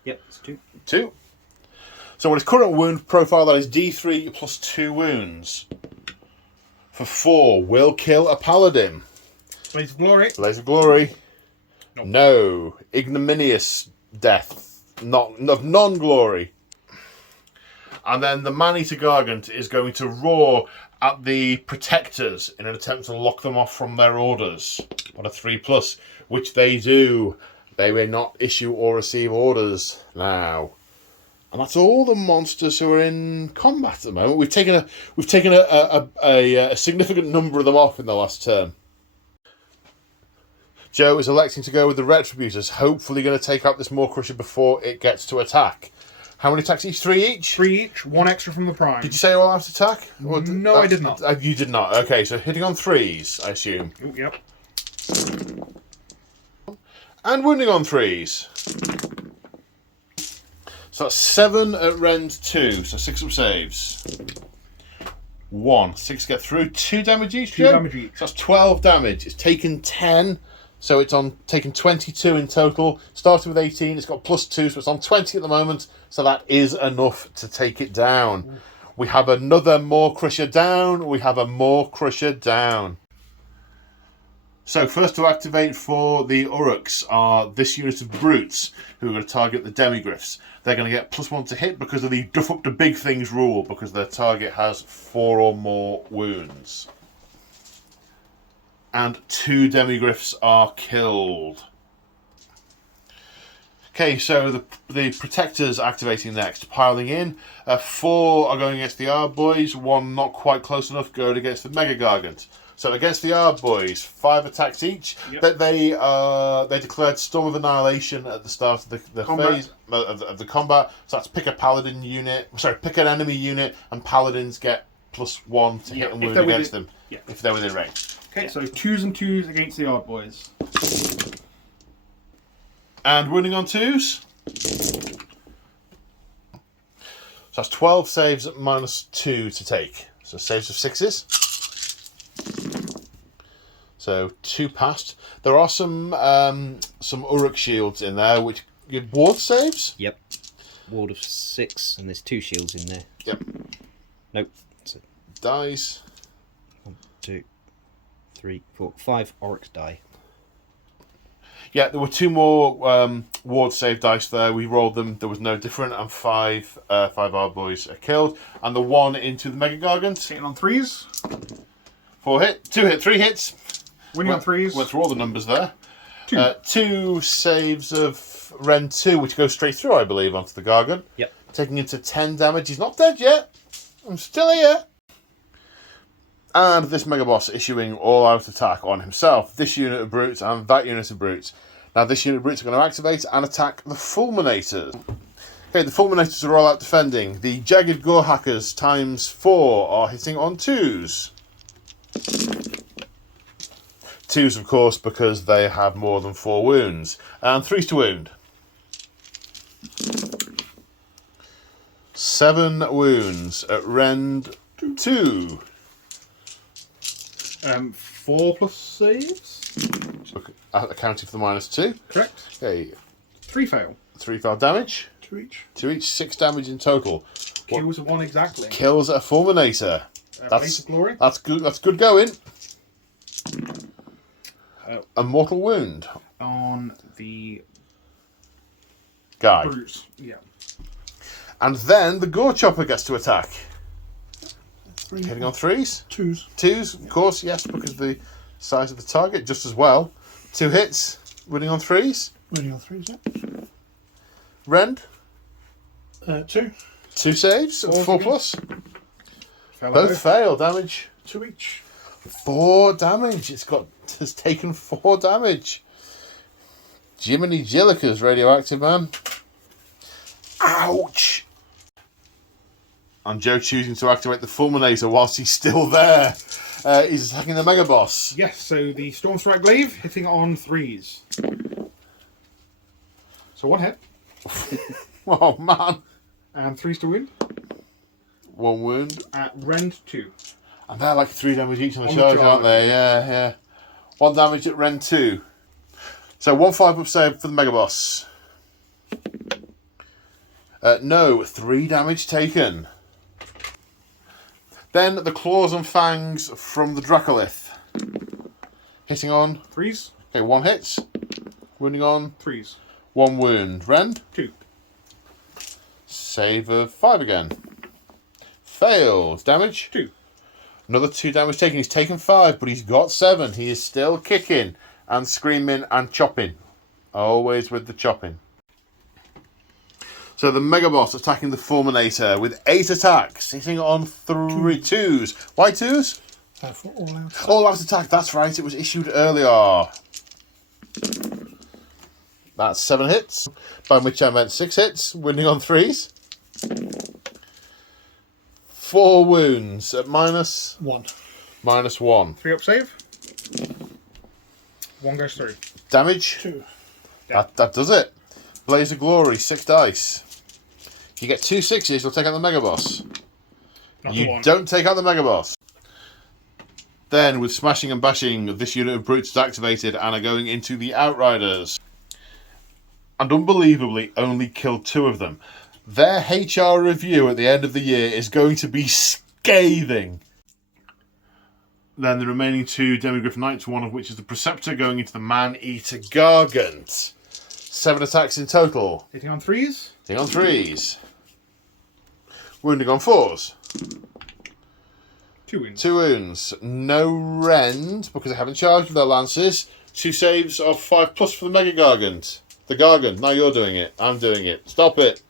Yep, it's 2. 2. So with his current wound profile, that is D3 plus 2 wounds. For 4, will kill a paladin. Blaze of Glory. Blaze of Glory. Nope. No. Ignominious death. Of non-glory. And then the Man-Eater Gargant is going to roar at the Protectors in an attempt to lock them off from their orders. On a 3+, which they do. They may not issue or receive orders now. And that's all the monsters who are in combat at the moment. We've taken a significant number of them off in the last term. Joe is electing to go with the Retributors, hopefully going to take out this Maw Crusher before it gets to attack. How many attacks each? 3 each? 3 each, 1 extra from the Prime. Did you say all out attack? Or No, I did not. You did not. Okay, so hitting on 3s, I assume. Ooh, yep. And wounding on 3s. So that's 7 at rend 2, so 6 up saves. 1. 6 get through. 2 damage each, 2 Joe? damage each. So that's 12 damage. It's taken 10 So it's on taking 22 in total. Started with 18, it's got +2, so it's on 20 at the moment. So that is enough to take it down. We have another Maw Crusher down. We have a Maw Crusher down. So first to activate for the Orruks are this unit of brutes who are going to target the demigryphs. They're going to get +1 to hit because of the duff up to big things rule, because their target has 4 or more wounds. And 2 demigryphs are killed. Okay, so the protectors activating next, piling in. 4 are going against the Ard boys, 1 not quite close enough going against the Mega Gargant. So against the Ard boys, 5 attacks each. Yep. They declared Storm of Annihilation at the start of the phase of the combat. So that's pick a paladin unit. Sorry, pick an enemy unit, and paladins get +1 to hit and wound against them if they're within range. Okay, so 2s and 2s against the Ard boys. And wounding on 2s. So that's 12 saves at -2 to take. So saves of 6s. So 2 passed. There are some Uruk shields in there which give ward saves. Yep. Ward of 6, and there's 2 shields in there. Yep. Nope. So Dies. 1, 2, 3, 4, 5 Orruks die. Yeah, there were 2 more ward save dice there. We rolled them. There was no different, and 5 Ard boys are killed. And the 1 into the Mega Gargant. Hitting on 3s. 3 hits. Winning on 3s. Went through all the numbers there. 2. 2 saves of Ren 2, which goes straight through, I believe, onto the Gargant. Yep. Taking into 10 damage. He's not dead yet. I'm still here. And this Mega Boss issuing all-out attack on himself. This unit of brutes and that unit of brutes. Now, this unit of brutes are going to activate and attack the Fulminators. Okay, the Fulminators are all-out defending. The Jagged Gore Hackers ×4 are hitting on 2s. 2s, of course, because they have more than 4 wounds. And 3s to wound. 7 wounds at Rend 2. 4 plus saves. Accounting for the -2. Correct. Okay, 3 fail. 3 fail damage. 2 each. 2 each, 6 damage in total. Kills 1 exactly. Kills a Fulminator. Blaze of Glory. That's good. That's good going. A mortal wound On the guy. brutes. Yeah. And then the Gore Chopper gets to attack. 3. Hitting on 3s. 2s. 2s, of course, yes, because of the size of the target, just as well. 2 hits, winning on 3s. Winning on 3s, yeah. Rend, 2. 2 saves, 4 plus. Fail Both fail, damage. 2 each. 4 damage. It's taken 4 damage. Jiminy Jillikers, radioactive man. Ouch! And Joe choosing to activate the Fulminator whilst he's still there. He's attacking the Mega Boss. Yes, so the Storm Strike Glaive hitting on 3s. So 1 hit. Oh man. And 3s to wound. 1 wound. At Rend 2. And they're like 3 damage each on the On the charge, charge. aren't they? Yeah. 1 damage at Ren 2. So 1 5-up save for the Mega Boss. No, 3 damage taken. Then the Claws and Fangs from the Dracolith. Hitting on. 3s. Okay, 1 hits. Wounding on. 3s. 1 wound. Rend. 2. Save of 5 again. Fails. Damage. 2. Another 2 damage taken. He's taken 5, but he's got 7. He is still kicking and screaming and chopping. Always with the chopping. So the Mega Boss attacking the Fulminator with 8 attacks, hitting on 3 2s. Why 2s? For all out. All out attack, that's right, it was issued earlier. That's 7 hits, by which I meant 6 hits, winning on 3s. 4 wounds at -1. 1. -1. 3 up save. 1 goes through. Damage. 2. That does it. Blaze of Glory, 6 dice. If you get 2 6s, you'll take out the Mega Boss. Not You the 1. don't take out the Mega Boss. Then, with smashing and bashing, this unit of brutes is activated and are going into the Outriders. And unbelievably, only killed 2 of them. Their HR review at the end of the year is going to be scathing. Then the remaining 2 Demigryph Knights, one of which is the Preceptor, going into the Man-Eater Gargant. 7 attacks in total. Hitting on 3s. Hitting on 3s. Wounding on 4s. 2 wounds. 2 wounds. No rend, because they haven't charged with their lances. 2 saves of 5+ for the Mega Gargant. The Gargant. Now you're doing it. I'm doing it. Stop it.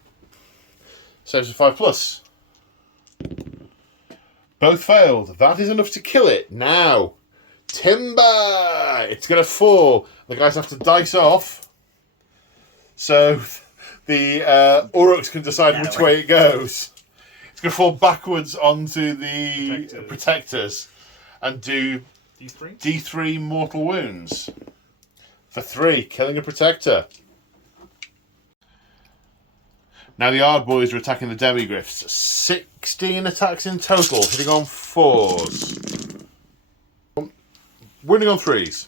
Saves of 5+. Both failed. That is enough to kill it. Now, Timber! It's going to fall. The guys have to dice off. So the Orruks can decide which way it goes. It's going to fall backwards onto the protectors and do D3 mortal wounds. For 3, killing a protector. Now the Ard boys are attacking the Demigryphs. 16 attacks in total, hitting on 4s. Wounding on 3s.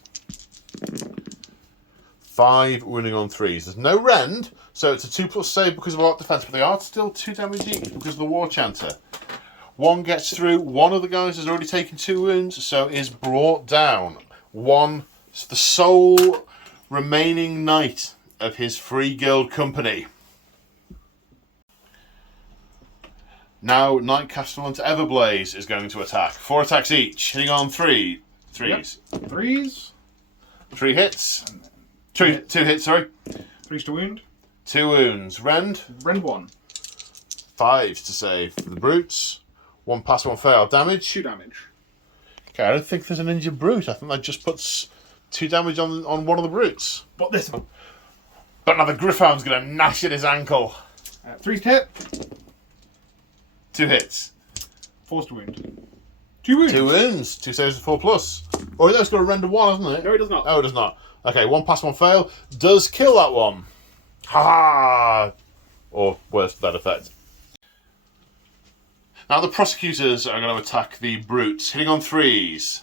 5 wounding on 3s. There's no rend, so it's a 2+ save because of art defense, but they are still 2 damage each because of the War Chanter. 1 gets through. One of the guys has already taken 2 wounds, so is brought down. 1, the sole remaining knight of his free guild company. Now, Knight Castellan to Everblaze is going to attack. 4 attacks each, hitting on 3s. Yep. 3s. 3 hits. 2 hits, sorry. 3s to wound. 2 wounds. Rend. Rend 1. 5s to save for the brutes. 1 pass, 1 fail. Damage. 2 damage. Okay, I don't think there's an injured brute. I think that just puts 2 damage on one of the brutes. But this. But now the Griffhound's going to gnash at his ankle. 3s to hit. 2 hits. 4s to wound. 2 wounds. 2 wounds. 2 saves of 4+. Or that's got a render 1, hasn't it? No, it does not. Oh, it does not. Okay, 1 pass, 1 fail. Does kill that one. Ha ha! Or worse to that effect. Now the prosecutors are going to attack the brutes, hitting on 3s.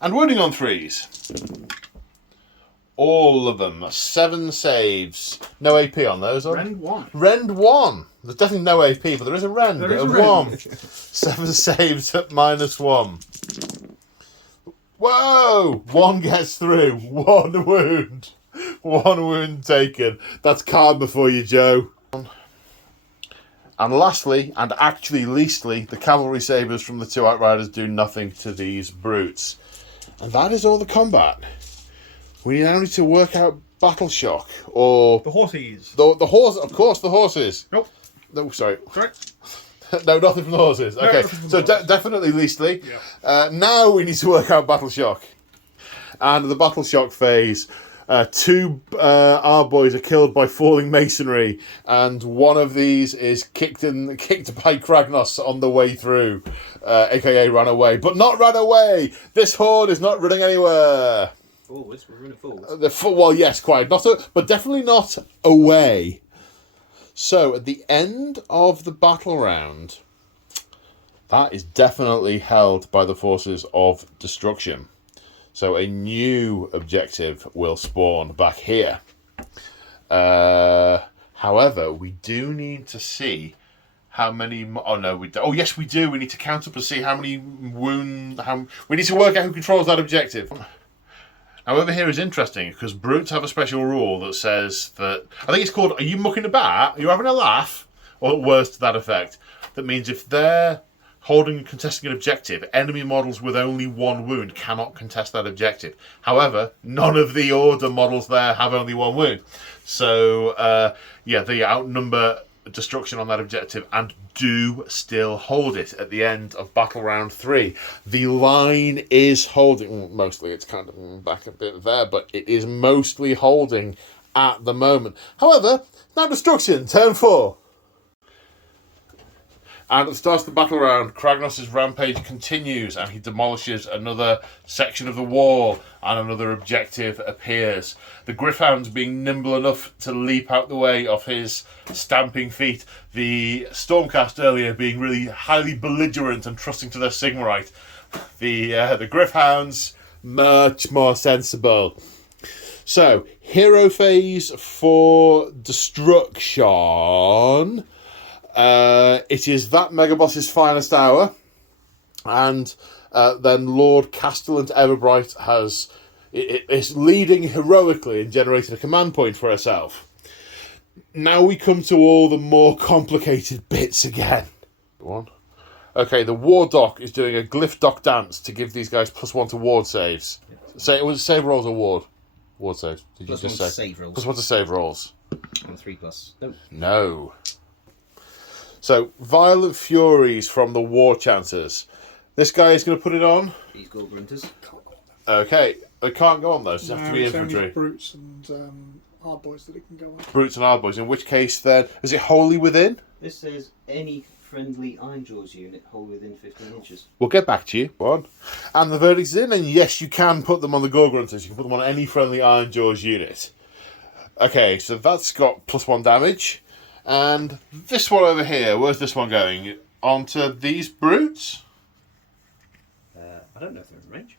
And wounding on 3s. All of them. 7 saves. No AP on those, are there? Rend 1. Rend 1. There's definitely no AP, but there is a rend There is of a rend. 1. 7 saves at -1. Whoa! 1 gets through. 1 wound. 1 wound taken. That's karma for you, Joe. And lastly, and actually leastly, the cavalry sabres from the 2 Outriders do nothing to these brutes. And that is all the combat. We now need to work out Battle Shock, or... The horses. The horse, of course, the horses. Nope. No, sorry. Sorry. No, nothing from the horses. No, Okay, nothing from so the horses. definitely leastly. Yeah. Now we need to work out Battle Shock. And the Battle Shock phase. 2 our boys are killed by falling masonry, and one of these is kicked by Kragnos on the way through, aka ran away. But not ran away! This horde is not running anywhere! Forwards, we're running forwards. Well, yes, quite. But definitely not away. So, at the end of the battle round, that is definitely held by the forces of destruction. So, a new objective will spawn back here. However, we do need to see how many... Oh, no, we do. Oh, yes, we do. We need to count up and see how many wounds... We need to work out who controls that objective. Now, over here is interesting, because brutes have a special rule that says that... I think it's called, are you mucking about? Are you having a laugh? Or worse to that effect. That means if they're holding and contesting an objective, enemy models with only 1 wound cannot contest that objective. However, none of the Order models there have only 1 wound. So, yeah, they outnumber destruction on that objective and do still hold it at the end of battle round 3. The line is holding, mostly it's kind of back a bit there, but it is mostly holding at the moment. However, now destruction, turn 4. And at the start of the battle round, Kragnos' rampage continues and he demolishes another section of the wall and another objective appears. The Griffhounds being nimble enough to leap out the way of his stamping feet. The Stormcast earlier being really highly belligerent and trusting to their Sigmarite. The Griffhounds, much more sensible. So, hero phase for destruction. It is that Megaboss's finest hour, and then Lord Castellant Everbright is leading heroically and generating a command point for herself. Now we come to all the more complicated bits again. Go on. Okay, the War Doc is doing a Glyph Doc dance to give these guys +1 to ward saves. Say it was save rolls or ward saves. Did you just say save rolls? +1 to save rolls. And 3+. Nope. No. So, Violent Furies from the War Chanters. This guy is going to put it on. These gold grunters. Okay, it can't go on those. It has to be it's only infantry. brutes and hard boys that it can go on. Brutes and Hard Boys. In which case, then, is it wholly within? This says any friendly Ironjaws unit hold within 15 inches. We'll get back to you. Go on. And the verdict's in, and yes, you can put them on the Gorgrunters. You can put them on any friendly Ironjaws unit. Okay, so that's got +1 damage. And this one over here, where's this one going? Onto these brutes? I don't know if they're in range.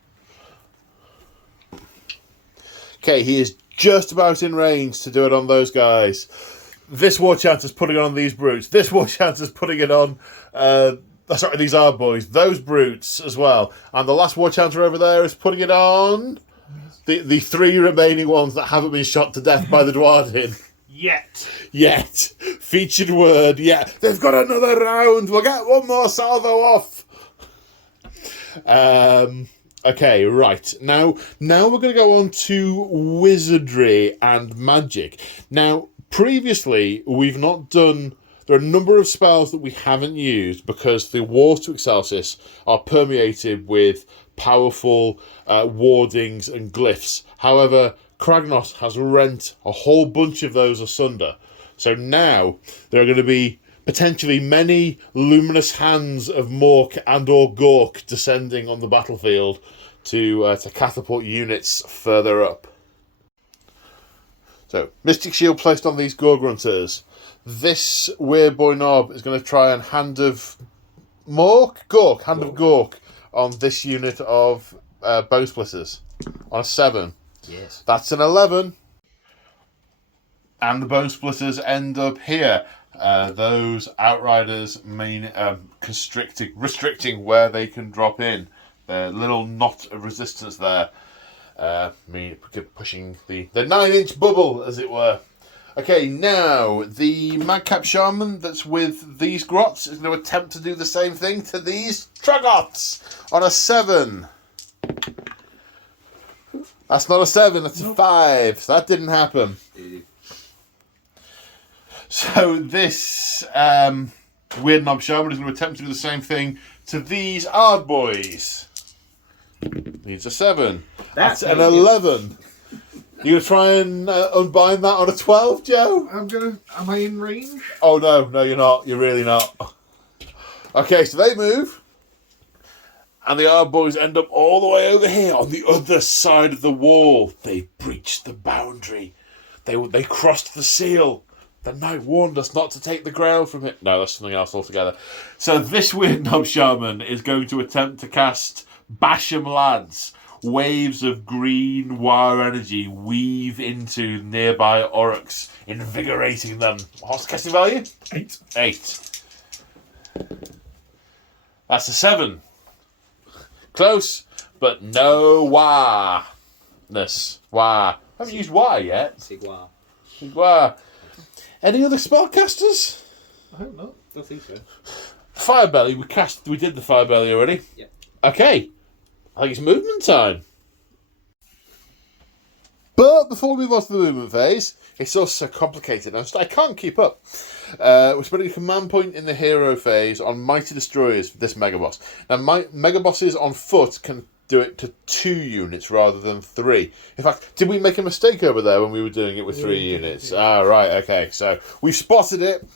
Okay, he is just about in range to do it on those guys. This War Chanter's putting it on these brutes. This War Chanter's putting it on these Hard Boys. Those brutes as well. And the last War Chanter over there is putting it on the 3 remaining ones that haven't been shot to death by the Dwarden. Yet. Featured word, yeah. They've got another round. We'll get one more salvo off. Okay, right. Now we're going to go on to wizardry and magic. Now, previously, we've not done... There are a number of spells that we haven't used because the walls to Excelsis are permeated with powerful wardings and glyphs. However, Kragnos has rent a whole bunch of those asunder. So now there are going to be potentially many luminous hands of Mork and or Gork descending on the battlefield to catapult units further up. So, Mystic Shield placed on these Gorgrunters. This weird boy knob is going to try and Hand of Gork on this unit of Bow Splitters on a 7. Yes. That's an 11. And the Bone Splitters end up here. Those Outriders restricting where they can drop in. The little knot of resistance there. Pushing the 9-inch bubble, as it were. Okay, now the Madcap Shaman that's with these Grots is going to attempt to do the same thing to these Tragots on a 7. That's not a 7, that's a 5. So that didn't happen. So this weird knob shaman is going to attempt to do the same thing to these Hard Boys. Needs a 7. That's an 11. You going to try and unbind that on a 12, Joe? Am I in range? Oh, no, you're not. You're really not. Okay, so they move. And the Hard Boys end up all the way over here on the other side of the wall. They breached the boundary. They crossed the seal. The knight warned us not to take the grail from it. No, that's something else altogether. So this weird knob shaman is going to attempt to cast Basham Lads. Waves of green wire energy weave into nearby Orruks, invigorating them. What's the casting value? 8. That's a 7. Close, but no wah-ness. Wah. I haven't used wah yet. Sigmar. Any other spellcasters? I hope not. I don't think so. Firebelly, we did the Firebelly already. Yep. Okay. I think it's movement time. But before we move on to the movement phase, it's also complicated. I can't keep up. We're spending a command point in the hero phase on Mighty Destroyers for this Megaboss. Now, Megabosses on foot can do it to 2 units rather than 3. In fact, did we make a mistake over there when we were doing it with 3 units? Ah, right, okay. So we've spotted it.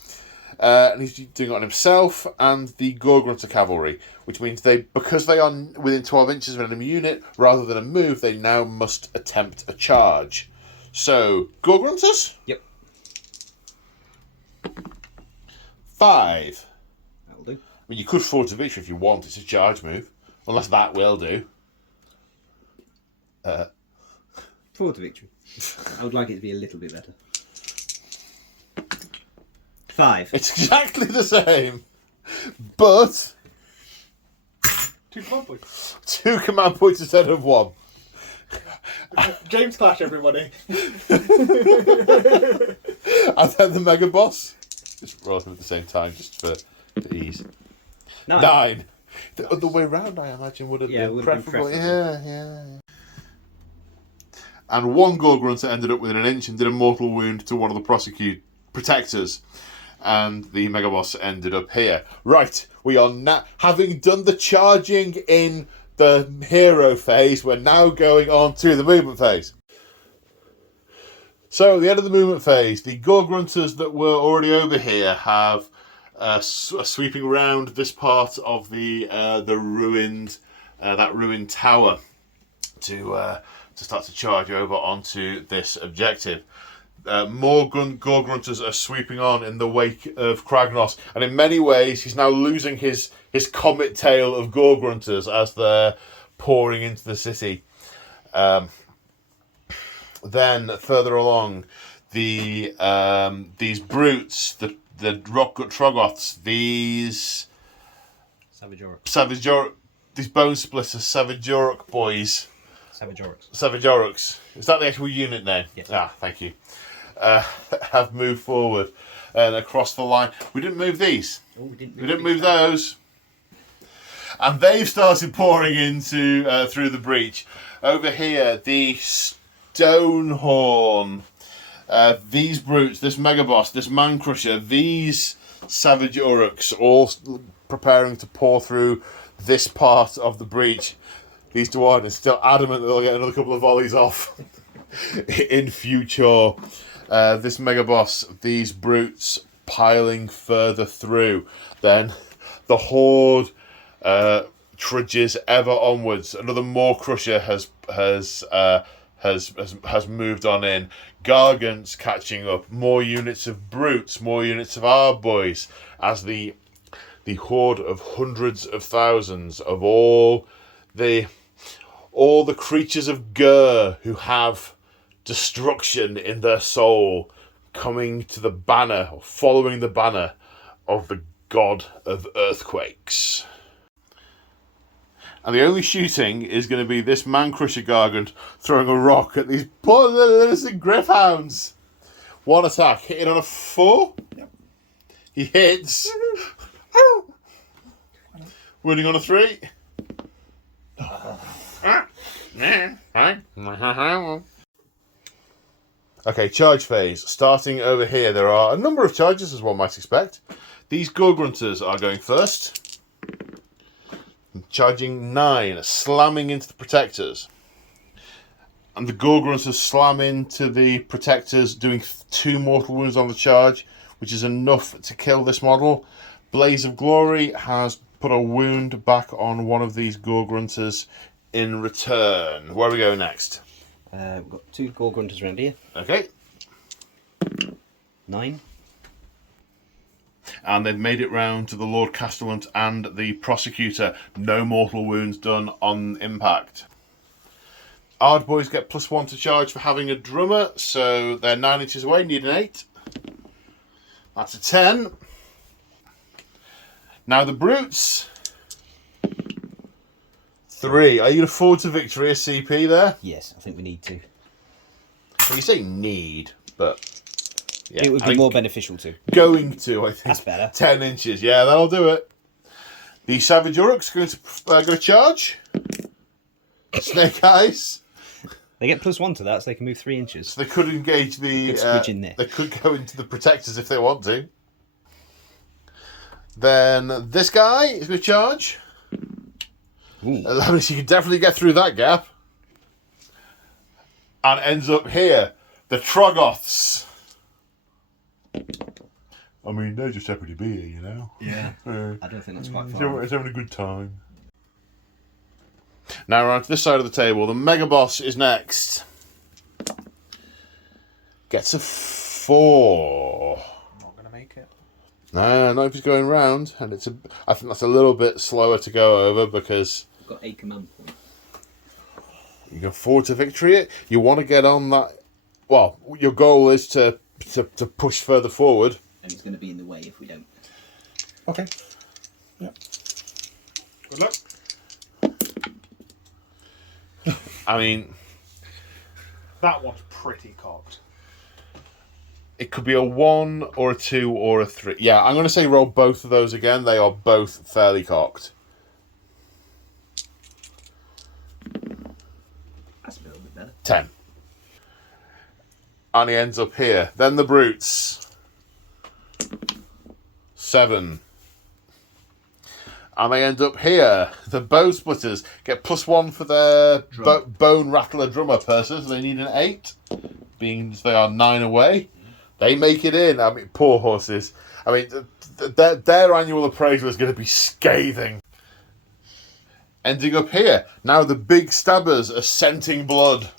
And he's doing it on himself and the Gorgrunter cavalry, which means because they are within 12 inches of an enemy unit, rather than a move, they now must attempt a charge. So, Gorgrunters? Yep. 5. That'll do. I mean, you could forward to victory if you want. It's a charge move. Unless that will do. Forward to victory. I would like it to be a little bit better. 5. It's exactly the same. But 2 command points. 2 command points instead of 1. James Clash, everybody. And then the Mega Boss. Just roll them at the same time, just for ease. 9. The other way round, I imagine, would have been preferable. Yeah. And 1 Gorgrunter ended up within an inch and did a mortal wound to one of the protectors. And the Mega Boss ended up here. Right, we are now, having done the charging in the hero phase, we're now going on to the movement phase. So, at the end of the movement phase, the Gorgrunters that were already over here have sweeping around this part of the ruined tower to start to charge over onto this objective. More Gorgrunters are sweeping on in the wake of Kragnos, and in many ways he's now losing his comet tail of Gorgrunters as they're pouring into the city. Then further along, these brutes, the Rockgut Troggoths, these Savage Orruks. These Bone Splitters, Savage Orruk boys. Savage Orruks. Savage Orruks. Is that the actual unit name? Yes. Ah, thank you. Have moved forward and across the line. We didn't move these. Oh, we didn't move those. And they've started pouring into through the breach. Over here, the Stonehorn. These brutes, this Mega Boss, this Man Crusher, these Savage Orruks, all preparing to pour through this part of the breach. These Dwarves still adamant that they'll get another couple of volleys off in future. This Mega Boss, these brutes piling further through. Then the Horde trudges ever onwards. Another Maw Crusher has moved on in. Gargants catching up. More units of brutes. More units of our boys. As the horde of hundreds of thousands of all the creatures of Gur who have destruction in their soul coming to the banner, or following the banner of the god of earthquakes. And the only shooting is going to be this Man Crusher Gargant throwing a rock at these poor little innocent Griffhounds. 1 attack, hitting on a 4. Yep. He hits. Winning on a 3. Okay, charge phase. Starting over here, there are a number of charges, as one might expect. These Gorgrunters are going first. Charging 9, slamming into the protectors. And the Gorgrunters slam into the protectors, doing 2 mortal wounds on the charge, which is enough to kill this model. Blaze of Glory has put a wound back on one of these Gorgrunters in return. Where we go next? We've got 2 Gorgrunters around here. Okay. 9. And they've made it round to the Lord Castellant and the Prosecutor. No mortal wounds done on impact. Ard boys get +1 to charge for having a drummer, so they're 9 inches away, need an 8. That's a 10. Now the brutes. 3. Are you going to forward to victory, a CP there? Yes, I think we need to. Well, you say need, but... yeah, It would be more beneficial to. Going to, I think. That's better. 10 inches, yeah, that'll do it. The Savage Orruks going to charge. Snake Eyes. They get +1 to that, so they can move 3 inches. So they could engage the... Good squidge in there. They could go into the protectors if they want to. Then this guy is going to charge. Ooh. 11, so you can definitely get through that gap. And ends up here. The Troggoths. I mean, they're just happy to be here, you know. Yeah. I don't think that's quite It's far. having a good time. Now we're on to this side of the table. The Mega Boss is next. Gets a 4. Not going to make it. No, not if he's going round, and I think that's a little bit slower to go over because I've got a command point. you go forward to victory. You want to get on that. Well, your goal is to push further forward. And it's going to be in the way if we don't. Okay. Yeah. Good luck. I mean, That one's pretty cocked. it could be a 1 or a 2 or a 3. Yeah, I'm going to say roll both of those again. They are both fairly cocked. That's a little bit better. 10. And he ends up here. Then the brutes. 7. And they end up here. The bow splitters get +1 for their bone rattler drummer person, so they need an 8. Being they are 9 away. They make it in. I mean, poor horses. I mean, their annual appraisal is going to be scathing. Ending up here. Now the big stabbers are scenting blood.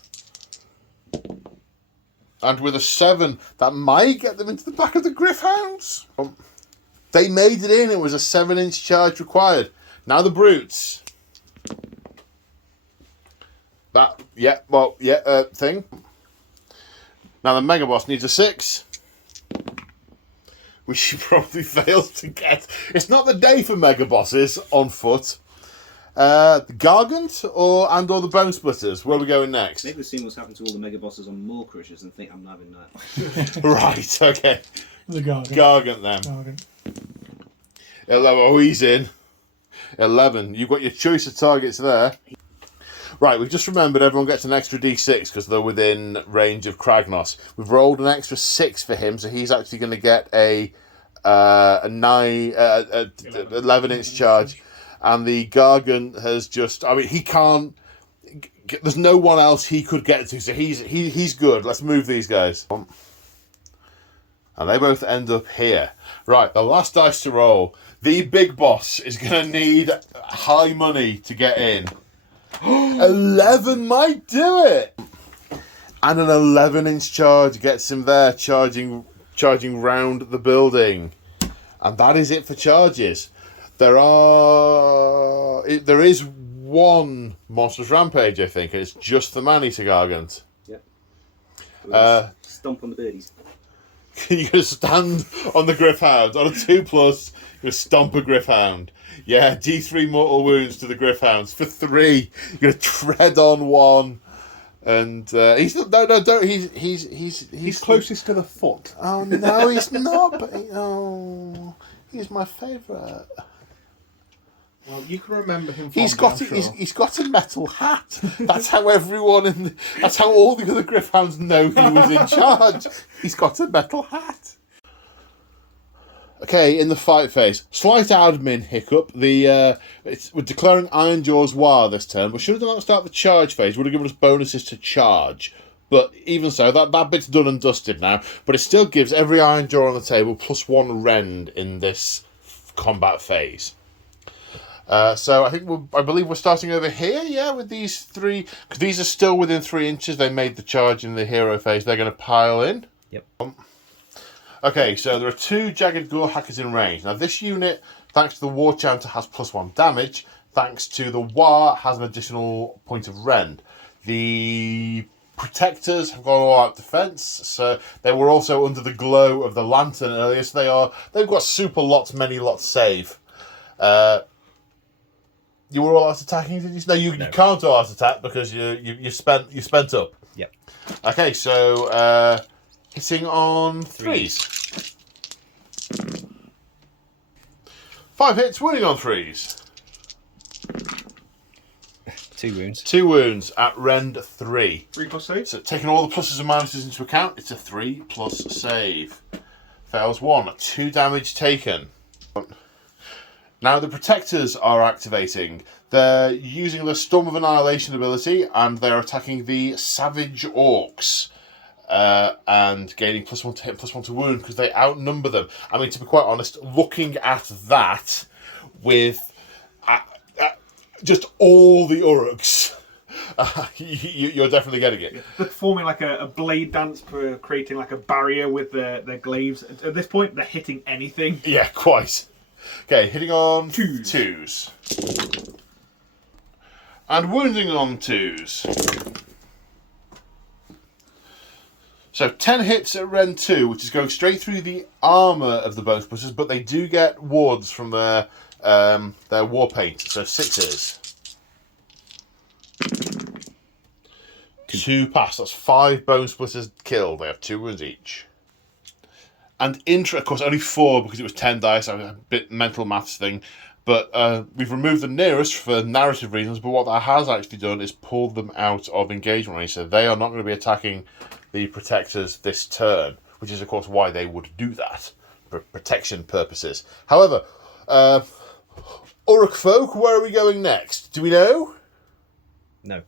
And with a 7, that might get them into the back of the Griffhounds. They made it in. It was a 7-inch charge required. Now the brutes. Thing. Now the Mega Boss needs a 6. Which she probably fails to get. It's not the day for Mega Bosses on foot. The Gargant or the Bone Splitters? Where are we going next? Maybe we've seen what's happened to all the Mega Bosses on Maw Crushers and think I'm not having that. Right, okay. The Gargant. Gargant then. Gargant. 11. Oh, he's in. 11. You've got your choice of targets there. Right, we've just remembered everyone gets an extra d6 because they're within range of Kragnos. We've rolled an extra 6 for him, so he's actually going to get a 11-inch charge. And the Gargant has just... I mean, he can't... There's no one else he could get to, so he's good. Let's move these guys. And they both end up here. Right, the last dice to roll. The big boss is going to need high money to get in. 11 might do it! And an 11-inch charge gets him there, charging round the building. And that is it for charges. There is one Monstrous Rampage, I think, and it's just the Man-Eater Gargant. Yep. Stomp on the birdies. You're going to stand on the Griffhound. On a 2+, you're going to stomp a Griffhound. Yeah, D3 mortal wounds to the Griffhounds. For 3, you're going to tread on 1. And he's closest to the foot. Oh no, he's not. But he's my favourite. Well, you can remember him. He's got a metal hat. That's how that's how all the other Griffhounds know he was in charge. He's got a metal hat. Okay, in the fight phase, slight admin hiccup. We're declaring Iron Jaws War this turn. We should have done that to start the charge phase. Would have given us bonuses to charge. But even so, that bit's done and dusted now. But it still gives every Iron Jaw on the table +1 rend in this combat phase. So I believe we're starting over here, yeah, with these 3, because these are still within 3 inches. They made the charge in the hero phase. They're going to pile in. Yep. Okay, so there are 2 Jagged Gore Hackers in range. Now this unit, thanks to the War Chanter, has +1 damage. Thanks to the War, has an additional point of rend. The Protectors have got all out defense, so they were also under the glow of the lantern earlier. So they've got super many lots save. You were all out attacking, did you? No, you can't all out attack because you spent up. Yep. Okay, so hitting on 3s. 5 hits, wounding on 3s. 2 wounds. 2 wounds at rend 3. 3+ save. So taking all the pluses and minuses into account, it's a 3+ save. Fails 1. 2 damage taken. Now the Protectors are activating. They're using the Storm of Annihilation ability and they're attacking the Savage Orcs. and gaining +1 to hit, +1 to wound because they outnumber them. I mean, to be quite honest, looking at that with just all the Orruks, you're definitely getting it. They're performing like a blade dance for creating like a barrier with their glaives. At this point, they're hitting anything. Yeah, quite. Okay, hitting on Twos. 2s. And wounding on 2s. So 10 hits at Ren 2, which is going straight through the armour of the Bone Splitters, but they do get wards from their war paint, so 6s. 2 pass, that's 5 Bone Splitters killed. They have 2 wounds each. And of course, only 4 because it was 10 dice, a bit mental maths thing. But we've removed the nearest for narrative reasons, but what that has actually done is pulled them out of engagement range, so they are not going to be attacking the protectors this turn, which is of course why they would do that, for protection purposes. However, Orruk folk, where are we going next? Do we know? No.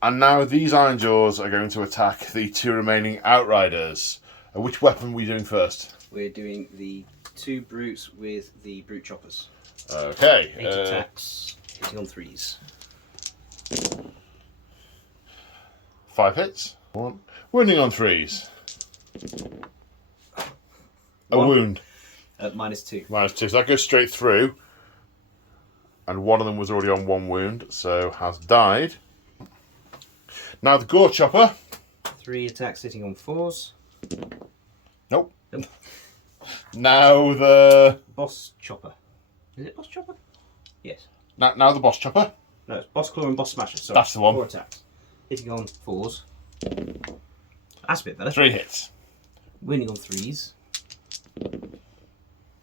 And now these Ironjaws are going to attack the 2 remaining Outriders. Which weapon are we doing first? We're doing the 2 brutes with the brute choppers. Okay. 8 attacks, hitting on 3s. 5 hits. 1. Wounding on 3s. A 1. wound. -2. -2. So that goes straight through. And one of them was already on 1 wound, so has died. Now the Gore Chopper. 3 attacks, hitting on 4s. Nope. Now the Boss Chopper. Is it Boss Chopper? Yes. now the Boss Chopper. No, it's Boss Claw and Boss Smasher. Sorry. That's the one. 4 attacks. Hitting on 4s. That's a bit better. 3 hits. Wounding on 3s.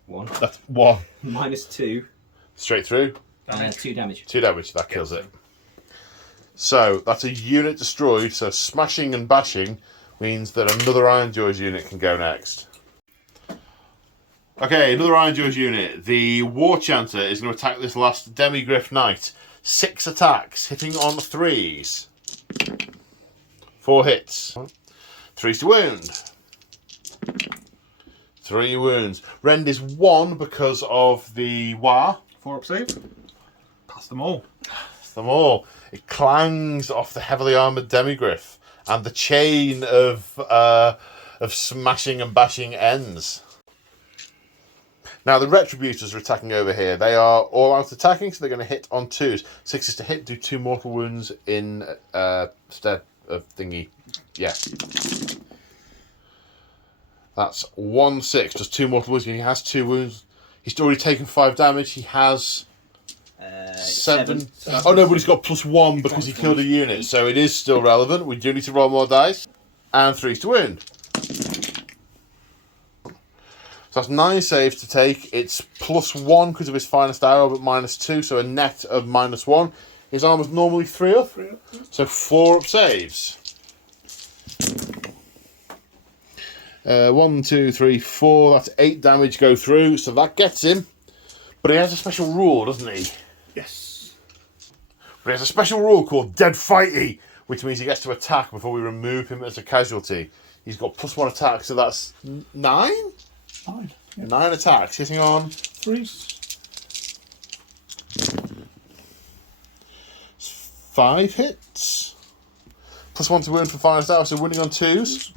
1. That's 1. -2. Straight through. And 2 damage. 2 damage. That kills it. So that's a unit destroyed. So smashing and bashing means that another Ironjaw's unit can go next. Okay, another Ironjaw's unit. The War Chanter is going to attack this last Demigryph Knight. 6 attacks, hitting on 3s. 4 hits. 3s to wound. 3 wounds. Rend is 1 because of the War. 4 up save. Pass them all. Them all. It clangs off the heavily armoured Demigryph, and the chain of smashing and bashing ends. Now the Retributors are attacking over here. They are all out attacking, so they're going to hit on 2s. 6 is to hit, do 2 mortal wounds in stead of thingy. Yeah. That's 1/6, just 2 mortal wounds, and he has 2 wounds. He's already taken 5 damage. He has 7. Oh no, but he's got +1 because he killed a unit, so it is still relevant. We do need to roll more dice. And 3s to wound. So that's 9 saves to take. It's +1 because of his finest arrow, but -2, so a net of -1. His armor's normally 3 up, so 4 up saves. 1, 2, 3, 4. That's 8 damage go through, so that gets him. But he has a special rule, doesn't he? Yes. But he has a special rule called Dead Fighty, which means he gets to attack before we remove him as a casualty. He's got +1 attack, so that's 9? 9. Yep. 9 attacks, hitting on 3s. 5 hits. +1 to wound for finest arrow, so wounding on 2s.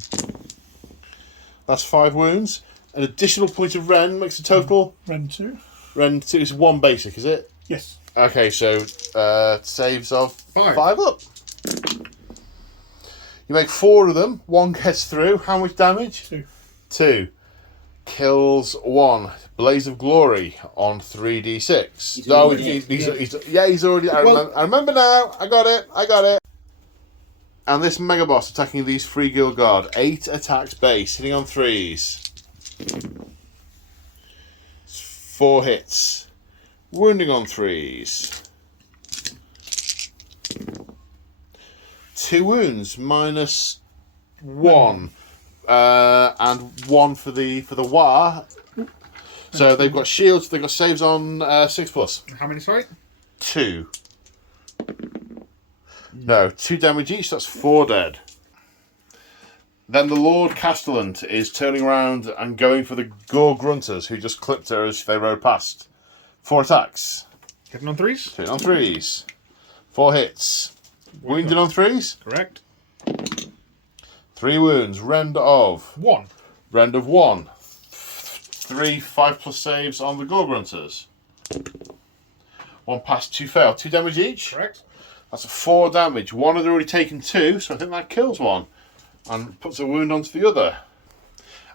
That's 5 wounds. An additional point of Ren makes a total. Ren 2. Ren 2 is 1 basic, is it? Yes. Okay, so saves of 5 up. You make 4 of them. 1 gets through. How much damage? 2. 2. Kills 1. Blaze of Glory on 3d6. He's No, already he's already. I remember now. I got it. And this mega boss attacking these 3 guild guard. 8 attacks base, hitting on 3s. 4 hits. Wounding on 3s. 2 wounds, -1. And 1 for the War. So they've got shields, they've got saves on 6+. How many, sorry? 2. No, 2 damage each, that's 4 dead. Then the Lord Castellan is turning around and going for the Gore Grunters, who just clipped her as they rode past. 4 attacks. Hitting on 3s. Hitting on 3s. 4 hits. Wounded on 3s. Correct. 3 wounds. Rend of 1. Rend of 1. 3 5+ saves on the Gore Grunters. 1 pass, 2 fail. 2 damage each. Correct. That's 4 damage. One had already taken 2, so I think that kills one. And puts a wound onto the other.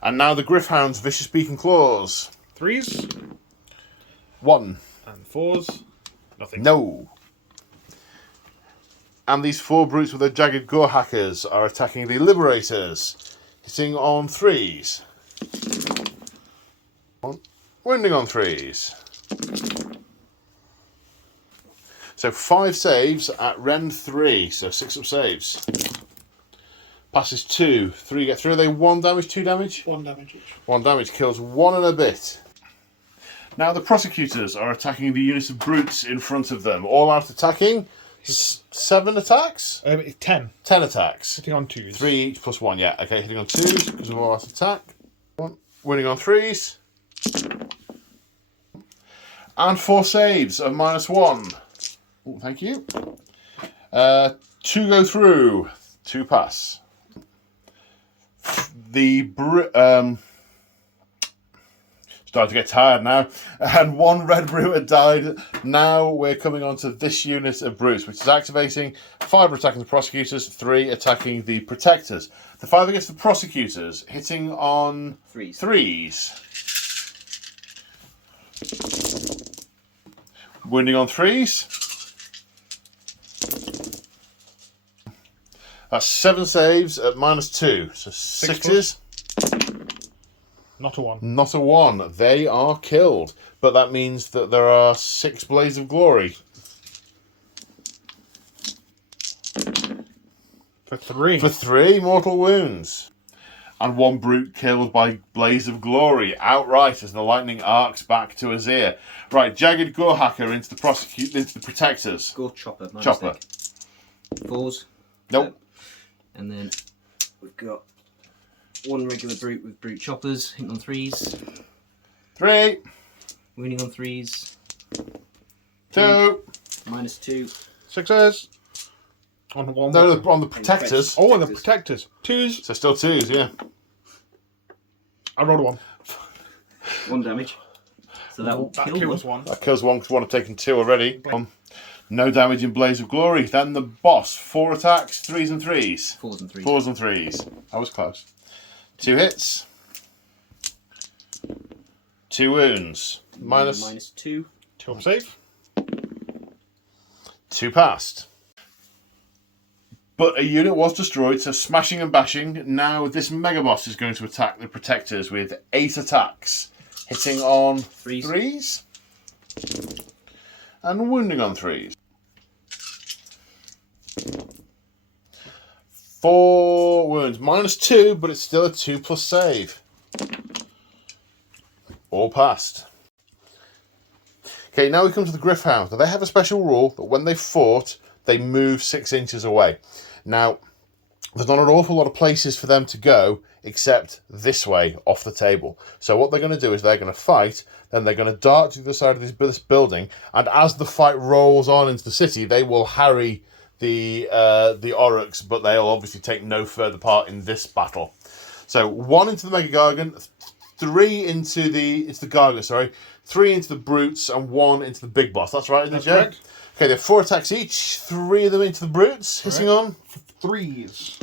And now the Griffhound's Vicious Beak and Claws. 3s. 1. And 4s. Nothing. No. And these 4 brutes with their jagged gore hackers are attacking the Liberators. Hitting on 3s. 1. Wounding on 3s. So 5 saves at Rend 3, so 6 up saves. Passes 2, 3 get through. Are they 1 damage, 2 damage? 1 damage each. 1 damage, kills 1 and a bit. Now the Prosecutors are attacking the units of brutes in front of them. All out attacking. 7 attacks? 10. 10 attacks. Hitting on 2s. 3 each plus 1, yeah. Okay, hitting on 2s because of all out attack. 1. Winning on 3s. And 4 saves of -1. Oh, thank you. 2 go through. 2 pass. The starting to get tired now. And 1 red brute had died. Now we're coming on to this unit of brutes, which is activating. 5 are attacking the Prosecutors, 3 attacking the Protectors. The 5 against the Prosecutors, hitting on 3s. Wounding on 3s. That's 7 saves at -2, so 6s. Not a 1. Not a 1. They are killed. But that means that there are 6 Blades of Glory. For 3. For 3 mortal wounds. And 1 brute killed by Blaze of Glory outright as the lightning arcs back to his ear. Right, Jagged Gore Hacker into the Protectors. Gore Chopper. My Chopper. mistake. 4s. Nope. And then we've got 1 regular brute with brute choppers, hitting on 3s. 3. Wounding on 3s. 2. -2. 6s. On 1. No, on the Protectors. Oh, and the Protectors. 2s. So still 2s, yeah. I rolled a 1. 1 damage. So that will That kill kills one. 1. That kills 1 because 1 have taken 2 already. No damage in Blaze of Glory. Then the boss. 4 attacks, 3s and 3s. 4s and 3s. 4s and 3s. I was close. 2 hits. 2 wounds. -2. 2 up save. 2 passed. But a unit was destroyed, so smashing and bashing. Now this Mega Boss is going to attack the Protectors with 8 attacks. Hitting on 3s. And wounding on 3s. 4 wounds. -2, but it's still a 2+ save. All passed. Okay, now we come to the Griffhounds. Now they have a special rule that when they fought, they move 6 inches away. Now, there's not an awful lot of places for them to go except this way off the table. So what they're going to do is they're going to fight, then they're going to dart to the side of this building, and as the fight rolls on into the city, they will harry the Orruks, but they'll obviously take no further part in this battle. So 1 into the Mega Gargant, 3 into the Gargant, sorry, 3 into the Brutes, and 1 into the Big Boss. That's right, isn't it, Jay? Correct. Okay, they have 4 attacks each, 3 of them into the Brutes, hitting on 3s.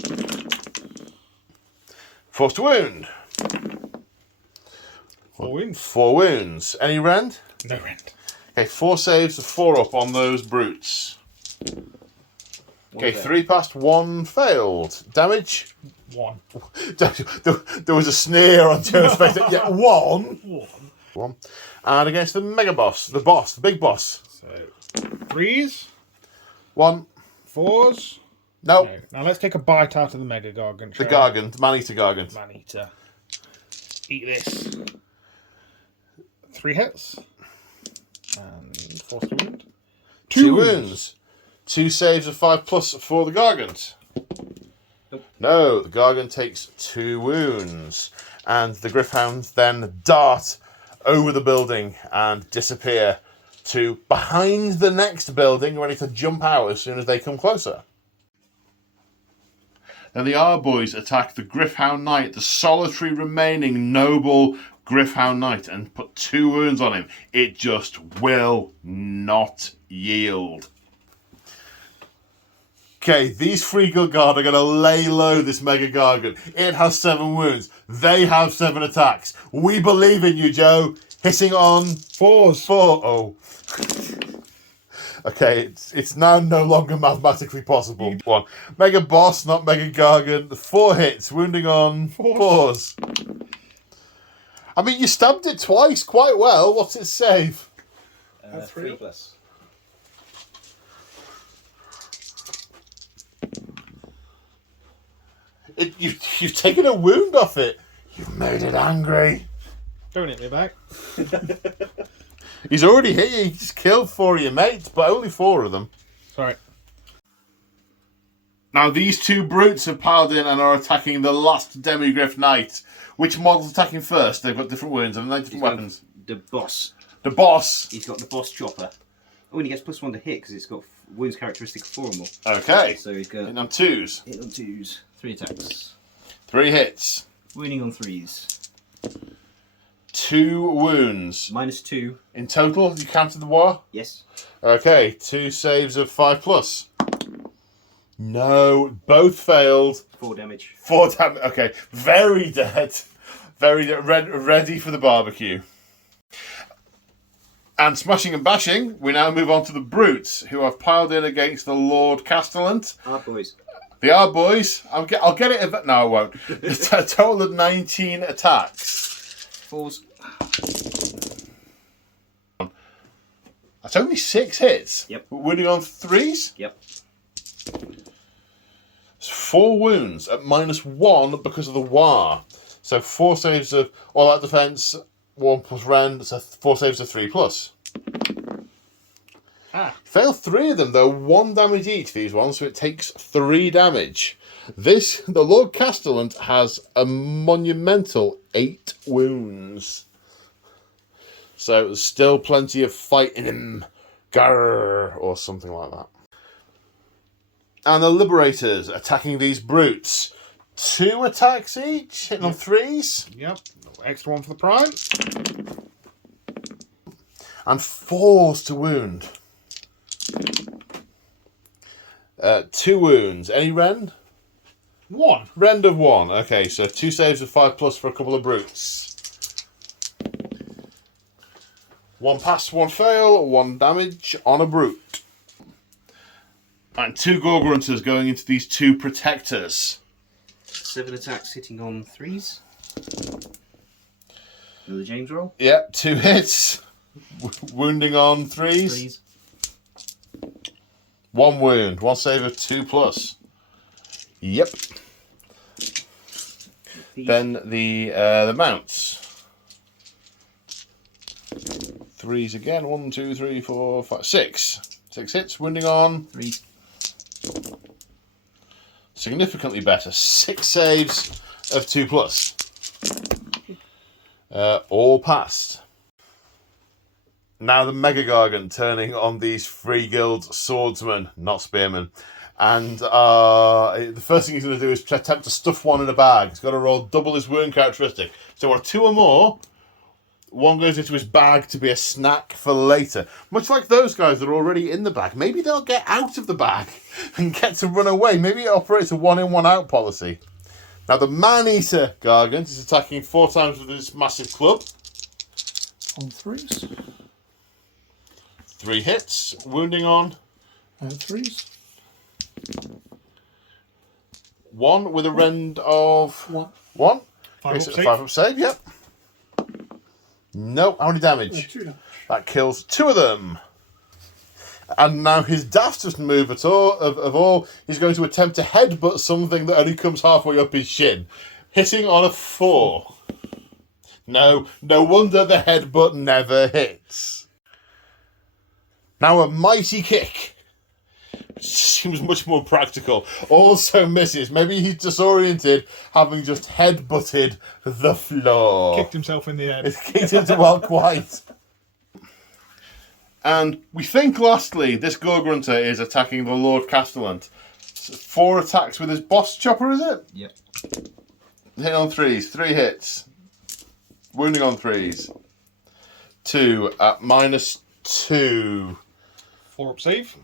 Forced to wound. 4 wounds. 4 wounds. Any rend? No rend. Okay, 4 saves, 4 up on those Brutes. Okay, 3 passed, 1 failed. Damage? 1. There was a sneer on Joe's face. Yeah, 1. 1. And against the Mega Boss, the Big Boss. So 3s. 1. 4s. Nope. No. Now let's take a bite out of the Mega Gargant. The Gargant, Man-Eater Gargant. Man-Eater. Eat this. 3 hits. And force to wound. 2 wounds. 2 saves of 5+ for the Gargant. No, the Gargan takes 2 wounds. And the Griffhounds then dart over the building and disappear to behind the next building, ready to jump out as soon as they come closer. Then the Arboys attack the Griffhound Knight, the solitary remaining noble Griffhound Knight, and put 2 wounds on him. It just will not yield. Okay, these Free Guild Guard are going to lay low this Mega Gargan. It has 7 wounds. They have 7 attacks. We believe in you, Joe. Hitting on 4s. 4. Oh. Okay, it's now no longer mathematically possible. 1. Mega Boss, not Mega Gargan. 4 hits, wounding on 4s. I mean, you stabbed it twice quite well. What's its save? 3+. You've taken a wound off it. You've made it angry. Don't hit me back. He's already hit you. He's killed 4 of your mates, but only 4 of them. Sorry. Now, these 2 brutes have piled in and are attacking the last Demigriff Knight. Which model's attacking first? They've got different wounds, haven't they? Different weapons. The boss. The boss. He's got the boss chopper. Oh, and he gets +1 to hit because it's got wounds characteristic of 4 or more. Okay. So he's got Hitting on 2s. hit on 2s, 3 attacks. 3 hits. Wounding on 3s. 2 wounds. -2. In total, have you counted the war? Yes. Okay, 2 saves of 5+. No, both failed. 4 damage. 4 damage. Okay, very dead. Very ready for the barbecue. And smashing and bashing, we now move on to the brutes, who have piled in against the Lord Castellant. Boys. The Arboys, I'll get it. No, I won't. It's a total of 19 attacks. 4s. That's only 6 hits. Yep. Wounding on 3s? Yep. 4 wounds at -1 because of the war. So 4 saves of all out defense, 1 plus rend, so 4 saves of 3+. Fail 3 of them though, 1 damage each, these ones, so it takes 3 damage. The Lord Castellant has a monumental 8 wounds. So there's still plenty of fight in him. Grrr, or something like that. And the Liberators attacking these brutes. 2 attacks each, hitting on 3s. Yep. Extra 1 for the prime. And 4s to wound. 2 wounds. Any rend? 1. Rend of 1. Okay, so 2 saves of 5+ for a couple of brutes. 1 pass, 1 fail, 1 damage on a brute. And 2 Gorgrunters going into these 2 protectors. 7 attacks hitting on 3s. Another James roll. Yep, 2 hits. Wounding on 3s. 1 wound, 1 save of 2+. Yep. Then the mounts. 3s again. 1, 2, 3, 4, 5, 6. 6 hits. Wounding on 3. Significantly better. 6 saves of 2+. All passed. Now the Mega Gargan turning on these Free Guild swordsmen, not spearmen. And the first thing he's going to do is attempt to stuff one in a bag. He's got to roll double his wound characteristic. So on 2 or more, 1 goes into his bag to be a snack for later. Much like those guys that are already in the bag. Maybe they'll get out of the bag and get to run away. Maybe it operates a 1 in, 1 out policy. Now the Man-Eater Gargant is attacking 4 times with this massive club. On 3s. 3 hits. Wounding on 3s. 1 with a rend of 1. 1. 5 up So save. 5 up save, yep. No, how many damage? 2 damage. That kills 2 of them. And now his daftest move of all, he's going to attempt to headbutt something that only comes halfway up his shin. Hitting on a 4. No wonder the headbutt never hits. Now a mighty kick. seems much more practical. Also misses. Maybe he's disoriented, having just head-butted the floor. Kicked himself in the head. It's kicked into well quite. And we think, lastly, this Gorgrunter is attacking the Lord Castellan. 4 attacks with his boss chopper, is it? Yep. Hit on 3s, 3 hits. Wounding on 3s. 2 at -2. 4 up save.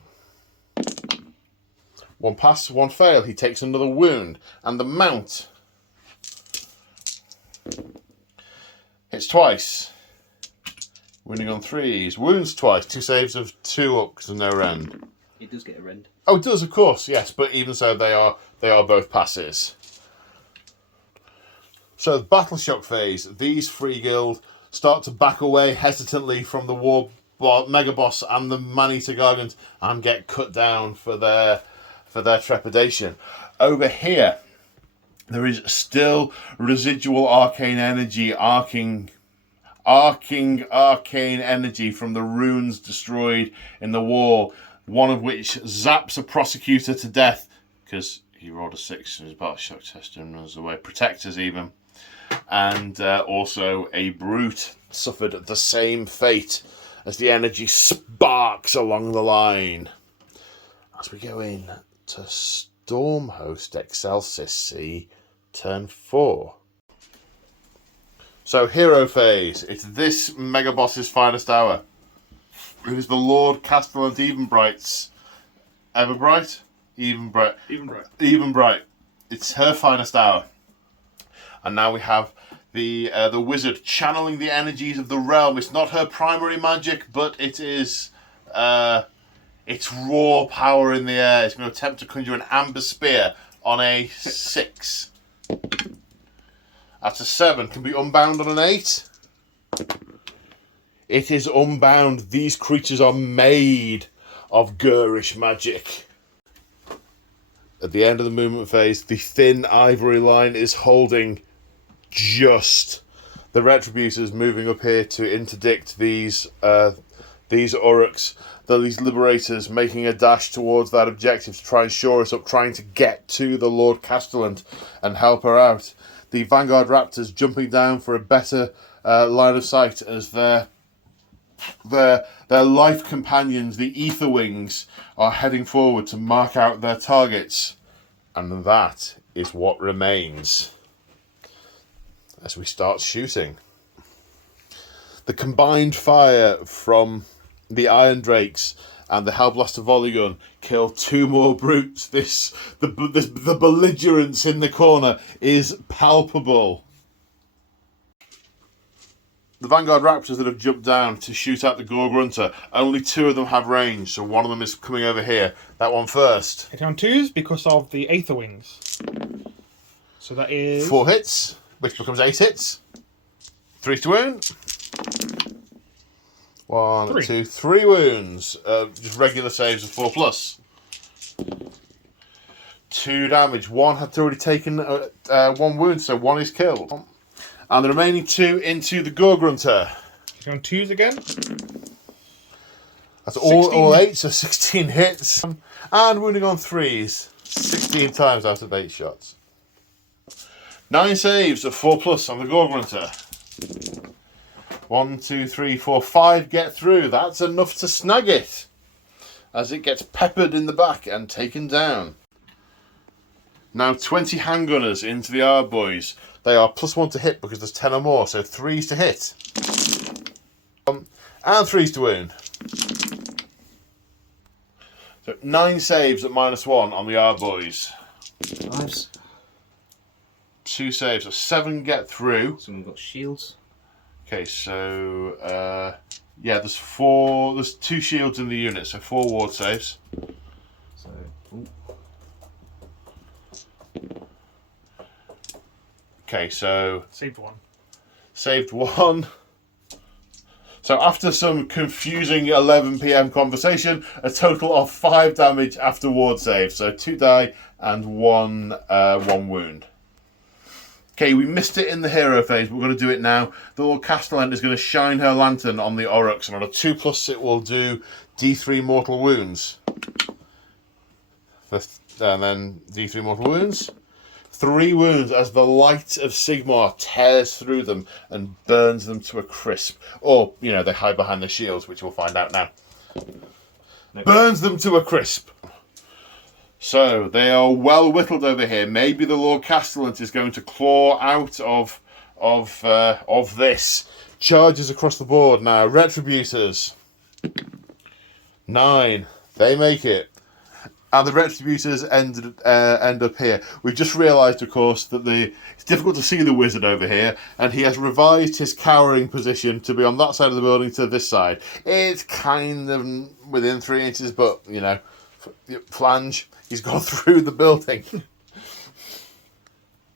1 pass, 1 fail. He takes another wound. And the mount hits twice. Wounding on 3s. Wounds twice. 2 saves of 2 up because there's no rend. It does get a rend. Oh, it does, of course, yes. But even so, they are both passes. So, the Battle Shock phase. These Free Guild start to back away hesitantly from the Mega Boss and the Man-Eater Gargant and get cut down for their trepidation. Over here, there is still residual arcane energy, arcing arcane energy from the runes destroyed in the wall, one of which zaps a prosecutor to death because he rolled a 6 in his battle shock test and runs away. Protectors even. And also a brute suffered the same fate as the energy sparks along the line. As we go in to Stormhost Excelsis C, turn 4. So, hero phase. It's this Mega Boss's finest hour. It is the Lord Castellan Evenbright's... Everbright? Evenbright. Evenbright. It's her finest hour. And now we have the wizard channeling the energies of the realm. It's not her primary magic, but it is its raw power in the air. It's going to attempt to conjure an amber spear on a 6. That's a 7. Can be unbound on an 8. It is unbound. These creatures are made of Gurish magic. At the end of the movement phase, the thin ivory line is holding just. The Retributors moving up here to interdict these Orruks. These Liberators making a dash towards that objective to try and shore us up, trying to get to the Lord Castellan and help her out. The Vanguard Raptors jumping down for a better line of sight as their life companions, the Aetherwings, are heading forward to mark out their targets. And that is what remains as we start shooting. The combined fire from the Iron Drakes and the Hellblaster volley gun kill 2 more brutes. The belligerence in the corner is palpable. The Vanguard Raptors that have jumped down to shoot at the Gorgrunter, only 2 of them have range, so one of them is coming over here. That one first. Hit on 2s because of the Aether Wings. So that is 4 hits, which becomes 8 hits. 3 to wound. 1, 3. 2, 3 wounds. Just regular saves of 4+. 2 damage. 1 had already taken 1 wound, so 1 is killed. And the remaining 2 into the Gorgrunter. hit on 2s again. That's all 8, so 16 hits. And wounding on 3s. 16 times out of 8 shots. 9 saves of 4+ on the Gorgrunter. 1, 2, 3, 4, 5 get through. That's enough to snag it as it gets peppered in the back and taken down. Now 20 handgunners into the Ardboys. They are +1 to hit because there's 10 or more, so 3s to hit. And 3s to wound. So 9 saves at -1 on the Ardboys. 5s. 2 saves, so 7 get through. Someone got shields. Okay, so yeah, there's 2 shields in the unit, so 4 ward saves. So, ooh. Okay, so Saved 1. saved 1. So after some confusing 11 PM conversation, a total of 5 damage after ward save. So 2 die and 1 wound. Okay, we missed it in the hero phase, but we're going to do it now. The Lord Castellan is going to shine her lantern on the Orruks, and on a 2+ it will do D3 mortal wounds. And then D3 mortal wounds. 3 wounds as the light of Sigmar tears through them and burns them to a crisp. Or, they hide behind their shields, which we'll find out now. Nope. Burns them to a crisp. So, they are well whittled over here. Maybe the Lord Castellant is going to claw out of this. Charges across the board now. Retributors. 9. They make it. And the Retributors end up here. We've just realised, of course, that it's difficult to see the wizard over here, and he has revised his cowering position to be on that side of the building to this side. It's kind of within 3 inches, but, flange. He's gone through the building.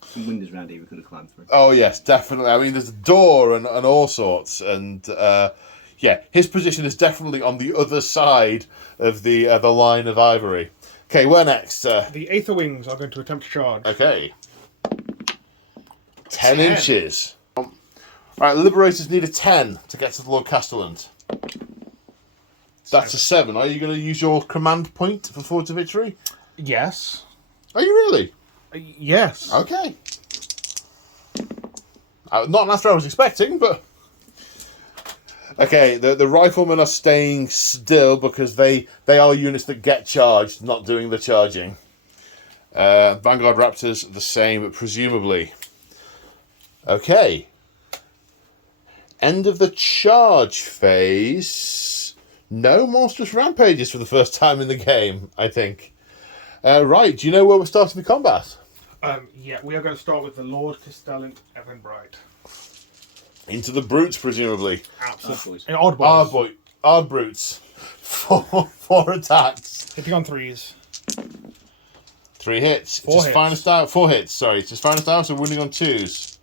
Some windows around here we could have climbed through. Oh, yes, definitely. I mean, there's a door and all sorts, and... his position is definitely on the other side of the line of ivory. Okay, where next? The Aether Wings are going to attempt to charge. Okay. 10 inches. Right, Liberators need a 10 to get to the Lord Castellant. That's a 7. Are you going to use your command point for Forge of Victory? Yes. Are you really? Yes. Okay. Not an answer I was expecting, but... Okay, the riflemen are staying still because they are units that get charged, not doing the charging. Vanguard Raptors, the same, presumably. Okay. End of the charge phase. No monstrous rampages for the first time in the game, I think. Right, do you know where we're starting the combat? Yeah, we are going to start with the Lord Castellant Evanbright. Into the brutes, presumably. Absolutely. Odd brutes. Four attacks. Hitting on 3s. 3 hits. 4 hits. Finest out. 4 hits. Sorry, it's his finest out, so wounding on 2s.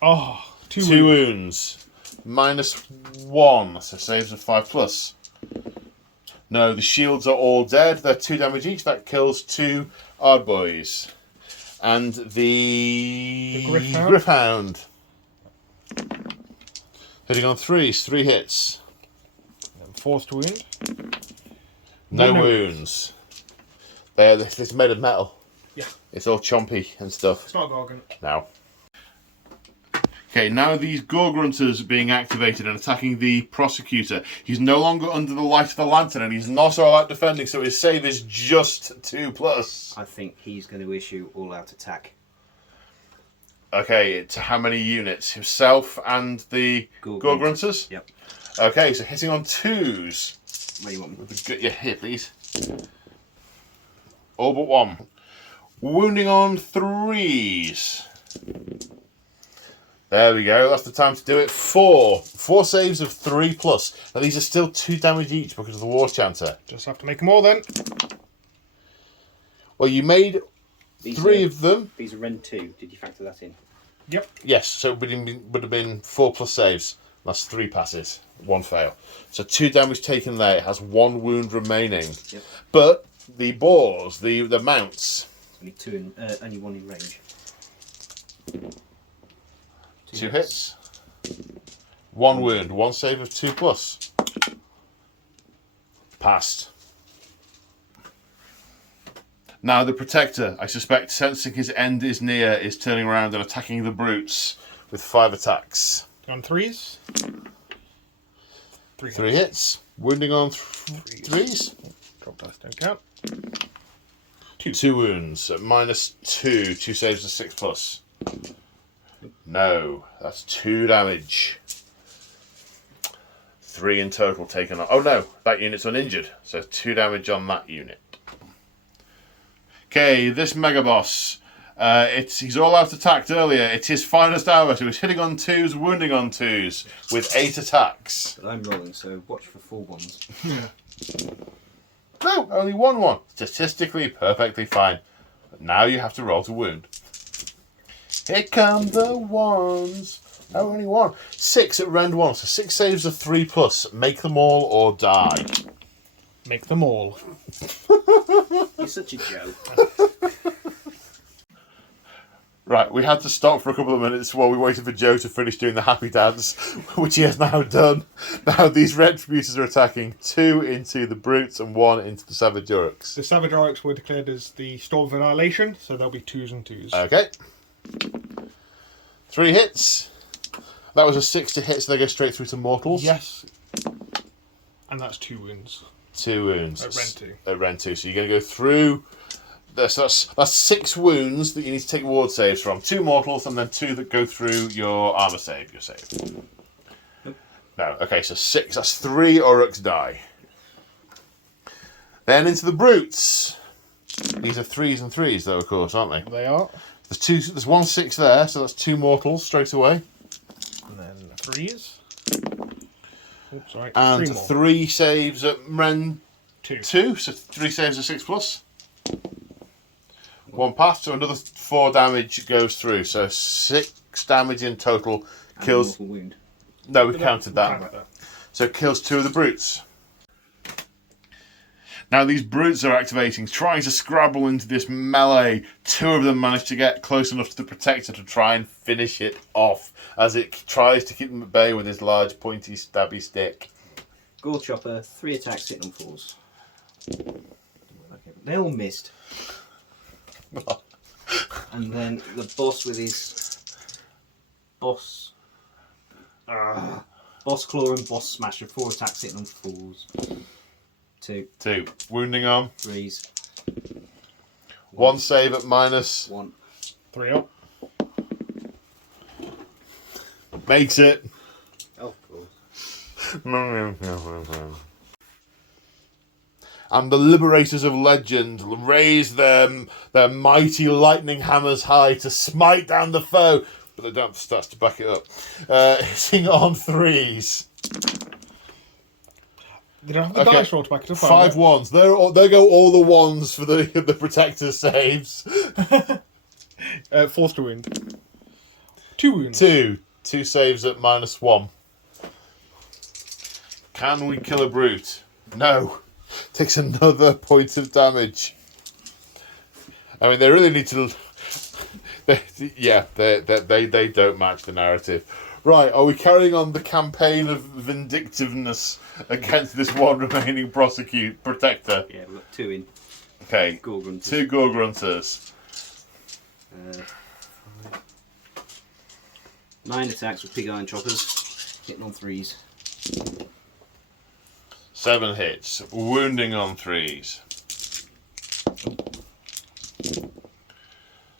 Oh, 2 wounds. -1, so saves of 5+. No, the shields are all dead. They're 2 damage each. That kills 2 Ardboys. And the Griffhound. Hitting on 3s, 3 hits. Forced wound. No wounds. It's made of metal. Yeah. It's all chompy and stuff. It's not a Gorgon. No. Okay, now these Gorgrunters are being activated and attacking the Prosecutor. He's no longer under the light of the lantern and he's not all out defending, so his save is just 2+. I think he's going to issue all-out attack. Okay, it's how many units? Himself and the Gorgrunters? Yep. Okay, so hitting on 2s. Where do you want me? Get your hit, please. All but 1. Wounding on 3s. There we go, that's the time to do it. 4 saves of 3+. Now these are still 2 damage each because of the War Chanter. Just have to make them all then. Well, you made 3 of them. These are Rend 2. Did you factor that in? Yep. Yes, so it would have been 4+ saves. That's 3 passes, 1 fail. So 2 damage taken there. It has 1 wound remaining. Yep. But the boars, the mounts. Only 1 in range. 2 hits. 1 wound. 1 save of 2+. Passed. Now the Protector, I suspect, sensing his end is near, is turning around and attacking the brutes with 5 attacks. On 3s. 3 hits. Wounding on 3s. Drop dice don't count. 2 wounds at -2. 2 saves of 6+. No, that's 2 damage. 3 in total taken off. Oh no, that unit's uninjured. So 2 damage on that unit. Okay, this Mega Boss. He's all out attacked earlier. It's his finest hour, so he's hitting on 2s, wounding on 2s, with 8 attacks. But I'm rolling, so watch for 4 ones. No, only 1. Statistically, perfectly fine. But now you have to roll to wound. Here come the 1s. Oh, only 1. 6 at round 1, so 6 saves of 3+. Make them all or die. Make them all. You're such a joke. Right, we had to stop for a couple of minutes while we waited for Joe to finish doing the happy dance, which he has now done. Now these retributors are attacking 2 into the brutes and 1 into the savage orcs. The Savage Orruks were declared as the Storm of Annihilation, so they'll be 2s and 2s. Okay. 3 hits. That was a 6 to hit, so they go straight through to mortals. Yes. And that's 2 wounds. 2 wounds. At Rend 2. At Rend 2. So you're going to go through... So that's 6 wounds that you need to take ward saves from. 2 mortals and then 2 that go through your armor save. Your save. No. Okay, so 6. That's 3 Orruks die. Then into the brutes. These are 3s and 3s, though, of course, aren't they? They are. There's 1 6 there, so that's 2 mortals straight away. And then 3s. Oops, sorry. And 3 more. 3 saves at Rend 2. 2, so 3 saves are 6 plus. 1 pass, so another 4 damage goes through, so 6 damage in total. Kills. And a mortal wound. No, we counted that. So it kills 2 of the brutes. Now these brutes are activating, trying to scrabble into this melee. 2 of them manage to get close enough to the protector to try and finish it off as it tries to keep them at bay with his large, pointy, stabby stick. Gore Chopper, 3 attacks hitting on 4s. Okay, they all missed. And then the boss with his boss claw and boss smasher, 4 attacks hitting on 4s. 2. Wounding arm. 3s. 1 save at minus. 1. 3 up. Makes it. Of course. And the liberators of legend raise their mighty lightning hammers high to smite down the foe, but they don't have the stats to back it up. Hitting on 3s. They don't have the dice roll to back it up. 5 1s. They go all the 1s for the protector saves. Forced to wound. 2 wounds. 2 saves at minus 1. Can we kill a brute? No. Takes another point of damage. I mean, they really need to. They don't match the narrative. Right, are we carrying on the campaign of vindictiveness against this one remaining protector? Yeah, we've got 2 in. Okay, Gore Grunters. 2 Gore Grunters. 9 attacks with pig iron choppers, hitting on 3s. 7 hits, wounding on 3s.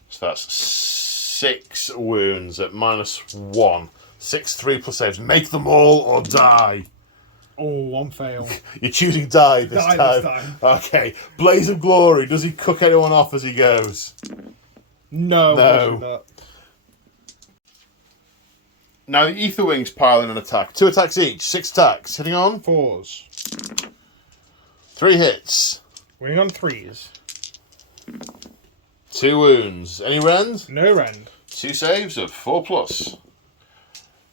So that's 6 wounds at minus 1. 6 3+ saves. Make them all or die. Oh, 1 fail. You're choosing die this Die time. this time. Okay. Blaze of Glory. Does he cook anyone off as he goes? No. No. Not. Now the Ether Wings pile in an attack. 2 attacks each. 6 attacks. Hitting on 4s. 3 hits. Winning on 3s. 2 wounds. Any rend? No rend. 2 saves of 4+.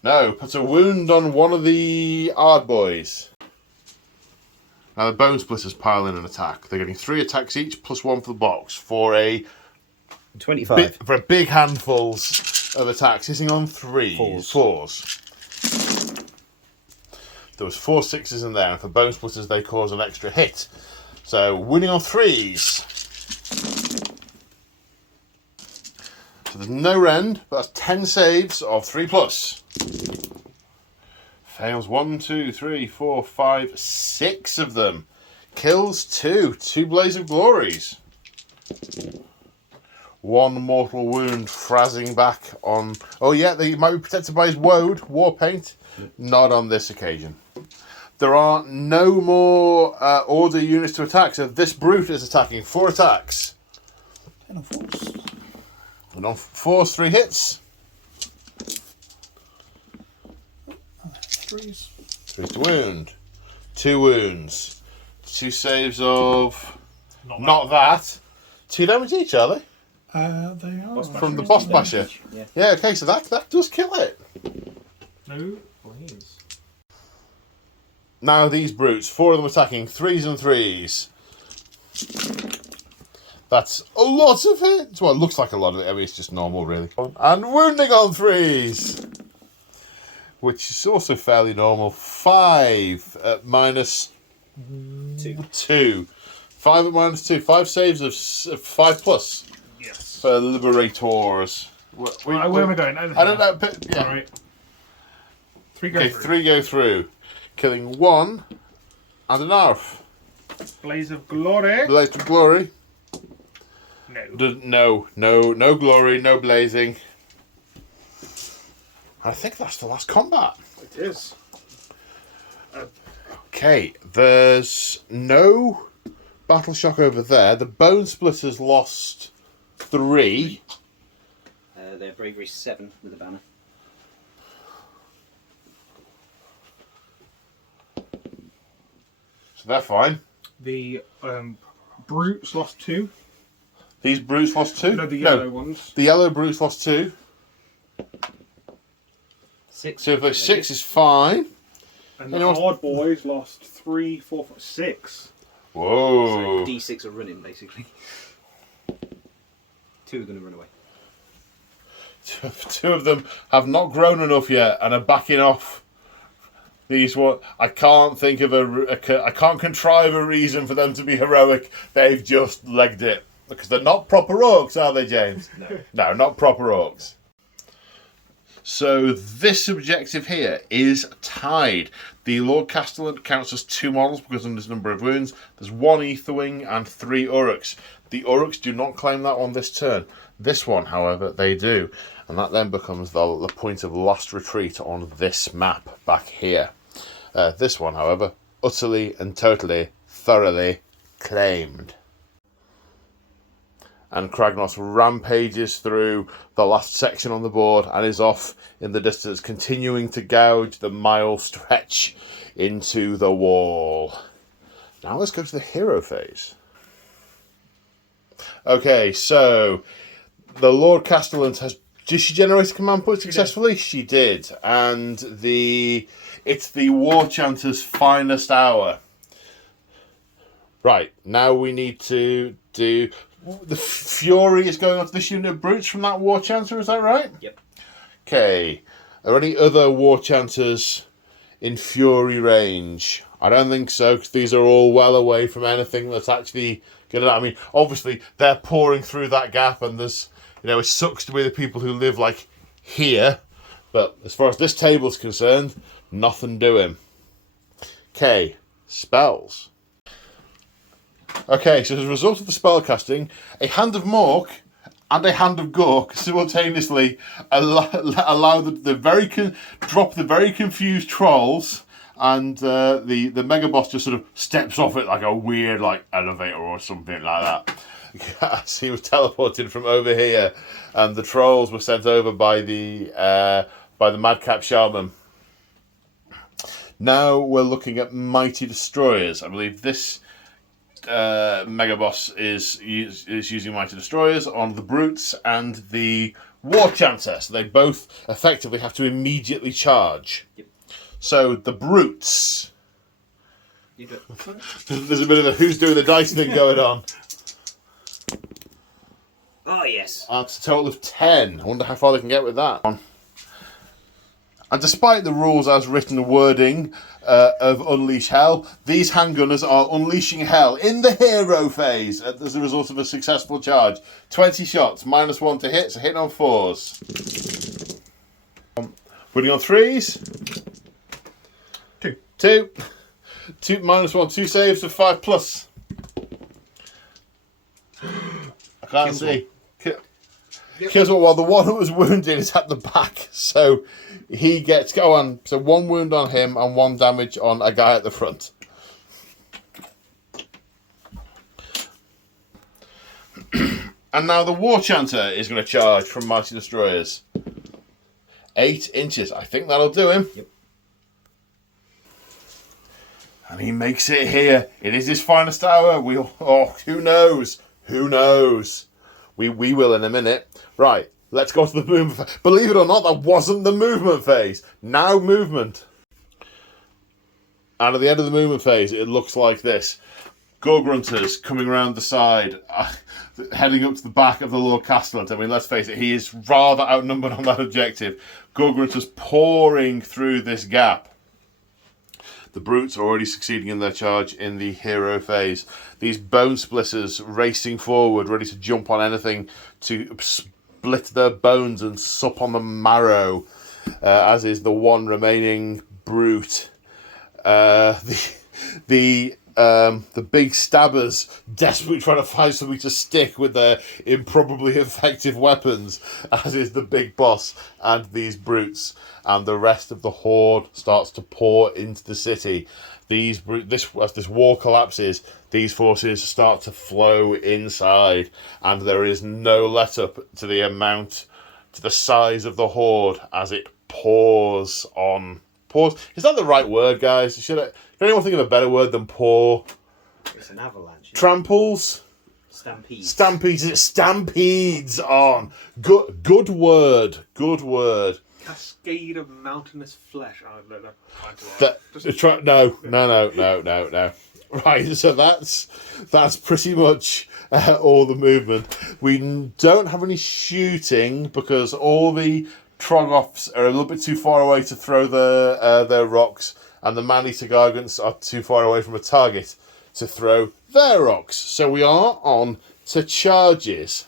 No, puts a wound on one of the Ard boys. Now the Bone Splitters pile in an attack. They're getting 3 attacks each, plus 1 for the box, for a 25. for big handfuls of attacks, hitting on 3s. 4s. There was 4 6s in there, and for Bone Splitters they cause an extra hit. So winning on 3s. So there's no rend, but that's 10 saves of 3+. Fails 1, 2, 3, 4, 5, 6 of them. Kills 2. 2 Blaze of Glories. 1 mortal wound frazzing back on... Oh yeah, he might be protected by his woad, war paint. Not on this occasion. There are no more order units to attack, so this brute is attacking. 4 attacks. 10 on 4s. And on 4s, 3 hits. 3s. 3 to wound. 2 wounds. 2 saves of... Not that. 2 damage each, are they? They are. From the boss basher. Yeah. Yeah, okay, so that does kill it. No, please. Now these brutes, 4 of them attacking, 3s and 3s. That's a lot of hits. Well, it looks like a lot of it. I mean, it's just normal, really. And wounding on 3s, which is also fairly normal. 5 at minus 2. 5 at minus 2. 5 saves of 5 plus. Yes. For Liberators. Where am I going? I don't know. Yeah. All right. 3 go Okay, through. 3 go through. Killing 1 and an ARF. Blaze of Glory. Blaze of Glory. No. No glory, no blazing. I think that's the last combat. It is. Okay, there's no battle shock over there. The Bone Splitters lost 3. Their bravery 7 with a banner. So they're fine. The Brutes lost 2. These brutes lost 2? No, the yellow ones. The yellow brutes lost 2. 6. So if those 6 is fine. And the Hard Boys lost 3, 4, 5, 6. Whoa. So D6 are running, basically. 2 are going to run away. 2 of them have not grown enough yet and are backing off. These what I can't think of I can't contrive a reason for them to be heroic. They've just legged it because they're not proper orcs, are they, James? No, not proper orcs. So this objective here is tied. The Lord Castellan counts as 2 models because of his number of wounds. There's 1 Aetherwing and 3 Orruks. The Orruks do not claim that on this turn. This one, however, they do. And that then becomes the point of last retreat on this map back here. This one, however, utterly and totally, thoroughly claimed. And Kragnos rampages through the last section on the board and is off in the distance, continuing to gouge the mile stretch into the wall. Now let's go to the hero phase. Okay, so the Lord Castellan did she generate a command point successfully? She did. And it's the War Chanter's finest hour. Right, now we need to do... The Fury is going on to this unit of brutes from that War Chanter, is that right? Yep. Okay. Are there any other War Chanters in Fury range? I don't think so, because these are all well away from anything that's actually good. I mean, obviously, they're pouring through that gap, and there's, it sucks to be the people who live, like, here. But as far as this table's concerned, nothing doing. Okay. Spells. Okay, so as a result of the spell casting, a Hand of Mork and a Hand of Gork simultaneously allow drop the very confused trolls, and the mega boss just sort of steps off it like a weird elevator or something like that. He was teleported from over here, and the trolls were sent over by the madcap shaman. Now we're looking at Mighty Destroyers. I believe this Mega Boss is using Mighty Destroyers on the Brutes and the War Chanter, so they both effectively have to immediately charge. Yep. So the Brutes. You do it. There's a bit of a who's doing the dice thing going on. Oh, yes. That's a total of 10. I wonder how far they can get with that. And despite the rules as written wording of Unleash Hell, these handgunners are unleashing hell in the hero phase as a result of a successful charge. 20 shots, -1 to hit, so hitting on 4s. Winning on 3s. 2. 2. 2 -1, 2 saves of 5 plus. I can't Kills see. Kills one. Well, the one who was wounded is at the back, so he gets so 1 wound on him and 1 damage on a guy at the front. And now the War Chanter is going to charge from Mighty Destroyers. 8 inches. I think that'll do him. Yep. And he makes it here. It is his finest hour. Who knows? Who knows? We will in a minute. Right, let's go to the movement phase. Believe it or not, that wasn't the movement phase. Now movement. And at the end of the movement phase, it looks like this. Gorgrunters coming around the side, heading up to the back of the Lord Castellan. I mean, let's face it, he is rather outnumbered on that objective. Gorgrunters pouring through this gap. The brutes are already succeeding in their charge in the hero phase. These bone splitters racing forward, ready to jump on anything to split their bones and sup on the marrow, as is the one remaining brute. The big stabbers desperately trying to find something to stick with their improbably effective weapons, as is the big boss and these brutes, and the rest of the horde starts to pour into the city. As this wall collapses, these forces start to flow inside, and there is no let up to the size of the horde as it pours on. Pours. Is that the right word, guys? Can anyone think of a better word than pour? It's an avalanche. Tramples? Stampedes. Stampedes. It stampedes on. Good word. Good word. Cascade of mountainous flesh. Oh, no. No. Right, so that's pretty much all the movement. We don't have any shooting because all the Troggoths are a little bit too far away to throw their rocks, and the man-eater gargants are too far away from a target to throw their rocks. So we are on to charges.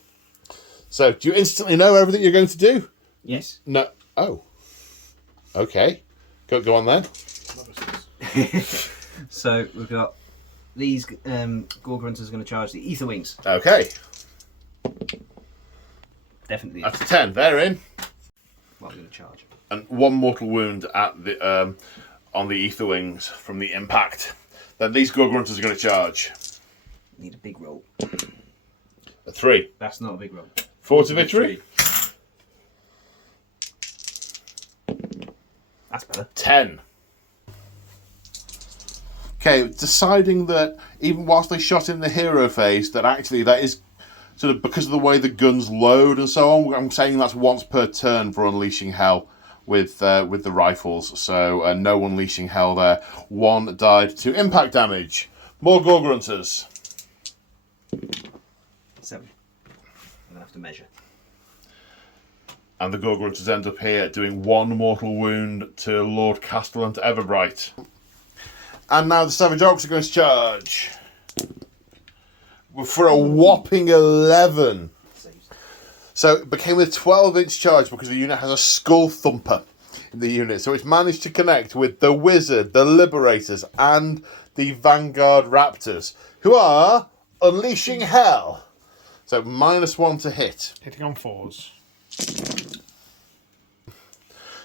So do you instantly know everything you're going to do? Yes. No. Oh. Okay. Go on then. So we've got these Gorgrunters are going to charge the Ether Wings. Okay. Definitely. That's 10. They're in. Well, I'm going to charge. And one mortal wound at the on the Ether Wings from the impact. Then these Gorgrunters are going to charge. Need a big roll. A 3. That's not a big roll. 4 to victory. That's better. 10. Okay, deciding that even whilst they shot in the hero phase, that actually that is sort of because of the way the guns load and so on. I'm saying that's once per turn for unleashing hell with the rifles. So no unleashing hell there. 1 died to impact damage. More Gorgrunters. 7. I'm going to have to measure. And the Gorgrunters end up here doing 1 mortal wound to Lord Castellan to Everbright. And now the Savage Orcs are going to charge. For a whopping 11. So it became a 12-inch charge because the unit has a skull thumper in the unit. So it's managed to connect with the Wizard, the Liberators, and the Vanguard Raptors, who are unleashing hell. So -1 to hit. Hitting on 4s.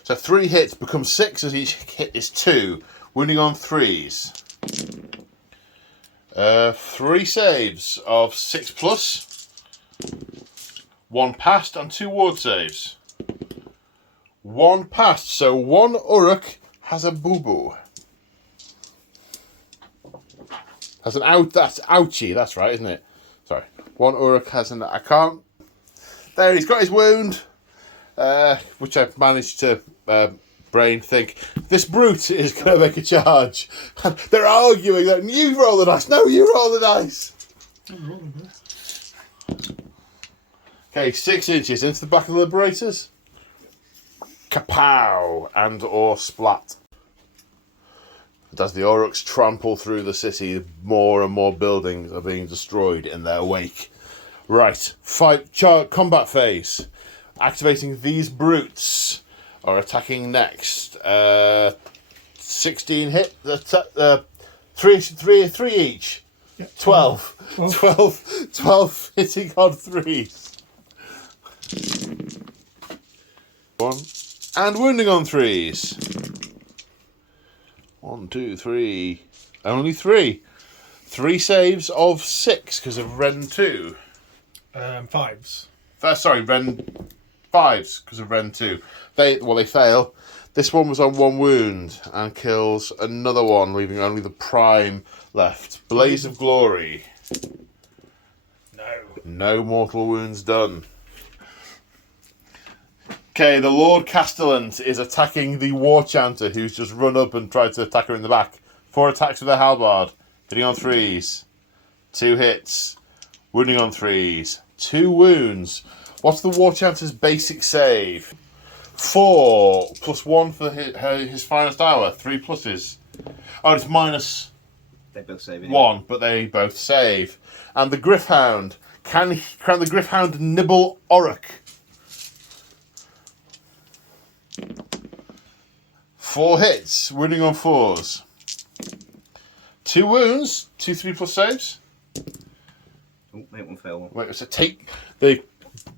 So 3 hits become 6 as each hit is 2. Wounding on 3s. 3 saves of 6+. 1 passed and 2 ward saves. 1 passed, so 1 Orruk has a boo-boo. Has an out. That's ouchie. That's right, isn't it? Sorry. 1 Orruk has an. I can't. There, he's got his wound, which I've managed to brain think. This brute is going to make a charge. They're arguing that you roll the dice. No, you roll the dice. Okay, 6 inches into the back of the Liberators. Kapow! And or splat. And as the Orruks trample through the city, more and more buildings are being destroyed in their wake. Right, combat phase. Activating these brutes are attacking next. 16 hit. 3 each. Yeah. 12 hitting on 3s. 1 and wounding on 3s. 1, 2, 3. Only 3. 3 saves of 6 because of Ren 2. 5s. Sorry, Ren 5s because of Ren 2. They fail. This one was on 1 wound and kills another one, leaving only the prime left. Blaze of Glory. No mortal wounds done. Okay, the Lord Castellan is attacking the War Chanter, who's just run up and tried to attack her in the back. 4 attacks with a halberd, hitting on 3s. 2 hits. Wounding on 3s. 2 wounds. What's the War Chanter's basic save? 4 plus 1 for his finest hour. 3 pluses. Oh, it's minus They both save it. 1, but they both save. And the Griffhound. Can the Griffhound nibble Orruk? 4 hits. Wounding on 4s. 2 wounds. 2 3+ saves. Oh, make one fail. Wait, so the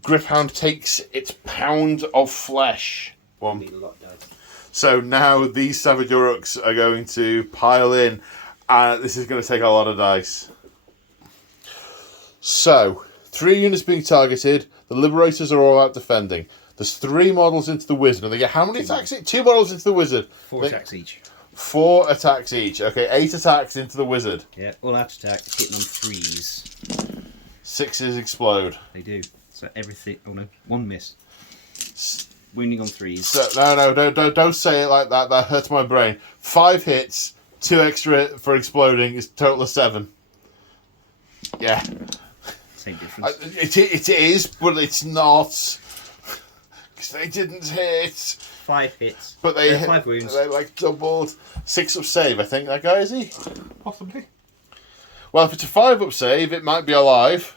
Griffhound takes its pound of flesh. One. Need a lot of dice. So now these Savage Orruks are going to pile in, and this is going to take a lot of dice. So 3 units being targeted. The Liberators are all out defending. There's 3 models into the Wizard, and they get how many attacks? 2 models into the Wizard. 4 attacks each. 4 attacks each. Okay, 8 attacks into the Wizard. Yeah, all out attack, hitting on 3s. 6s explode. They do. So everything. Oh no, 1 miss. Wounding on 3s. So, no, don't say it like that. That hurts my brain. 5 hits, 2 extra for exploding is a total of 7. Yeah, Same difference. it is, but it's not because they didn't hit. 5 hits. But they hit, 5 wounds. They like doubled 6 up save. I think that guy is he. Possibly. Well, if it's a 5 up save, it might be alive.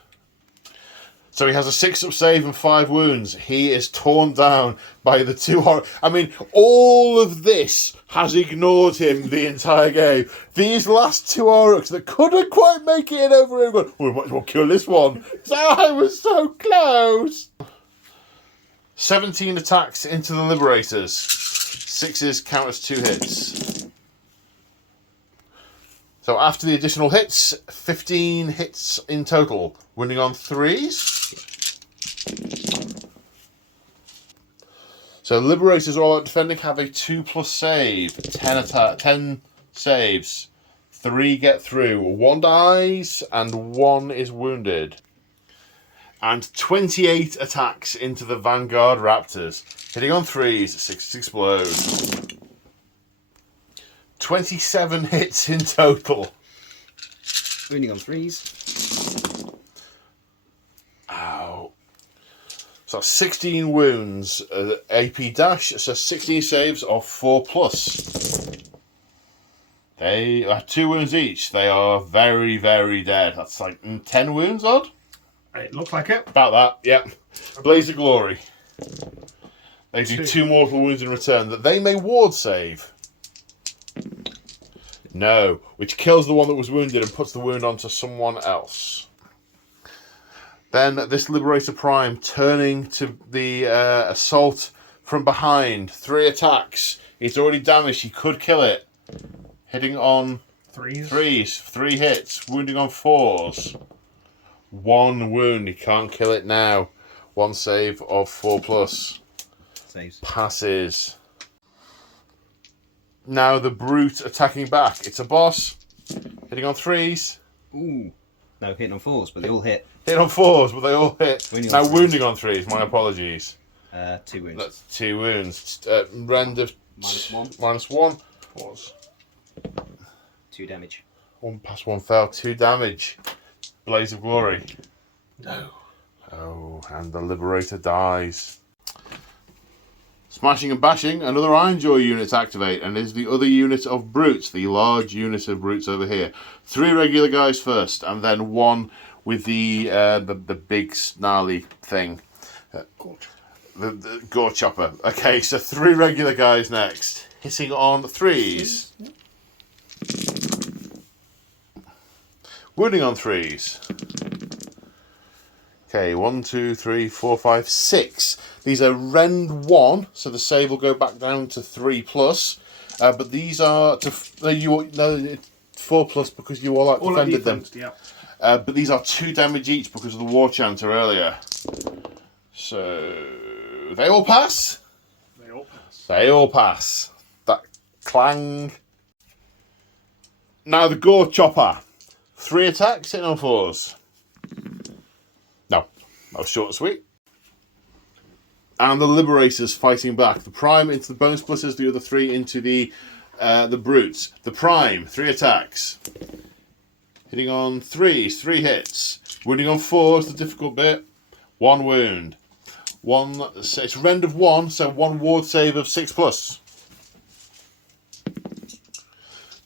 So he has a 6 up save and 5 wounds. He is torn down by the 2 I mean, all of this has ignored him the entire game. These last 2 Orruks that couldn't quite make it in over him. Going, we might as well kill this one. So I was so close. 17 attacks into the Liberators. 6s count as 2 hits. So after the additional hits, 15 hits in total. Winning on 3s. So Liberators all out defending have a 2+ save. 10 saves. 3 get through. 1 dies and 1 is wounded. And 28 attacks into the Vanguard Raptors. Hitting on 3s, 6 explode. 27 hits in total. Wounding on 3s. Ow. So 16 wounds, AP dash, so 16 saves of 4+. They are 2 wounds each. They are very, very dead. That's like 10 wounds odd? It looks like it. About that, yep. Blaze of Glory. They do 2 mortal wounds in return that they may ward save. No, which kills the one that was wounded and puts the wound onto someone else. Then this Liberator Prime turning to the assault from behind. 3 attacks. It's already damaged. He could kill it. Hitting on 3s. 3 hits. Wounding on 4s. 1 wound. He can't kill it now. 1 save of 4+. Saves. Passes. Now the Brute attacking back. It's a boss. Hitting on 3s. Ooh. No, hitting on 4s, but they all hit. Hitting on 4s, but they all hit. Wounding Now on 3s. wounding on 3s. My apologies. 2 wounds. That's 2 wounds. Rend of Minus 1. Pause. 2 damage. 1 pass, 1 fail. 2 damage. Blaze of Glory. No. Oh, and the Liberator dies. Smashing and Bashing, another Ironjaw unit activate, and is the other unit of Brutes, the large unit of Brutes over here. 3 regular guys first, and then 1 with the big snarly thing. The Gore Chopper. Okay, so 3 regular guys next. Hitting on 3s. Wounding on 3s. Okay, 1, 2, 3, 4, 5, 6. These are Rend 1, so the save will go back down to 3+. But these are to it's 4+ because you all defended them. Yeah. But these are 2 damage each because of the War Chanter earlier. So they all pass. They all pass. They all pass. That clang. Now the Gore Chopper. 3 attacks, hitting on 4s. No, that was short and sweet. And the Liberators fighting back. The Prime into the Bone Splitters, the other 3 into the Brutes. The Prime, 3 attacks. Hitting on 3s, 3 hits. Wounding on 4s, the difficult bit. 1 wound. It's rend of 1, so 1 ward save of 6+.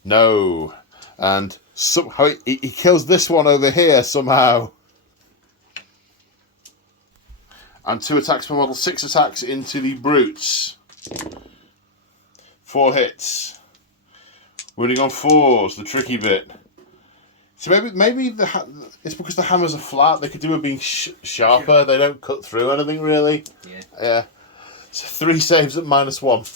No. And somehow he kills this one over here somehow. And 2 attacks per model, 6 attacks into the brutes. 4 hits. Wounding on 4s, the tricky bit. So maybe it's because the hammers are flat. They could do with being sharper. They don't cut through anything really. Yeah. So 3 saves at -1.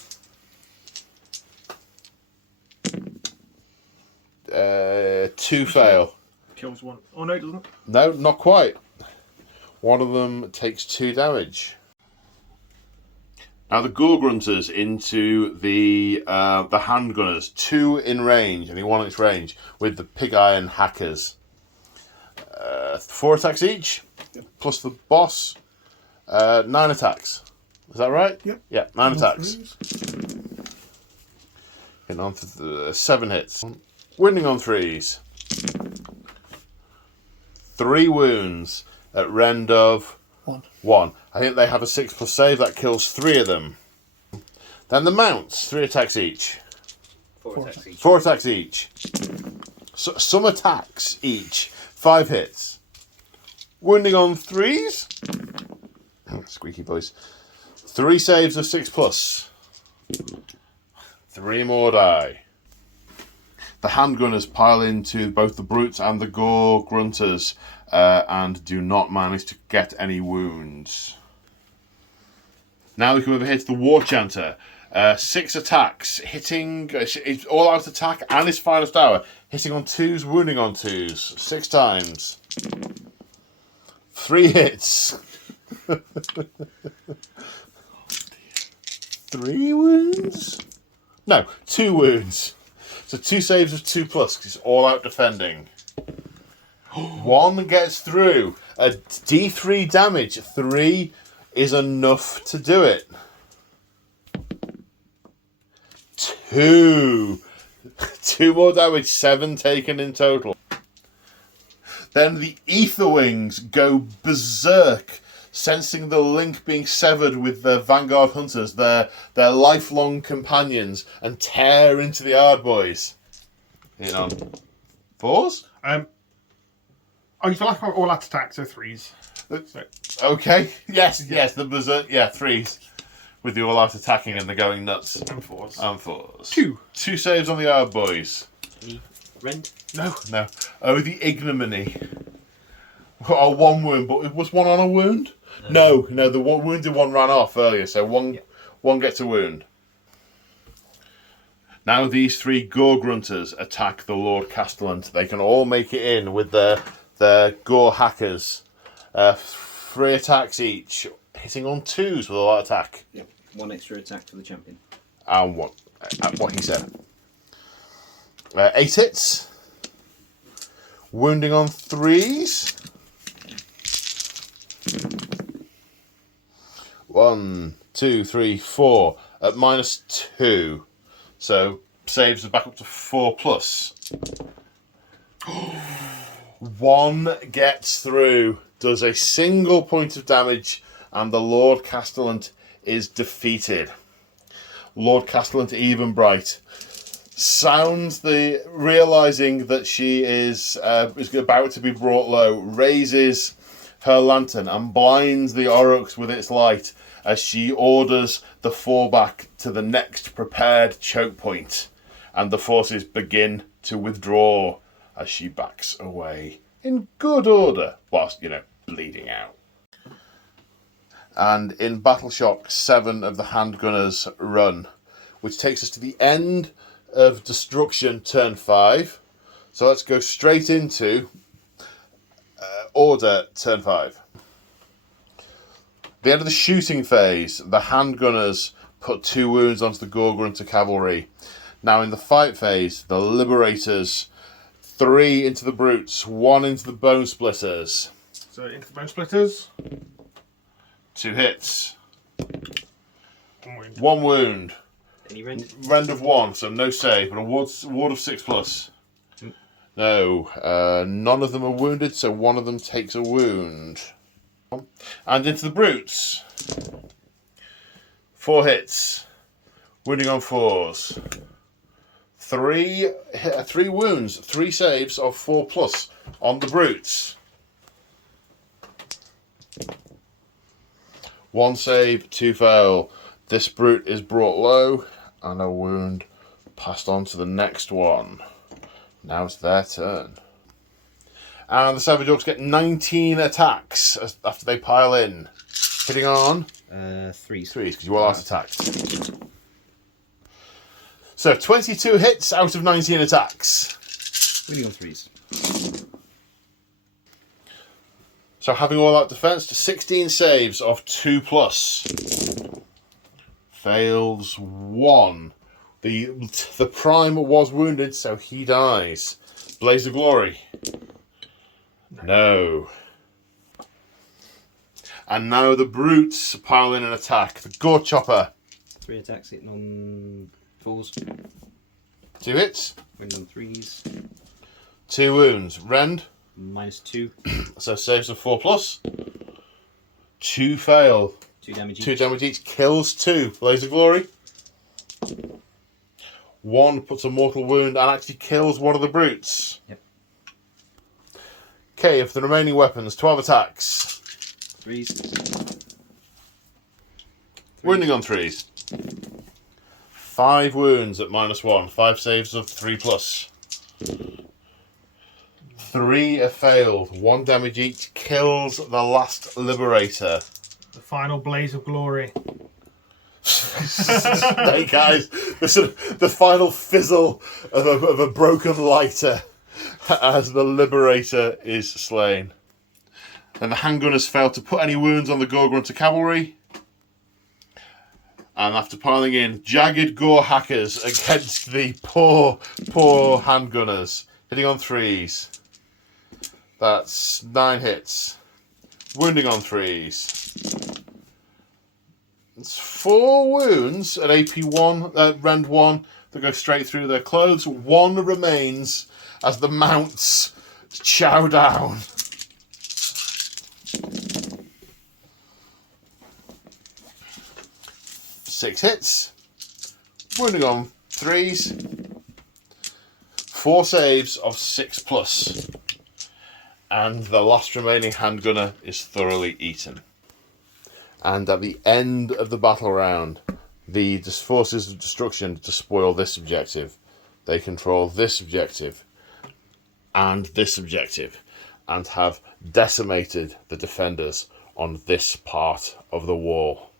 2 fail. Kills 1. Oh no, it doesn't. No, not quite. One of them takes 2 damage. Now the gore grunters into the handgunners, 2 in range, only 1 in its range, with the pig iron hackers. 4 attacks each, plus the boss. 9 attacks. Is that right? Yep. Yeah, 9 attacks. Hitting on for 7 hits. Wounding on 3s. 3 wounds at rend of 1. I think they have a 6+ save. That kills 3 of them. Then the mounts, 3 attacks each. 4 attacks each. 4 attacks each. So, some attacks each. 5 hits. Wounding on 3s. Squeaky boys. 3 saves of 6+. 3 more die. The handgunners pile into both the brutes and the gore grunters and do not manage to get any wounds. Now we come over here to the war chanter. 6 attacks, hitting it's all out attack and his finest hour, hitting on 2s, wounding on 2s, 6 times. 3 hits. 3 wounds? No, 2 wounds. So 2 saves of 2+, because it's all out defending. 1 gets through. A D3 damage. 3 is enough to do it. 2. 2 more damage. 7 taken in total. Then the Ether Wings go berserk, sensing the link being severed with their Vanguard Hunters, their lifelong companions, and tear into the Ardboys. Hit on 4s? Oh, you feel like all out attacks are 3s. Okay. Yes, the berserk, 3s. With the all-out attacking and the going nuts. And 4s. And 4s. 2. 2 saves on the Ardboys. Any rend? No. No. Oh, the ignominy. Oh, 1 wound, but was 1 on a wound? No, the wounded one ran off earlier, so one gets a wound. Now these 3 gore grunters attack the Lord Castellan. They can all make it in with their gore hackers. 3 attacks each, hitting on 2s with a lot of attack. Yep. 1 extra attack for the champion. And what he said. 8 hits. Wounding on 3s. 1, 2, 3, 4 at -2. So saves are back up to 4+. 1 gets through, does a single point of damage, and the Lord Castellan is defeated. Lord Castellan Evenbright sounds realizing that she is about to be brought low, raises her lantern and blinds the Orruks with its light as she orders the fallback to the next prepared choke point, and the forces begin to withdraw as she backs away in good order whilst, bleeding out. And in Battle Shock, 7 of the handgunners run, which takes us to the end of Destruction turn 5. So let's go straight into Order turn 5. The end of the shooting phase, the handgunners put 2 wounds onto the Gore Grunter cavalry. Now in the fight phase, the Liberators, 3 into the brutes, 1 into the Bone Splitters. So into the Bone Splitters. 2 hits. 1 wound. 1 wound. Any rend? Rend of 1, so no save, but a ward of 6+. No, none of them are wounded, so one of them takes a wound. And into the brutes. 4 hits. Wounding on 4s. 3 wounds, 3 saves of 4+ on the brutes. 1 save, 2 fail. This brute is brought low, and a wound passed on to the next one. Now it's their turn. And the Savage Orcs get 19 attacks after they pile in. Hitting on? 3s. 3s, because you all out attacked. So 22 hits out of 19 attacks. Winning on 3s. So having all out defense to 16 saves of 2+. Fails 1. The Prime was wounded, so he dies. Blaze of Glory. No. And now the brutes pile in an attack. The Gore Chopper. 3 attacks hitting on 4s. 2 hits. Winning on 3s. 2 wounds. Rend. -2. So saves of 4+. 2 fail. 2 damage each. 2 damage each. Kills 2. Blaze of Glory. 1 puts a mortal wound and actually kills one of the brutes. Yep. Okay, of the remaining weapons, 12 attacks. 3s. Wounding on 3s. 5 wounds at -1. 5 saves of 3+. 3 have failed. 1 damage each. Kills the last Liberator. The final blaze of glory. Hey guys, the final fizzle of a broken lighter as the Liberator is slain. And the handgunners failed to put any wounds on the Gore-Grunter cavalry. And after piling in, jagged gore hackers against the poor handgunners. Hitting on 3s. That's 9 hits. Wounding on 3s. It's 4 wounds at AP1, Rend 1, that go straight through their clothes. 1 remains as the mounts chow down. Six hits. Wounding on 3s. 4 saves of 6+. And the last remaining handgunner is thoroughly eaten. And at the end of the battle round, the forces of destruction despoil this objective. They control this objective and this objective, and have decimated the defenders on this part of the wall.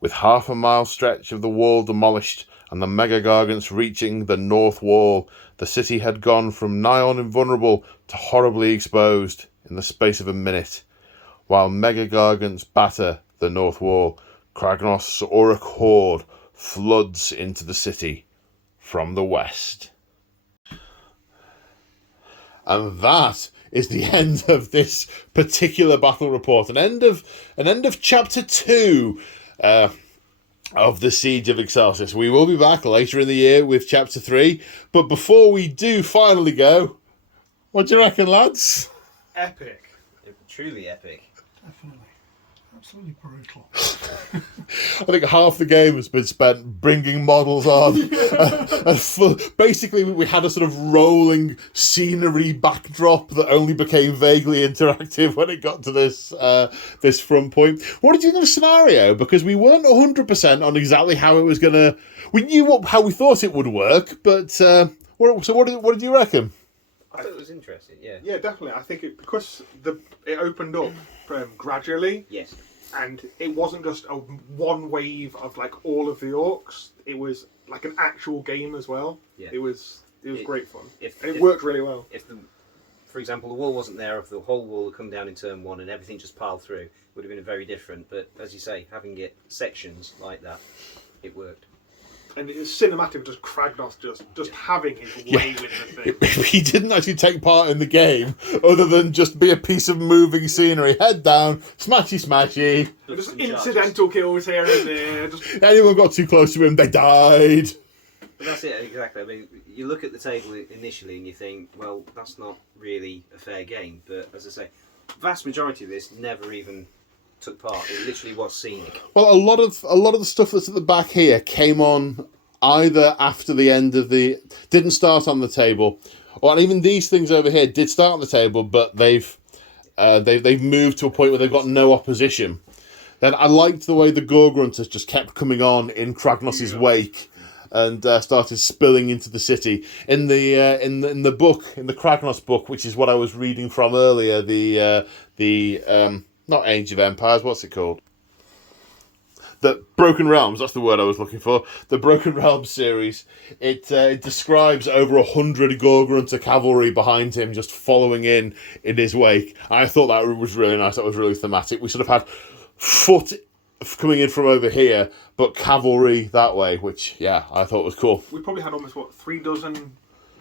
With half a mile stretch of the wall demolished and the Mega Gargants reaching the north wall, the city had gone from nigh on invulnerable to horribly exposed in the space of a minute. While Mega Gargants batter the north wall, Kragnos' Orruk horde floods into the city from the west. And that is the end of this particular battle report. An end of chapter 2 of the Siege of Excelsis. We will be back later in the year with chapter 3. But before we do finally go, what do you reckon, lads? Epic. Truly epic. Definitely. Absolutely brutal. I think half the game has been spent bringing models on. Basically, we had a sort of rolling scenery backdrop that only became vaguely interactive when it got to this front point. What did you think of the scenario? Because we weren't 100% on exactly how it was going to... We knew how we thought it would work, but... what did you reckon? I thought it was interesting, yeah. Yeah, definitely. I think because it opened up gradually. Yes. And it wasn't just a one wave of like all of the orcs. It was like an actual game as well. Yeah. It was great fun. It worked really well. For example, the wall wasn't there, if the whole wall had come down in turn 1 and everything just piled through, it would have been very different. But as you say, having it sections like that, it worked. And it's cinematic, just Kragnos just having his way with the thing. He didn't actually take part in the game, other than just be a piece of moving scenery. Head down, smashy. Just incidental kills here and there. Anyone got too close to him, they died. But that's it, exactly. I mean, you look at the table initially and you think, well, that's not really a fair game. But as I say, vast majority of this never even took part. It literally was scenic. Well, a lot of the stuff that's at the back here came on either after the end of the... Didn't start on the table. Or even these things over here did start on the table, but they've moved to a point where they've got no opposition. Then I liked the way the Gorgrunters just kept coming on in Kragnos' wake and started spilling into the city. In the book, in the Kragnos book, which is what I was reading from earlier, the not Age of Empires, what's it called? The Broken Realms, that's the word I was looking for. The Broken Realms series. It describes over 100 Gorgrunter cavalry behind him just following in his wake. I thought that was really nice. That was really thematic. We sort of had foot coming in from over here, but cavalry that way, which, yeah, I thought was cool. We probably had almost, 3 dozen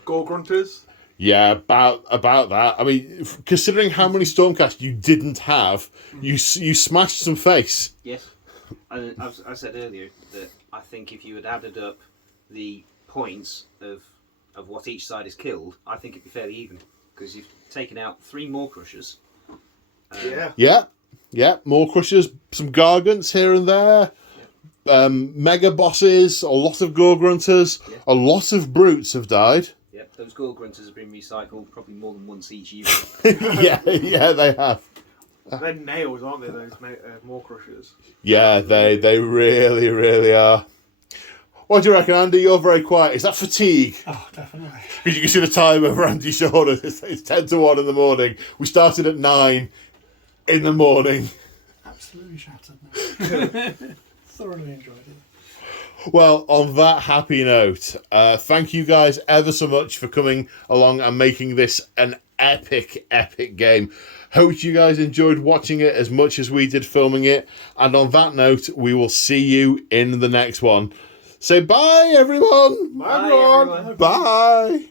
Gorgrunters? Yeah, about that. I mean, considering how many Stormcast you didn't have, you smashed some face. Yes. And I said earlier that I think if you had added up the points of what each side has killed, I think it'd be fairly even. Because you've taken out 3 more crushers. Yeah, more crushers, some gargants here and there, mega bosses, a lot of Gorgrunters, a lot of brutes have died. Yep, those Gorgrunters have been recycled probably more than once each year. yeah, they have. They're nails, aren't they, those more crushers? Yeah, they really, really are. What do you reckon, Andy? You're very quiet. Is that fatigue? Oh, definitely. Because you can see the time over Andy's shoulder. It's 10 to 1 in the morning. We started at 9 in the morning. Absolutely shattered now. Thoroughly enjoyed it. Well, on that happy note, thank you guys ever so much for coming along and making this an epic, epic game. Hope you guys enjoyed watching it as much as we did filming it. And on that note, we will see you in the next one. Say bye, everyone. Bye, everyone. Bye.